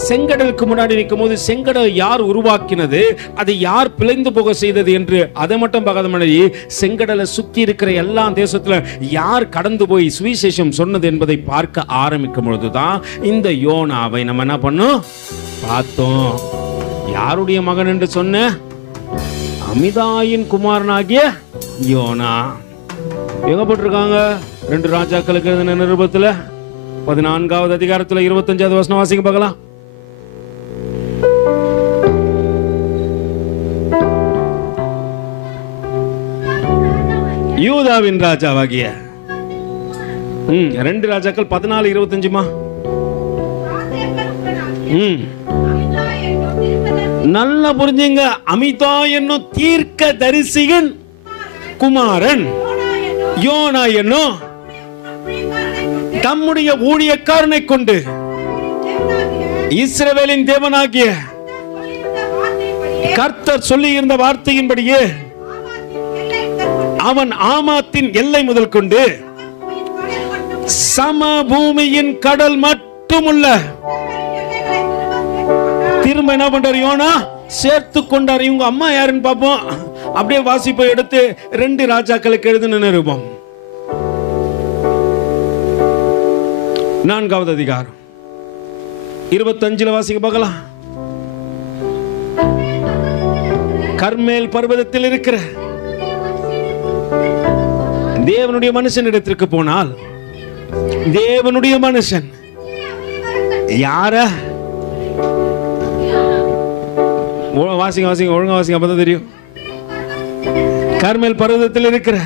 செங்கடலுக்கு முன்னாடி நிற்கும் போது செங்கடல் யார் உருவாக்கினது, அதை யார் பிளந்து போக செய்தது என்று அதை மட்டும் பார்க்காத மாதிரி செங்கடலை சுத்தி இருக்கிற எல்லா தேசத்துல யார் கடந்து போய் சுவிசேஷம் சொன்னது என்பதை பார்க்க ஆரம்பிக்கும் பொழுதுதான் இந்த யோனாவை நம்ம என்ன பண்ணோம்? பார்த்தோம். யாருடைய மகன் என்று சொன்ன? அமிதாயின் குமாரனாகிய யோனா. எங்க போட்டிருக்காங்க? 2 ராஜாக்களுக்கு எழுதின நிருபத்துல 14வது அதிகாரத்துல 25வது வசனம் வாசிக்க பார்க்கலாம். யூதாவின் ராஜாவாகிய 2 ராஜாக்கள் 14:25மா. நல்லா புரிஞ்சுங்க. அமிதா என்னும் தீர்க்க தரிசியின் குமாரன் யோனா என்னும் தம்முடைய ஊழியக்காரனை கொண்டு இஸ்ரவேலின் தேவனாகிய கர்த்தர் சொல்லி இருந்த வார்த்தையின்படியே அவன் ஆமாத்தின் எல்லை முதல் கொண்டு சமபூமியின் கடல் மட்டுமுள்ள திரும்ப என்ன பண்றாரு? யோனா சேர்த்து கொண்டார். இவங்க அம்மா யாருன்னு பார்ப்போம். அப்படியே வாசிப்பை எடுத்து 2 ராஜாக்களுக்கு எழுதின நிருபம் 4வது அதிகாரம் 25 வாசிக்க பார்க்கலாம். கர்மேல் பர்வதத்தில் இருக்கிற தேவனுடைய மனுஷன் இடத்திற்கு போனால் தேவனுடைய மனுஷன் யார? வாசிங்க வாசிங்க, ஒழுங்கா வாசிங்க, அப்பதான் தெரியும். கர்மேல் பர்வதத்தில் இருக்கிற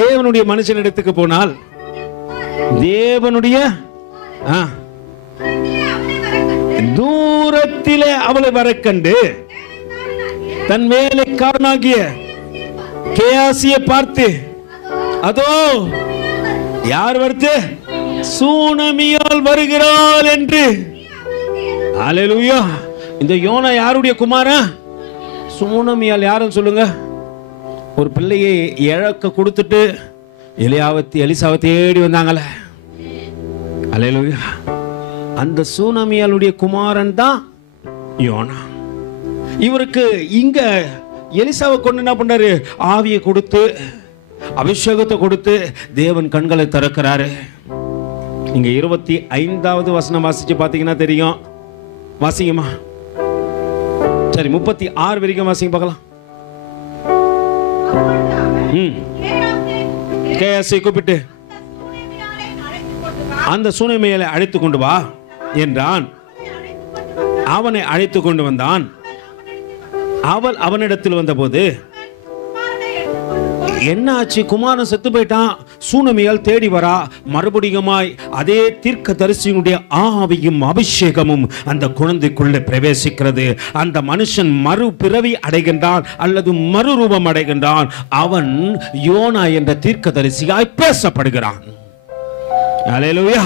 தேவனுடைய மனுஷன் இடத்துக்கு போனால் தேவனுடைய தூரத்திலே அவளை வர கண்டு தன் வேலைக்காரனாகிய கேயாசியை பார்த்து, அதோ யார் வருது? சூனமியால் வருகிறாள் என்று. அல்லேலூயா. இந்த யோனா யாருடைய குமாரன்? சூனமியால். யாருன்னு சொல்லுங்க? ஒரு பிள்ளையை இழக்க கொடுத்துட்டு எலிசாவை தேடி வந்தாங்களே. அல்லேலூயா. அந்த சூனமியாளுடைய குமாரன் தான் யோனா. இவருக்கு இங்க எலிசாவை கொண்டு என்ன பண்றாரு? ஆவியை கொடுத்து அபிஷேகத்தை கொடுத்து தேவன் கண்களை திறக்கிறாரு. இங்க 25வது வசனம் வாசிச்சு பாத்தீங்கன்னா தெரியும். வாசிங்கம்மா. சரி, 36 வரைக்கும் வாசிங்க பார்க்கலாம். கேயாசியை கூப்பிட்டு அந்த சூனமியாலை அழைத்து கொண்டு வா என்றான். அவனை அழைத்து கொண்டு வந்தான். அவள் அவனிடத்தில் வந்தபோது என்ன ஆச்சு? குமாரன் செத்து போயிட்டான். சூனமியால் தேடி வரா. மறுபடியுமாய் அதே தீர்க்க தரிசியினுடைய ஆவியும் அபிஷேகமும் அந்த குழந்தைக்குள்ளே பிரவேசிக்கிறது. அந்த மனுஷன் மறுபிறவி அடைகின்றான் அல்லது மறுரூபம் அடைகின்றான். அவன் யோனா என்ற தீர்க்க தரிசியாய் பேசப்படுகிறான். அல்லேலூயா.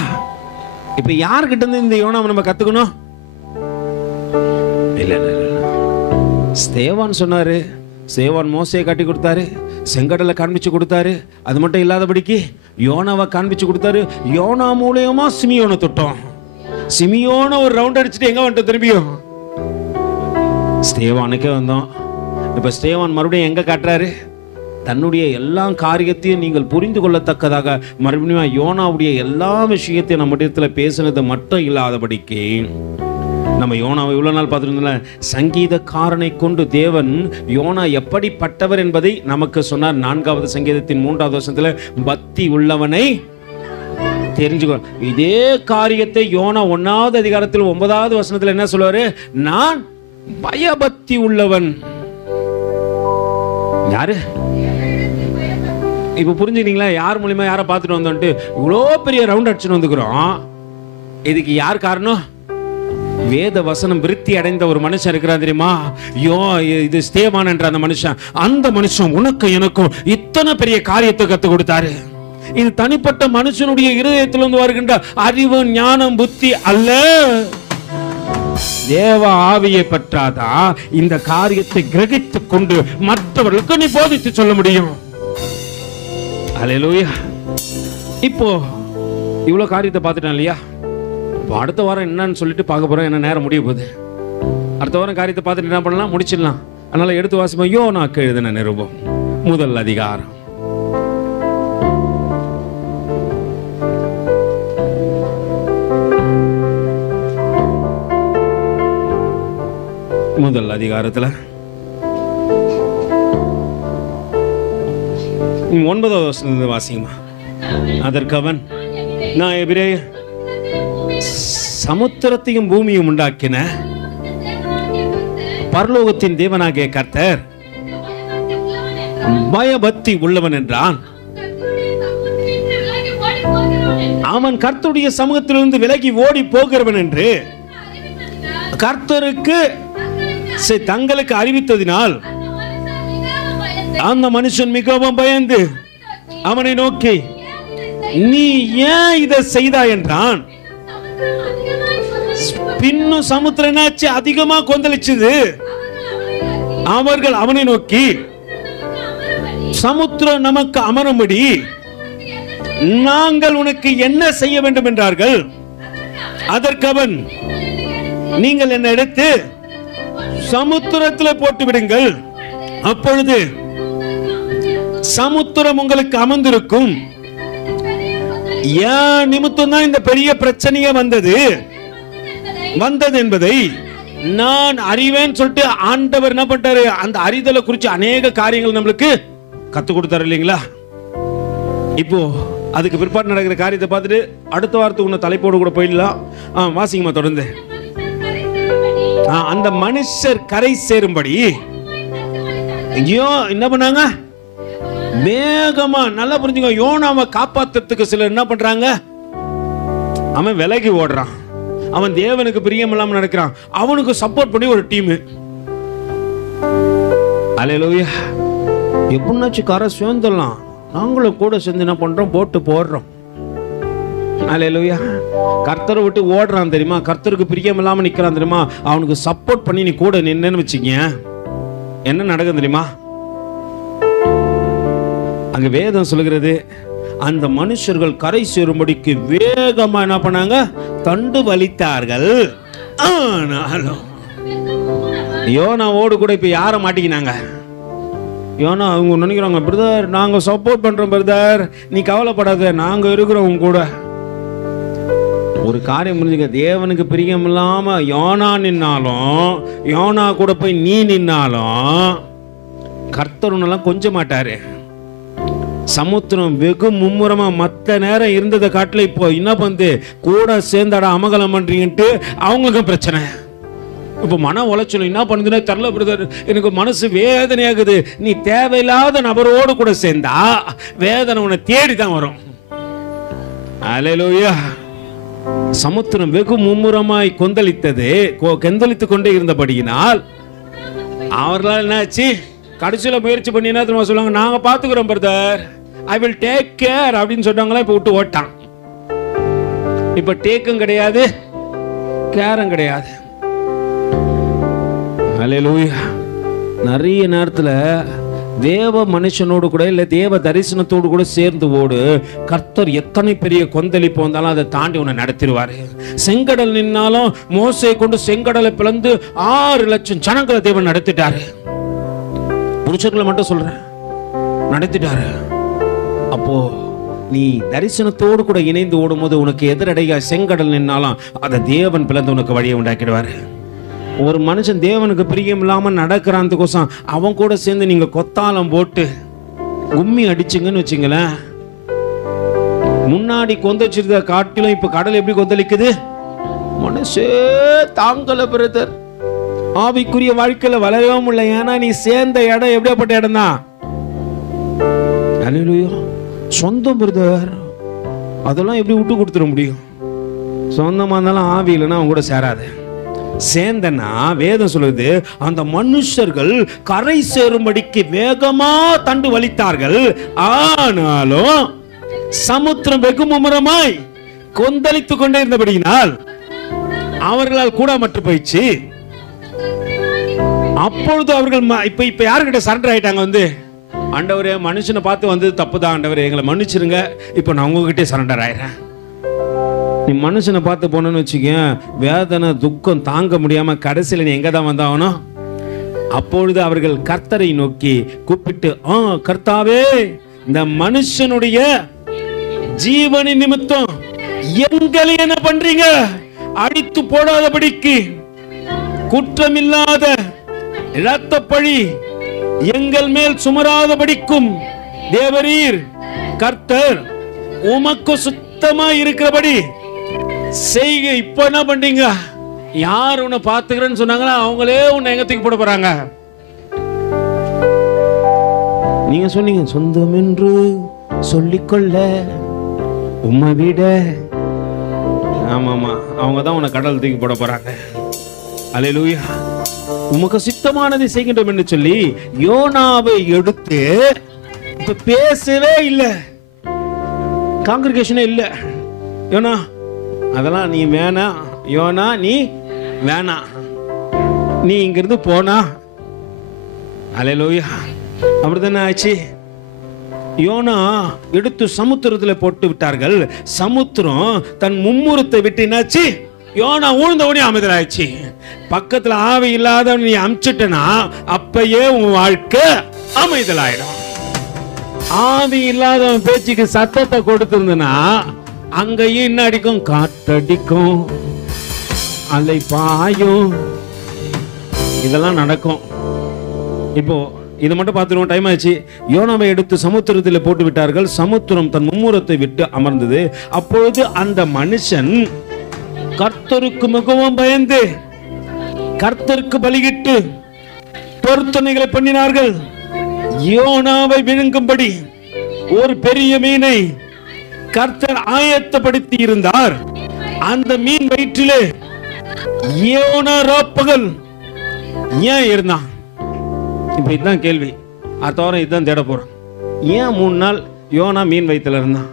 இப்ப யார்கிட்ட இருந்து இந்த யோனாவை நம்ம கத்துக்கணும்? இல்ல, ஸ்தேவான் சொன்னாரு. ஸ்தேவான் மோசேயை காட்டி கொடுத்தாரு, செங்கடலை காண்பிச்சு கொடுத்தாரு. அது மட்டும் இல்லாதபடிக்கு யோனாவை காண்பிச்சு கொடுத்தாரு. யோனா மூலியமா சிமியோனை தொட்டோம். சிமியோனை ஒரு ரவுண்ட் அடிச்சுட்டு எங்க வந்துட்டோம்? திரும்பியும் ஸ்தேவானுக்கே வந்தோம். இப்ப ஸ்தேவான் மறுபடியும் எங்க காட்டுறாரு? தன்னுடைய எல்லா காரியத்தையும் நீங்கள் புரிந்து கொள்ளத்தக்கதாக மறுபடியும் யோனாவுடைய எல்லா விஷயத்தையும் நம்ம இடத்துல பேசுனது மட்டும் இல்லாதபடிக்கு நம்ம யோனாவை இவ்வளவு நாள் பார்த்துருந்தோம். சங்கீதக்காரனை கொண்டு தேவன் யோனா எப்படிப்பட்டவர் என்பதை நமக்கு சொன்னார். 4வது சங்கீதத்தின் 3வது வசனத்துல பக்தி உள்ளவனை தெரிஞ்சுக்கோ. இதே காரியத்தை யோனா 1வது அதிகாரத்தில் 9வது வசனத்துல என்ன சொல்லுவாரு? நான் பயபக்தி உள்ளவன். யாரு? இப்ப புரிஞ்சுக்கிட்டீங்களா? யார் மூலியமா யாரை பார்த்துட்டு வந்தோன்ட்டு இவ்வளோ பெரிய ரவுண்ட் அடிச்சுட்டு வந்துக்கிறோம். இதுக்கு யார் காரணம்? வேத வசனம் விருத்தி அடைந்த ஒரு மனுஷன் இருக்கிறான் தெரியுமா? இது ஸ்தேவான் என்ற அந்த மனுஷன் உனக்கு எனக்கும் இத்தனை பெரிய காரியத்தை கத்துக் கொடுத்தாரு. இது தனிப்பட்ட மனுஷனுடைய இருதயத்திலிருந்து வருகின்ற அறிவு, ஞானம், புத்தி அல்ல. தேவ ஆவியை பற்றாதான் இந்த காரியத்தை கிரகித்துக் கொண்டு மற்றவர்களுக்கு நீ போதித்து சொல்ல முடியும். அல்லேலூயா. இப்போ இவ்வளவு காரியத்தை பார்த்துட்டேன் இல்லையா? அடுத்த வாரம் என்னன்னு சொல்லிட்டு பார்க்க போறோம். என்ன நேரம் முடிய போகுது. அடுத்த வாரம் காரியத்தை பார்த்துட்டு என்ன பண்ணலாம், முடிச்சிடலாம். அதனால எடுத்து வாசிப்போம். யோனாக்கு எழுதின நிருபம் முதல் அதிகாரம். முதல் அதிகாரத்துல 9வது வசனத்திலிருந்து வாசிங்கம்மா. அதற்கு அவன், நான் எபிரேய சமுத்திரத்தையும் பூமியும் உண்டாக்கின பரலோகத்தின் தேவனாகிய கர்த்தர் பயபக்தி உள்ளவன் என்றான். அவன் கர்த்தருடைய சமூகத்திலிருந்து விலகி ஓடி போகிறவன் என்று கர்த்தருக்கு தங்களுக்கு அறிவித்ததினால் அந்த மனுஷன் மிகவும் பயந்து அவனை நோக்கி, நீ ஏன் இதை செய்தாய் என்றான். பின்னும் சமுத்திரம் என்னாச்சு, அதிகமா கொந்தளிச்சது. அவர்கள் அவனை நோக்கி, சமுத்திரம் நமக்கு அமரும்படி நாங்கள் உனக்கு என்ன செய்ய வேண்டும் என்றார்கள். அதற்கு அவன், நீங்கள் என்னை எடுத்து சமுத்திரத்தில் போட்டு விடுங்கள், அப்பொழுது சமுத்திரம் உங்களுக்கு அமர்ந்திருக்கும். ஏன் நிமித்தம் தான் இந்த பெரிய பிரச்சனையே வந்தது என்பதை நான் அறிவேன் சொல்லிட்டு ஆண்டவர் என்ன பண்றாரு, அந்த அறிதலை குறித்து அநேக காரியங்கள் நம்மளுக்கு கத்து கொடுத்தாரு இல்லைங்களா? இப்போ அதுக்கு பிற்பாடு நடக்கிற காரியத்தை பார்த்துட்டு அடுத்த வாரத்துக்கு உன்ன தலைப்போடு கூட போயிடலாம். வாசிங்கம்மா தொடர்ந்து. அந்த மனுஷர் கரை சேரும்படி ஐயோ என்ன பண்ணாங்க, வேகமா. நல்லா புரிஞ்சுங்க, யோனாவை காப்பாத்துறதுக்கு சிலர் என்ன பண்றாங்க, அவன் விலகி ஓடுறான், அவன் தேவனுக்கு பிரியம் இல்லாம நடக்கிறான், அவனுக்கு சப்போர்ட் பண்ணி ஒரு டீம். அல்லேலூயா. எப்படின்னாச்சும் கரை சேர்ந்துடலாம், நாங்களும் கூட சேர்ந்து என்ன பண்றோம், போட்டு போடுறோம். அல்லேலூயா. கர்த்தரை விட்டு ஓடுறான் தெரியுமா, கர்த்தருக்கு பிரியம் இல்லாம நிக்கிறான் தெரியுமா, அவனுக்கு சப்போர்ட் பண்ணி நீ கூட நின்னு வச்சுக்க, என்ன நடக்கும் தெரியுமா? அங்க வேதம் சொல்லுகிறது, அந்த மனுஷர்கள் கரை சேரும்படிக்கு வேகமா என்ன பண்ணாங்க, தண்டு வலித்தார்கள். ஆனாலும் யோனாவோடு கூட இப்ப யார மாட்டிக்கினாங்க? யோனா அவங்க நினைக்கிறாங்க, பிரதர் நாங்க சப்போர்ட் பண்றோம் பிரதர், நீ கவலைப்படாத, நாங்க இருக்கிறோம் உங்க கூட. ஒரு காரியம் புரிஞ்சுக்க, தேவனுக்கு பிரியம் இல்லாம யோனா நின்னாலும், யோனா கூட போய் நீ நின்னாலும் கர்த்தர் உன்னெல்லாம் கொஞ்ச மாட்டாரு. சமுத்திரம் வெகு மும்முரமா மத்த நேரம் இருந்ததை காட்டில இப்போ என்ன பண்ணு, கூட சேர்ந்தாடா அமகலம் பண்றீங்கன்ட்டு அவங்களுக்கு பிரச்சனை. இப்ப மன உளைச்சல் என்ன பண்ணுதுன்னா தெரியல பிரதர், எனக்கு மனசு வேதனையாகுது. நீ தேவையில்லாத நபரோடு கூட சேர்ந்தா வேதனை உன்னை தேடி தான் வரும். அல்லேலூயா. சமுத்திரம் வெகு மும்முரமாய் கொந்தளித்துக் கொண்டே இருந்தபடியினால் அவர்களால் என்னாச்சு, கடைசியில முயற்சி பண்ணி என்ன தெரியுமா சொல்லுவாங்க, நாங்க பாத்துக்கிறோம் brother, I will take care அப்படின்னு சொன்னாங்களா. இப்ப விட்டு ஓட்டான். இப்ப டேக்கும் கிடையாது, கேரும் கிடையாது. அல்லேலூயா. நிறைய நேரத்துல தேவ மனுஷனோடு கூட இல்ல தேவ தரிசனத்தோடு கூட சேர்ந்து ஓடு. கர்த்தர் எத்தனை பெரிய கொந்தளிப்பு வந்தாலும் அதை தாண்டி உன்னை நடத்திடுவாரு. செங்கடல் நின்னாலும் மோசையை கொண்டு செங்கடலை பிளந்து 6 லட்சம் ஜனங்களை தேவன் நடத்திட்டாரு. புருஷர்களை மட்டும் சொல்றேன், நடத்திட்டாரு. அப்போ நீ தரிசனத்தோடு கூட இணைந்து ஓடும் போது உனக்கு எதிரடையா செங்கடல் நின்னாலும் அதை தேவன் பிளந்து உனக்கு வழியை உண்டாக்கிடுவாரு. ஒரு மனுஷன் தேவனுக்கு பிரியம் இல்லாம நடக்கிறான்துக்கோசம் அவன் கூட சேர்ந்து நீங்க கொத்தாலம் போட்டு கும்மி அடிச்சுங்கன்னு வச்சுங்களேன், முன்னாடி கொந்தளிச்சிருந்த காட்டிலும் இப்ப கடல் எப்படி கொந்தளிக்குது, மனசே தாங்கல பிரதர். ஆவிக்குரிய வாழ்க்கையில வளரவே முடியல. ஏன்னா நீ சேர்ந்த இடம் எப்படியாப்பட்ட இடம் தான், சொந்தம் பிரதர். அதெல்லாம் எப்படி விட்டு கொடுத்துட முடியும்? சொந்தமா இருந்தாலும் ஆவி இல்லைன்னா அவங்க கூட சேராது. சேர்ந்தனா வேதம் சொல்லுது, அந்த மனுஷர்கள் கரை சேரும்படிக்கு வேகமா தண்டு வலித்தார்கள். ஆனாலும் சமுத்திரம் வெகு மும்முரமாய் கொந்தளித்து கொண்டே இருந்தபடியினால் அவர்களால் கூட மட்டும் போயிடுச்சு. அப்பொழுது அவர்கள் இப்ப யாருக்கிட்ட சரண்டர் ஆயிட்டாங்க, ஆண்டவரே மனுஷனை பார்த்து வந்து தப்புதான் ஆண்டவரே, எங்களை மன்னிச்சிருங்க, இப்ப நான் உங்ககிட்ட சரண்டர் ஆயிடுறேன். நீ மனுஷனை பார்த்து போனோன்னு வச்சுக்க, வேதனை துக்கம் தாங்க முடியாம கடைசியில் நீ எங்க தான் வந்தாகணும். அப்பொழுது அவர்கள் கர்த்தரை நோக்கி கூப்பிட்டு, கர்த்தாவே, இந்த மனுஷனுடைய ஜீவனின் நிமித்தம் எங்களை என்ன பண்றீங்க? அடித்து போடாதபடிக்கு குற்றமில்லாத இரத்த பழி எங்கள் மேல் சுமராதபடிக்கும் தேவரீர் கர்த்தர் உமக்கு சுத்தமா இருக்கிறபடி செய்க. இப்ப என்ன பண்றீங்க? யார் உன்னை பாத்துக்கிறேன்னு சொன்னாங்களா, அவங்களே உன்னை எங்க தூக்கி போட போறாங்க. நீங்க சொன்னீங்க, சொந்தம் என்று சொல்லிக்கொள்ள உம்மை விட. ஆமாமா, அவங்க தான் உன்னை கடல் தூக்கி போட போறாங்க. அல்லேலூயா. உமக்கு சித்தமானதை செய்கின்றோம் என்று சொல்லி யோனாவை எடுத்து இப்ப பேசவே இல்லை, காங்கிரிகேஷனே இல்லை. யோனா அதெல்லாம் நீ வேணாம், யோனா நீ வேணாம், நீ இங்கிருந்து போனா. அல்லேலூயா. அப்படித்தானே ஆச்சு. யோனா எடுத்து சமுத்திரத்தில் போட்டு விட்டார்கள். சமுத்திரம் தன் மும்முரத்தை விட்டு என்னாச்சு, யோனா ஊழ்ந்த உடனே அமைதலாச்சு. பக்கத்துல ஆவி இல்லாதவன் நீ அமிச்சிட்டனா அப்பயே உன் வாழ்க்கை அமைதலாயிடும். ஆவி இல்லாதவன் பேச்சுக்கு சத்தத்தை கொடுத்திருந்தனா அங்கேயும் என்ன அடிக்கும், காற்றடிக்கும், அலை பாயும், இதெல்லாம் நடக்கும். இப்போ இதை மட்டும் பார்த்துருவோம், டைம் ஆச்சு. யோனாவை எடுத்து சமுத்திரத்தில் போட்டு விட்டார்கள். சமுத்திரம் தன் மும்முரத்தை விட்டு அமர்ந்தது. அப்பொழுது அந்த மனுஷன் கர்த்தருக்கு மிகவும் பயந்து கர்த்தருக்கு பலியிட்டு பொருத்தனைகளை பண்ணினார்கள். யோனாவை விழுங்கும்படி ஒரு பெரிய மீனை கர்த்தர் ஆயத்தப்படுத்தி இருந்தார். அந்த மீன் வயிற்றிலே யோனா ராப்பகல் ஏன் இருந்தான்? இப்ப இதுதான் கேள்வி. அடுத்த இதுதான் தேட போறோம். ஏன் 3 நாள் யோனா மீன் வயிற்றுல இருந்தான்?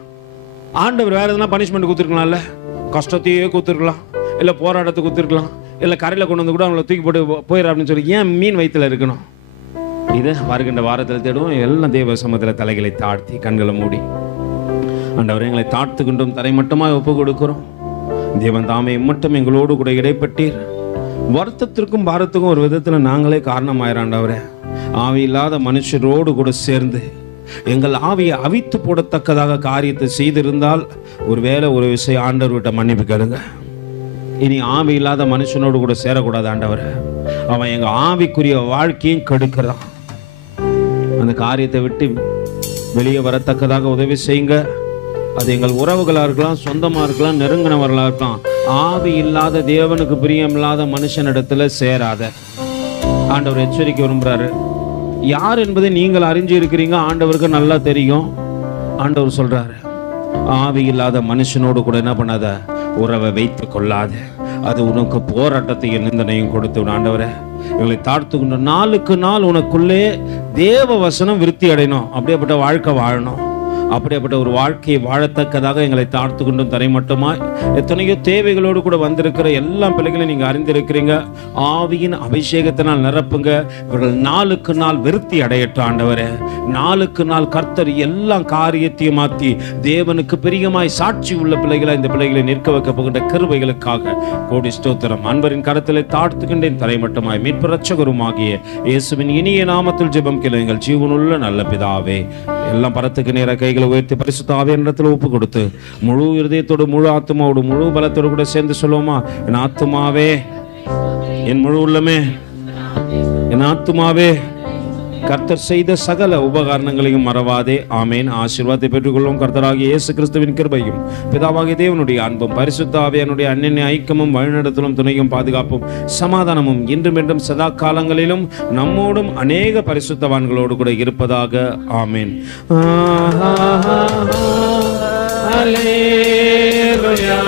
ஆண்டவர் வேற எதுனா பனிஷ்மெண்ட் கொடுத்துருக்கலாம்ல, கஷ்டத்தையே கொடுத்துருக்கலாம், இல்லை போராட்டத்தை கொடுத்துருக்கலாம், இல்லை கரையில் கொண்டு வந்து கூட அவங்கள தூக்கி போட்டு போயிடற அப்படின்னு சொல்லி ஏன் மீன் வயிற்றுல இருக்கணும்? இதை வருகின்ற வாரத்தில் தேடுவோம். எல்லாம் தேவ சமூகத்தில் தலைகளை தாழ்த்தி கண்களை மூடி, ஆண்டவரை எங்களை தாழ்த்துக்கின்றோம், தரை மட்டுமாக ஒப்பு கொடுக்கிறோம். தேவன் தாமே மட்டும் எங்களோடு கூட இடைப்பட்டீர். வருத்தத்திற்கும் பாரத்துக்கும் ஒரு விதத்தில் நாங்களே காரணமாயிராண்டவரே. ஆவி இல்லாத மனுஷரோடு கூட சேர்ந்து எங்கள் ஆவியை அவித்து போடத்தக்கதாக காரியத்தை செய்திருந்தால் ஒருவேளை ஒரு விஷயம் ஆண்டவர் விட்ட மன்னிப்பு கேளுங்க. இனி ஆவி இல்லாத மனுஷனோடு கூட சேரக்கூடாது ஆண்டவர். அவன் எங்கள் ஆவிக்குரிய வாழ்க்கையும் கெடுக்கிறான். அந்த காரியத்தை விட்டு வெளியே வரத்தக்கதாக உதவி செய்யுங்க. அது எங்கள் உறவுகளாக இருக்கலாம், சொந்தமாக இருக்கலாம், நெருங்கினவர்களாக இருக்கலாம். ஆவி இல்லாத தேவனுக்கு பிரியமில்லாத மனுஷனிடத்துல சேராத. ஆண்டவர் எச்சரிக்கை விரும்புறாரு. யார் என்பதை நீங்கள் அறிஞ்சு இருக்கிறீங்க, ஆண்டவருக்கு நல்லா தெரியும். ஆண்டவர் சொல்றாரு, ஆவி இல்லாத மனுஷனோடு கூட என்ன பண்ணாத, உறவை வைத்து கொள்ளாத. அது உனக்கு போராட்டத்தையும் நிந்தனையும் கொடுத்து. ஆண்டவரை எங்களை தாழ்த்துக்கொண்டு நாளுக்கு நாள் உனக்குள்ளே தேவ வசனம் விருத்தி அடையணும். அப்படியேப்பட்ட வாழ்க்கை வாழணும். அப்படியேப்பட்ட ஒரு வாழ்க்கையை வாழத்தக்கதாக எங்களை தாழ்த்து கொண்டும் தரை மட்டுமா எத்தனையோ தேவைகளோடு கூட வந்திருக்கிற எல்லா பிள்ளைகளையும் நீங்க அறிந்திருக்கிறீங்க. ஆவியின் அபிஷேகத்தினால் நிரப்புங்க. இவர்கள் நாளுக்கு நாள் விருத்தி அடையட்டும் ஆண்டவரே. நாளுக்கு நாள் கர்த்தர் எல்லா காரியத்தையும் மாற்றி தேவனுக்கு பிரியமாய் சாட்சி உள்ள பிள்ளைகளை இந்த பிள்ளைகளை நிற்க வைக்க போகின்ற கிருபைகளுக்காக கோடி ஸ்தோத்திரம். அன்பரின் கரத்திலே தாழ்த்துக்கின்றேன் தரை மட்டுமாய் மீட்பு ரட்சகருமாகிய இயேசுவின் இனிய நாமத்தில் ஜெபம் கேளு எங்கள் ஜீவனுள்ள நல்ல பிதாவே. எல்லாம் பரத்துக்கு நேர கைகளை உயர்த்தி பரிசுத்த ஆவியானவரிடத்தில் ஒப்பு கொடுத்து முழு இருதயத்தோடு முழு ஆத்மாவோடு முழு பலத்தோடு கூட சேர்ந்து சொல்லுவோமா? என் ஆத்துமாவே, என் முழு உள்ளமே, என் ஆத்துமாவே கர்த்தர் செய்த சகல உபகாரணங்களையும் மறவாதே. ஆமேன். ஆசீர்வாதத்தை பெற்றுக்கொள்ளும். கர்த்தராகிய இயேசு கிறிஸ்துவின் கிருபையும் பிதாவாகிய தேவனுடைய அன்பும் பரிசுத்த ஆவியானுடைய அன்னிய ஐக்கியமும் வழிநடத்தலும் துணையும் பாதுகாப்பும் சமாதானமும் இன்றும் என்றும் சதா காலங்களிலும் நம்மோடும் அநேக பரிசுத்தவான்களோடு கூட இருப்பதாக. ஆமேன். அல்லேலூயா.